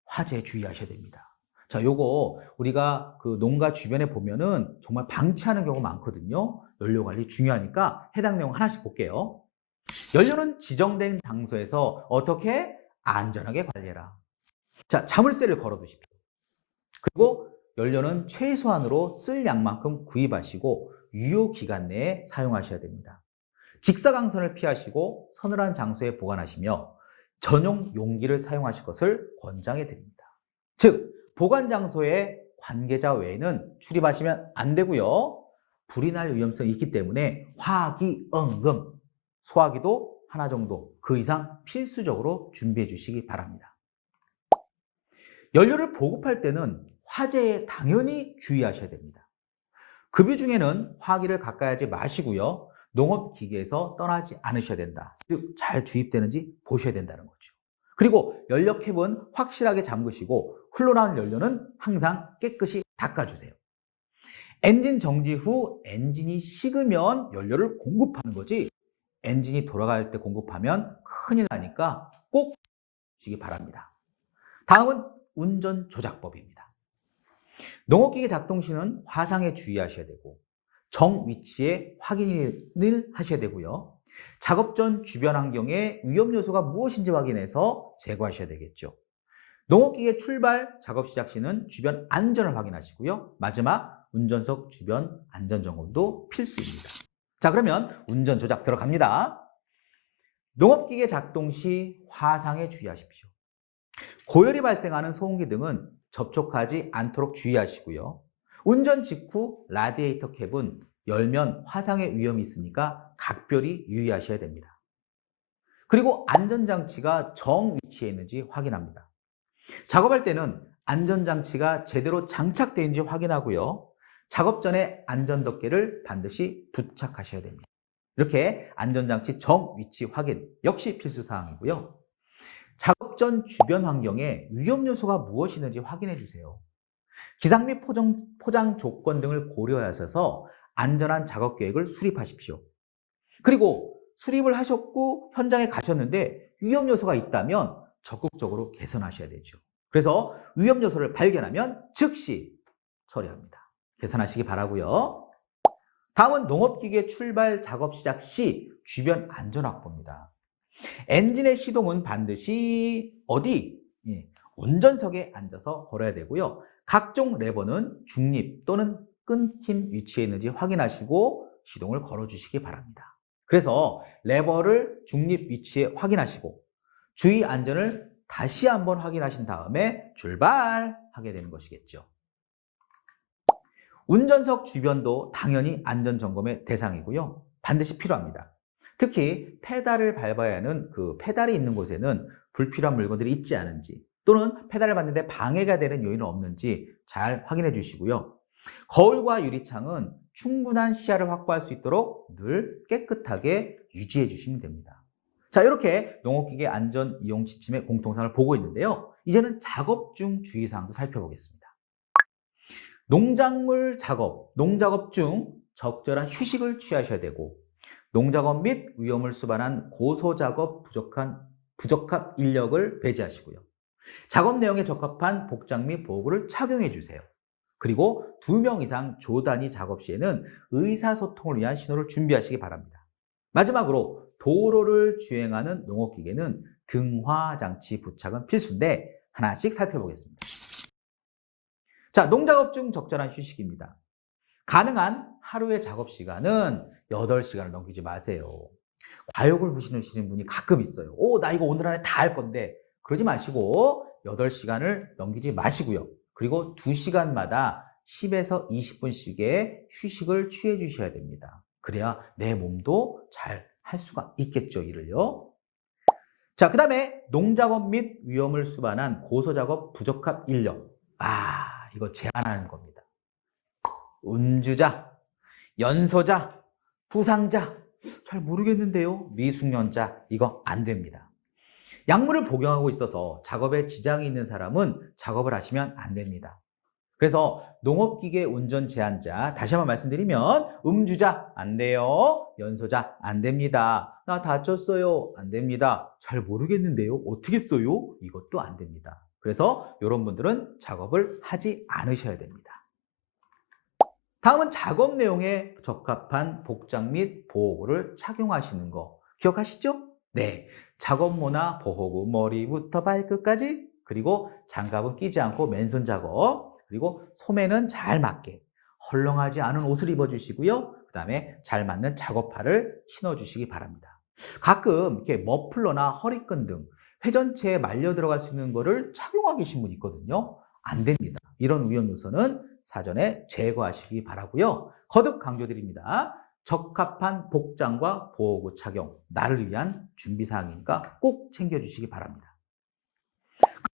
화재에 주의하셔야 됩니다. 자, 요거 우리가 그 농가 주변에 보면은 정말 방치하는 경우가 많거든요. 연료 관리 중요하니까 해당 내용 하나씩 볼게요. 연료는 지정된 장소에서 어떻게 안전하게 관리해라. 자, 자물쇠를 걸어 두십시오. 그리고 연료는 최소한으로 쓸 양만큼 구입하시고 유효 기간 내에 사용하셔야 됩니다. 직사광선을 피하시고 서늘한 장소에 보관하시며 전용 용기를 사용하실 것을 권장해 드립니다. 즉, 보관 장소에 관계자 외에는 출입하시면 안 되고요. 불이 날 위험성이 있기 때문에 화기응금, 소화기도 하나 정도, 그 이상 필수적으로 준비해 주시기 바랍니다. 연료를 보급할 때는 화재에 당연히 주의하셔야 됩니다. 급유 중에는 화기를 가까이 하지 마시고요. 농업기계에서 떠나지 않으셔야 된다. 즉, 잘 주입되는지 보셔야 된다는 거죠. 그리고 연료 캡은 확실하게 잠그시고 흘러나온 연료는 항상 깨끗이 닦아주세요. 엔진 정지 후 엔진이 식으면 연료를 공급하는 거지, 엔진이 돌아갈 때 공급하면 큰일 나니까 꼭 주시기 바랍니다. 다음은 운전 조작법입니다. 농업기계 작동 시는 화상에 주의하셔야 되고 정 위치에 확인을 하셔야 되고요. 작업 전 주변 환경에 위험 요소가 무엇인지 확인해서 제거하셔야 되겠죠. 농업기계 출발, 작업 시작 시는 주변 안전을 확인하시고요. 마지막 운전석 주변 안전점검도 필수입니다. 자, 그러면 운전 조작 들어갑니다. 농업기계 작동 시 화상에 주의하십시오. 고열이 발생하는 소음기 등은 접촉하지 않도록 주의하시고요. 운전 직후 라디에이터 캡은 열면 화상의 위험이 있으니까 각별히 유의하셔야 됩니다. 그리고 안전장치가 정 위치에 있는지 확인합니다. 작업할 때는 안전장치가 제대로 장착되어 있는지 확인하고요. 작업 전에 안전덮개를 반드시 부착하셔야 됩니다. 이렇게 안전장치 정 위치 확인 역시 필수사항이고요. 작업 전 주변 환경에 위험 요소가 무엇이 있는지 확인해 주세요. 기상 및 포장 조건 등을 고려하셔서 안전한 작업 계획을 수립하십시오. 그리고 수립을 하셨고 현장에 가셨는데 위험 요소가 있다면 적극적으로 개선하셔야 되죠. 그래서 위험 요소를 발견하면 즉시 처리합니다. 개선하시기 바라고요. 다음은 농업기계 출발 작업 시작 시 주변 안전 확보입니다. 엔진의 시동은 반드시 어디? 운전석에 앉아서 걸어야 되고요. 각종 레버는 중립 또는 끊긴 위치에 있는지 확인하시고 시동을 걸어주시기 바랍니다. 그래서 레버를 중립 위치에 확인하시고 주의 안전을 다시 한번 확인하신 다음에 출발하게 되는 것이겠죠. 운전석 주변도 당연히 안전점검의 대상이고요. 반드시 필요합니다. 특히 페달을 밟아야 하는 그 페달이 있는 곳에는 불필요한 물건들이 있지 않은지 또는 페달을 밟는데 방해가 되는 요인은 없는지 잘 확인해 주시고요. 거울과 유리창은 충분한 시야를 확보할 수 있도록 늘 깨끗하게 유지해 주시면 됩니다. 자, 이렇게 농업기계 안전 이용 지침의 공통사항을 보고 있는데요. 이제는 작업 중 주의사항도 살펴보겠습니다. 농작물 작업, 농작업 중 적절한 휴식을 취하셔야 되고 농작업 및 위험을 수반한 고소작업 부적합 인력을 배제하시고요. 작업 내용에 적합한 복장 및 보호구를 착용해 주세요. 그리고 2명 이상 조단위 작업 시에는 의사소통을 위한 신호를 준비하시기 바랍니다. 마지막으로 도로를 주행하는 농업기계는 등화장치 부착은 필수인데 하나씩 살펴보겠습니다. 자, 농작업 중 적절한 휴식입니다. 가능한 하루의 작업 시간은 8시간을 넘기지 마세요. 과욕을 부리시는 분이 가끔 있어요. 나 이거 오늘 안에 다 할 건데 그러지 마시고 8시간을 넘기지 마시고요. 그리고 2시간마다 10에서 20분씩의 휴식을 취해 주셔야 됩니다. 그래야 내 몸도 잘 할 수가 있겠죠, 일을요. 자, 그 다음에 농작업 및 위험을 수반한 고소작업 부적합 인력. 이거 제한하는 겁니다. 운주자, 연소자, 부상자, 잘 모르겠는데요. 미숙련자, 이거 안 됩니다. 약물을 복용하고 있어서 작업에 지장이 있는 사람은 작업을 하시면 안 됩니다. 그래서 농업기계 운전 제한자, 다시 한번 말씀드리면 음주자 안 돼요. 연소자 안 됩니다. 나 다쳤어요. 안 됩니다. 잘 모르겠는데요. 어떻게 써요? 이것도 안 됩니다. 그래서 이런 분들은 작업을 하지 않으셔야 됩니다. 다음은 작업 내용에 적합한 복장 및 보호구를 착용하시는 거 기억하시죠? 네, 작업모나 보호구 머리부터 발끝까지, 그리고 장갑은 끼지 않고 맨손 작업, 그리고 소매는 잘 맞게 헐렁하지 않은 옷을 입어주시고요. 그 다음에 잘 맞는 작업화를 신어주시기 바랍니다. 가끔 이렇게 머플러나 허리끈 등 회전체에 말려 들어갈 수 있는 거를 착용하고 계신 분이 있거든요. 안 됩니다. 이런 위험 요소는 사전에 제거하시기 바라고요. 거듭 강조드립니다. 적합한 복장과 보호구 착용, 나를 위한 준비사항이니까 꼭 챙겨주시기 바랍니다.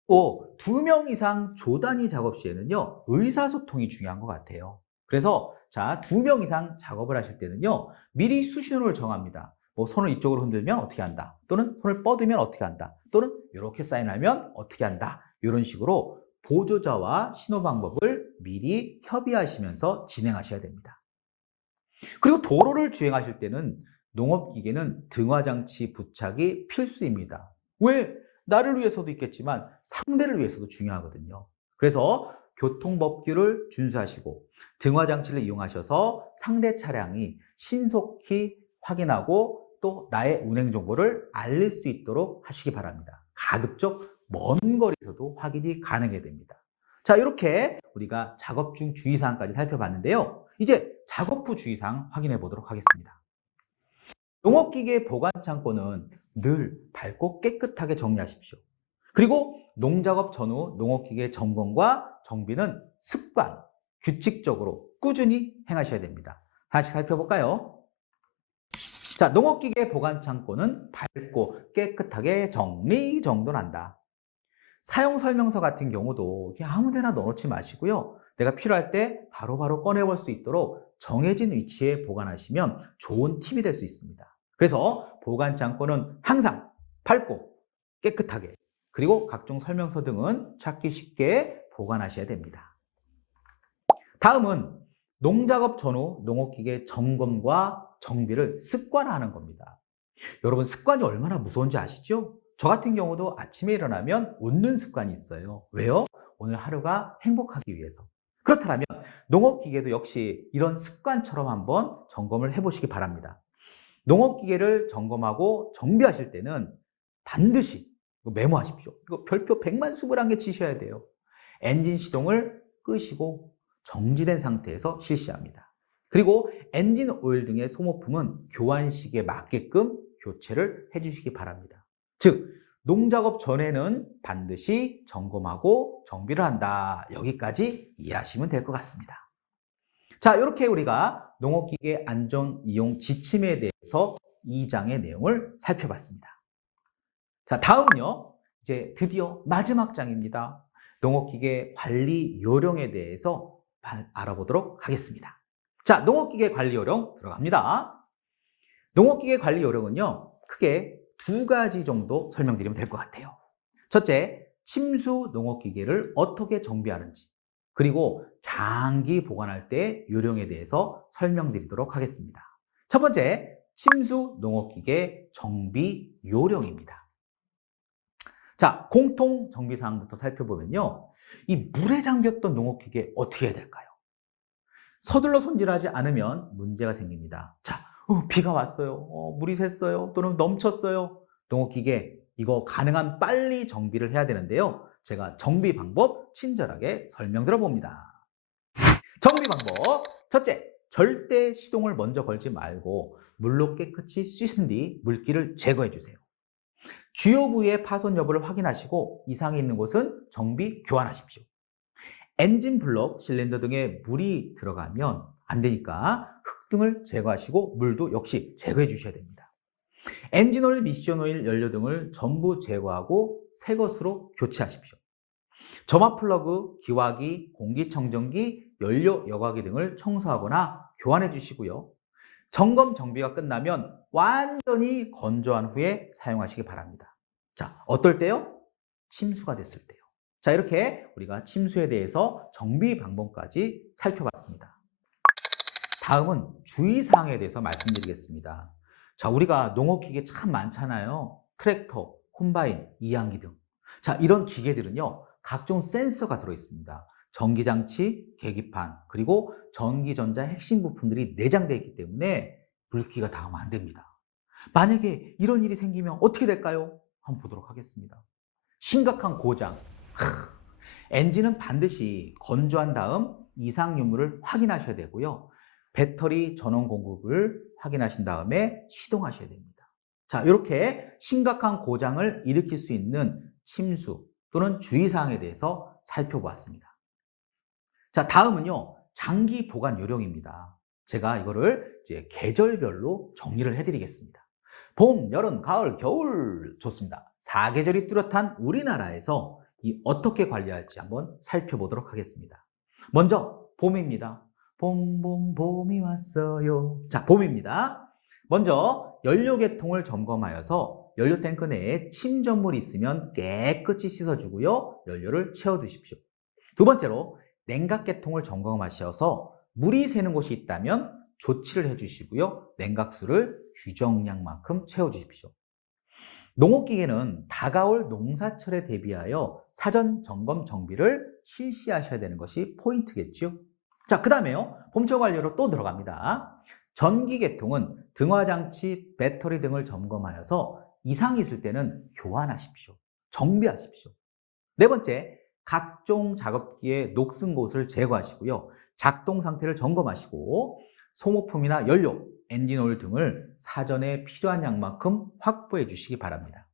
그리고 2명 이상 조단위 작업 시에는요, 의사소통이 중요한 것 같아요. 그래서 자, 2명 이상 작업을 하실 때는요, 미리 수신호를 정합니다. 뭐 손을 이쪽으로 흔들면 어떻게 한다, 또는 손을 뻗으면 어떻게 한다, 또는 이렇게 사인하면 어떻게 한다, 이런 식으로 보조자와 신호 방법을 미리 협의하시면서 진행하셔야 됩니다. 그리고 도로를 주행하실 때는 농업기계는 등화장치 부착이 필수입니다. 왜? 나를 위해서도 있겠지만 상대를 위해서도 중요하거든요. 그래서 교통법규를 준수하시고 등화장치를 이용하셔서 상대 차량이 신속히 확인하고 또 나의 운행 정보를 알릴 수 있도록 하시기 바랍니다. 가급적 먼 거리에서도 확인이 가능해야 됩니다. 자, 이렇게 우리가 작업 중 주의사항까지 살펴봤는데요. 이제 작업 후 주의사항 확인해 보도록 하겠습니다. 농업기계 보관 창고는 늘 밝고 깨끗하게 정리하십시오. 그리고 농작업 전후 농업기계 점검과 정비는 습관, 규칙적으로 꾸준히 행하셔야 됩니다. 다시 살펴볼까요? 자, 농업기계 보관 창고는 밝고 깨끗하게 정리정돈한다. 사용 설명서 같은 경우도 그냥 아무 데나 넣어놓지 마시고요. 내가 필요할 때 바로바로 꺼내볼 수 있도록 정해진 위치에 보관하시면 좋은 팁이 될 수 있습니다. 그래서 보관 창고는 항상 밝고 깨끗하게, 그리고 각종 설명서 등은 찾기 쉽게 보관하셔야 됩니다. 다음은 농작업 전후 농업기계 점검과 정비를 습관화하는 겁니다. 여러분, 습관이 얼마나 무서운지 아시죠? 저 같은 경우도 아침에 일어나면 웃는 습관이 있어요. 왜요? 오늘 하루가 행복하기 위해서. 그렇다면 농업기계도 역시 이런 습관처럼 한번 점검을 해보시기 바랍니다. 농업기계를 점검하고 정비하실 때는 반드시 메모하십시오. 이거 별표 100만 21개 치셔야 돼요. 엔진 시동을 끄시고 정지된 상태에서 실시합니다. 그리고 엔진 오일 등의 소모품은 교환 시기에 맞게끔 교체를 해주시기 바랍니다. 즉, 농작업 전에는 반드시 점검하고 정비를 한다. 여기까지 이해하시면 될 것 같습니다. 자, 이렇게 우리가 농업기계 안전 이용 지침에 대해서 2장의 내용을 살펴봤습니다. 자, 다음은요, 이제 드디어 마지막 장입니다. 농업기계 관리 요령에 대해서 알아보도록 하겠습니다. 자, 농업기계 관리 요령 들어갑니다. 농업기계 관리 요령은요, 크게 2가지 정도 설명드리면 될 것 같아요. 첫째, 침수 농업기계를 어떻게 정비하는지, 그리고 장기 보관할 때 요령에 대해서 설명드리도록 하겠습니다. 첫 번째, 침수 농업기계 정비 요령입니다. 자, 공통 정비 사항부터 살펴보면요, 이 물에 잠겼던 농업기계 어떻게 해야 될까요? 서둘러 손질하지 않으면 문제가 생깁니다. 자, 비가 왔어요. 물이 샜어요. 또는 넘쳤어요. 농업기계 이거 가능한 빨리 정비를 해야 되는데요. 제가 정비 방법 친절하게 설명드려 봅니다. 정비 방법 첫째, 절대 시동을 먼저 걸지 말고 물로 깨끗이 씻은 뒤 물기를 제거해 주세요. 주요 부위의 파손 여부를 확인하시고 이상이 있는 곳은 정비 교환하십시오. 엔진 블록, 실린더 등에 물이 들어가면 안 되니까 흙 등을 제거하시고 물도 역시 제거해 주셔야 됩니다. 엔진 오일, 미션 오일, 연료 등을 전부 제거하고 새 것으로 교체하십시오. 점화 플러그, 기화기, 공기청정기, 연료 여과기 등을 청소하거나 교환해 주시고요. 점검 정비가 끝나면 완전히 건조한 후에 사용하시기 바랍니다. 자, 어떨 때요? 침수가 됐을 때요. 자, 이렇게 우리가 침수에 대해서 정비 방법까지 살펴봤습니다. 다음은 주의사항에 대해서 말씀드리겠습니다. 자, 우리가 농업기계 참 많잖아요. 트랙터, 콤바인, 이항기 등. 자, 이런 기계들은요, 각종 센서가 들어있습니다. 전기장치, 계기판, 그리고 전기전자 핵심 부품들이 내장되어 있기 때문에 물기가 닿으면 안 됩니다. 만약에 이런 일이 생기면 어떻게 될까요? 한번 보도록 하겠습니다. 심각한 고장. 엔진은 반드시 건조한 다음 이상 유무를 확인하셔야 되고요. 배터리 전원 공급을 확인하신 다음에 시동하셔야 됩니다. 자, 이렇게 심각한 고장을 일으킬 수 있는 침수 또는 주의사항에 대해서 살펴보았습니다. 자, 다음은요, 장기 보관 요령입니다. 제가 이거를 이제 계절별로 정리를 해드리겠습니다. 봄, 여름, 가을, 겨울 좋습니다. 4계절이 뚜렷한 우리나라에서 어떻게 관리할지 한번 살펴보도록 하겠습니다. 먼저 봄입니다. 봄이 왔어요. 자, 봄입니다. 먼저 연료계통을 점검하여서 연료 탱크 내에 침전물이 있으면 깨끗이 씻어주고요. 연료를 채워두십시오. 두 번째로 냉각계통을 점검하셔서 물이 새는 곳이 있다면 조치를 해주시고요. 냉각수를 규정량만큼 채워주십시오. 농업기계는 다가올 농사철에 대비하여 사전 점검 정비를 실시하셔야 되는 것이 포인트겠죠. 자, 그 다음에요. 봄철 관리로 또 들어갑니다. 전기계통은 등화장치, 배터리 등을 점검하여서 이상이 있을 때는 교환하십시오. 정비하십시오. 네 번째, 각종 작업기의 녹슨 곳을 제거하시고요. 작동 상태를 점검하시고 소모품이나 연료, 엔진오일 등을 사전에 필요한 양만큼 확보해 주시기 바랍니다.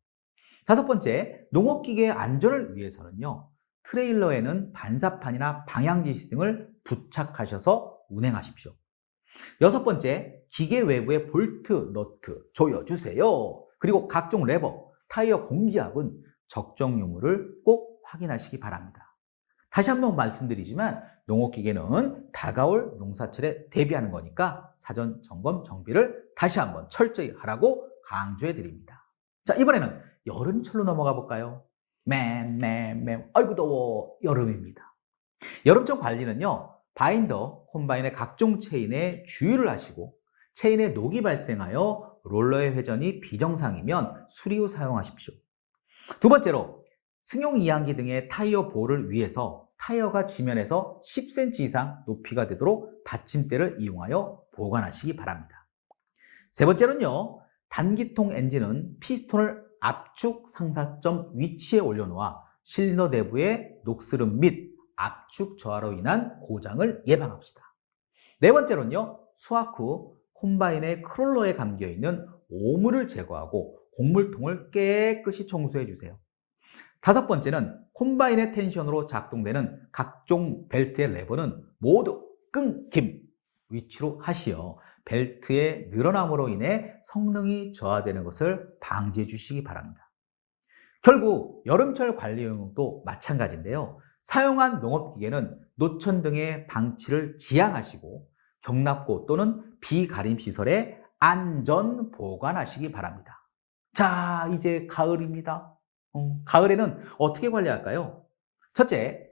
다섯 번째, 농업기계의 안전을 위해서는요. 트레일러에는 반사판이나 방향지시 등을 부착하셔서 운행하십시오. 여섯 번째, 기계 외부의 볼트, 너트 조여주세요. 그리고 각종 레버, 타이어 공기압은 적정 유무를 꼭 확인하시기 바랍니다. 다시 한번 말씀드리지만 농업기계는 다가올 농사철에 대비하는 거니까 사전 점검 정비를 다시 한번 철저히 하라고 강조해 드립니다. 자, 이번에는 여름철로 넘어가 볼까요? 아이고 더워. 여름입니다. 여름철 관리는요, 바인더, 콤바인의 각종 체인에 주의를 하시고 체인에 녹이 발생하여 롤러의 회전이 비정상이면 수리 후 사용하십시오. 두 번째로 승용 이항기 등의 타이어 보호를 위해서 타이어가 지면에서 10cm 이상 높이가 되도록 받침대를 이용하여 보관하시기 바랍니다. 세 번째로는요, 단기통 엔진은 피스톤을 압축 상사점 위치에 올려놓아 실린더 내부의 녹스름 및 압축 저하로 인한 고장을 예방합시다. 네 번째로는요, 수확 후 콤바인의 크롤러에 감겨있는 오물을 제거하고 곡물통을 깨끗이 청소해 주세요. 다섯 번째는 콤바인의 텐션으로 작동되는 각종 벨트의 레버는 모두 끊김 위치로 하시어 벨트의 늘어남으로 인해 성능이 저하되는 것을 방지해 주시기 바랍니다. 결국 여름철 관리용도 마찬가지인데요. 사용한 농업기계는 노천 등의 방치를 지양하시고 경납고 또는 비가림 시설에 안전 보관하시기 바랍니다. 자, 이제 가을입니다. 가을에는 어떻게 관리할까요? 첫째,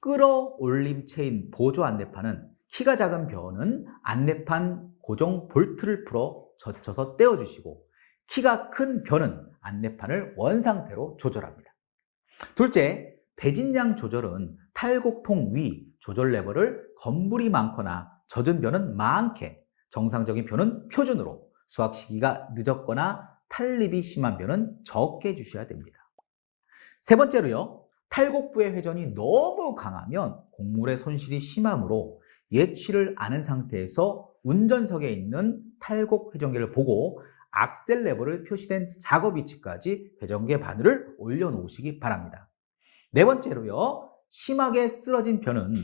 끌어올림 체인 보조 안내판은 키가 작은 변은 안내판 고정 볼트를 풀어 젖혀서 떼어주시고 키가 큰 변은 안내판을 원상태로 조절합니다. 둘째, 배진량 조절은 탈곡통 위 조절 레버를 검불이 많거나 젖은 변은 많게, 정상적인 변은 표준으로, 수확 시기가 늦었거나 탈립이 심한 변은 적게 해주셔야 됩니다. 세 번째로요, 탈곡부의 회전이 너무 강하면 곡물의 손실이 심하므로 예치를 않은 상태에서 운전석에 있는 탈곡 회전계를 보고 악셀 레버를 표시된 작업 위치까지 회전계 바늘을 올려놓으시기 바랍니다. 네 번째로요, 심하게 쓰러진 변은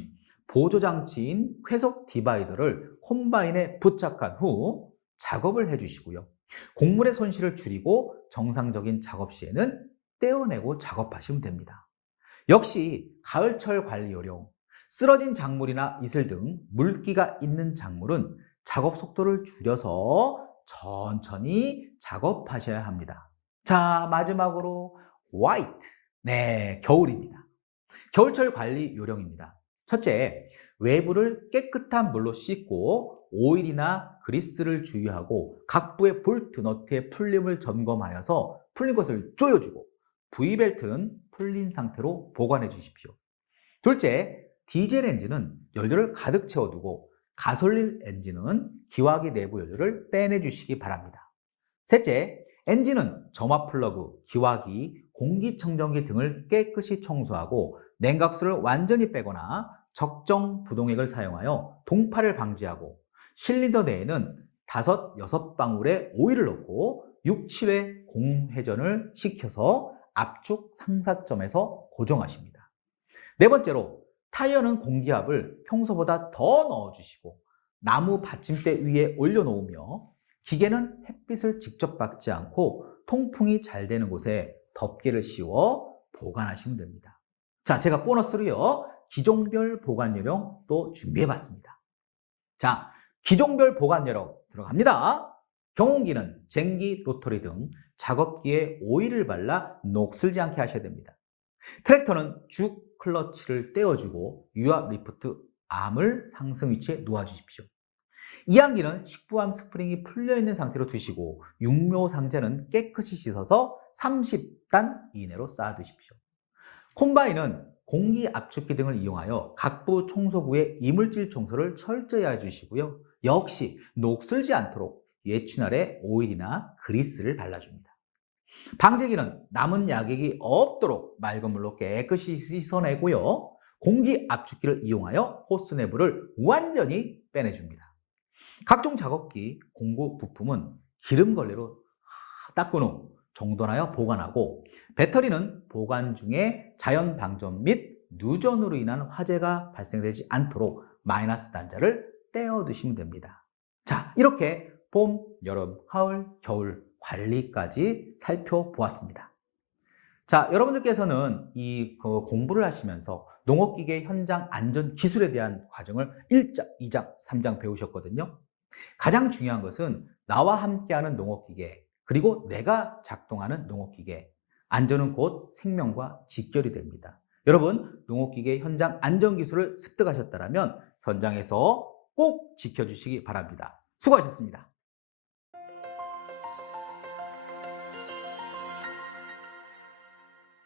보조장치인 쾌속 디바이더를 콤바인에 부착한 후 작업을 해주시고요. 곡물의 손실을 줄이고 정상적인 작업 시에는 떼어내고 작업하시면 됩니다. 역시 가을철 관리 요령, 쓰러진 작물이나 이슬 등 물기가 있는 작물은 작업 속도를 줄여서 천천히 작업하셔야 합니다. 자, 마지막으로 화이트. 네, 겨울입니다. 겨울철 관리 요령입니다. 첫째, 외부를 깨끗한 물로 씻고 오일이나 그리스를 주의하고 각부의 볼트, 너트의 풀림을 점검하여서 풀린 것을 조여주고 V벨트는 풀린 상태로 보관해 주십시오. 둘째, 디젤 엔진은 연료를 가득 채워두고 가솔린 엔진은 기화기 내부 연료를 빼내 주시기 바랍니다. 셋째, 엔진은 점화 플러그, 기화기, 공기청정기 등을 깨끗이 청소하고 냉각수를 완전히 빼거나 적정 부동액을 사용하여 동파를 방지하고 실린더 내에는 5, 6방울의 오일을 넣고 6, 7회 공회전을 시켜서 압축 상사점에서 고정하십니다. 네 번째로, 타이어는 공기압을 평소보다 더 넣어주시고 나무 받침대 위에 올려놓으며 기계는 햇빛을 직접 받지 않고 통풍이 잘 되는 곳에 덮개를 씌워 보관하시면 됩니다. 자, 제가 보너스로요, 기종별 보관 요령 또 준비해봤습니다. 자, 기종별 보관 요령 들어갑니다. 경운기는 쟁기, 로터리 등 작업기에 오일을 발라 녹슬지 않게 하셔야 됩니다. 트랙터는 쭉 클러치를 떼어주고 유압 리프트 암을 상승 위치에 놓아주십시오. 이항기는 식부암 스프링이 풀려있는 상태로 두시고 육묘 상자는 깨끗이 씻어서 30단 이내로 쌓아두십시오. 콤바인은 공기 압축기 등을 이용하여 각부 청소구의 이물질 청소를 철저히 해주시고요. 역시 녹슬지 않도록 예춘알에 오일이나 그리스를 발라줍니다. 방제기는 남은 약액이 없도록 맑은 물로 깨끗이 씻어내고요. 공기 압축기를 이용하여 호스 내부를 완전히 빼내줍니다. 각종 작업기, 공구 부품은 기름 걸레로 닦은 후 정돈하여 보관하고 배터리는 보관 중에 자연 방전 및 누전으로 인한 화재가 발생되지 않도록 마이너스 단자를 떼어 두시면 됩니다. 자, 이렇게 봄, 여름, 가을, 겨울 관리까지 살펴보았습니다. 자, 여러분들께서는 이 공부를 하시면서 농업기계 현장 안전 기술에 대한 과정을 1장, 2장, 3장 배우셨거든요. 가장 중요한 것은 나와 함께하는 농업기계, 그리고 내가 작동하는 농업기계, 안전은 곧 생명과 직결이 됩니다. 여러분, 농업기계 현장 안전기술을 습득하셨다면 현장에서 꼭 지켜주시기 바랍니다. 수고하셨습니다.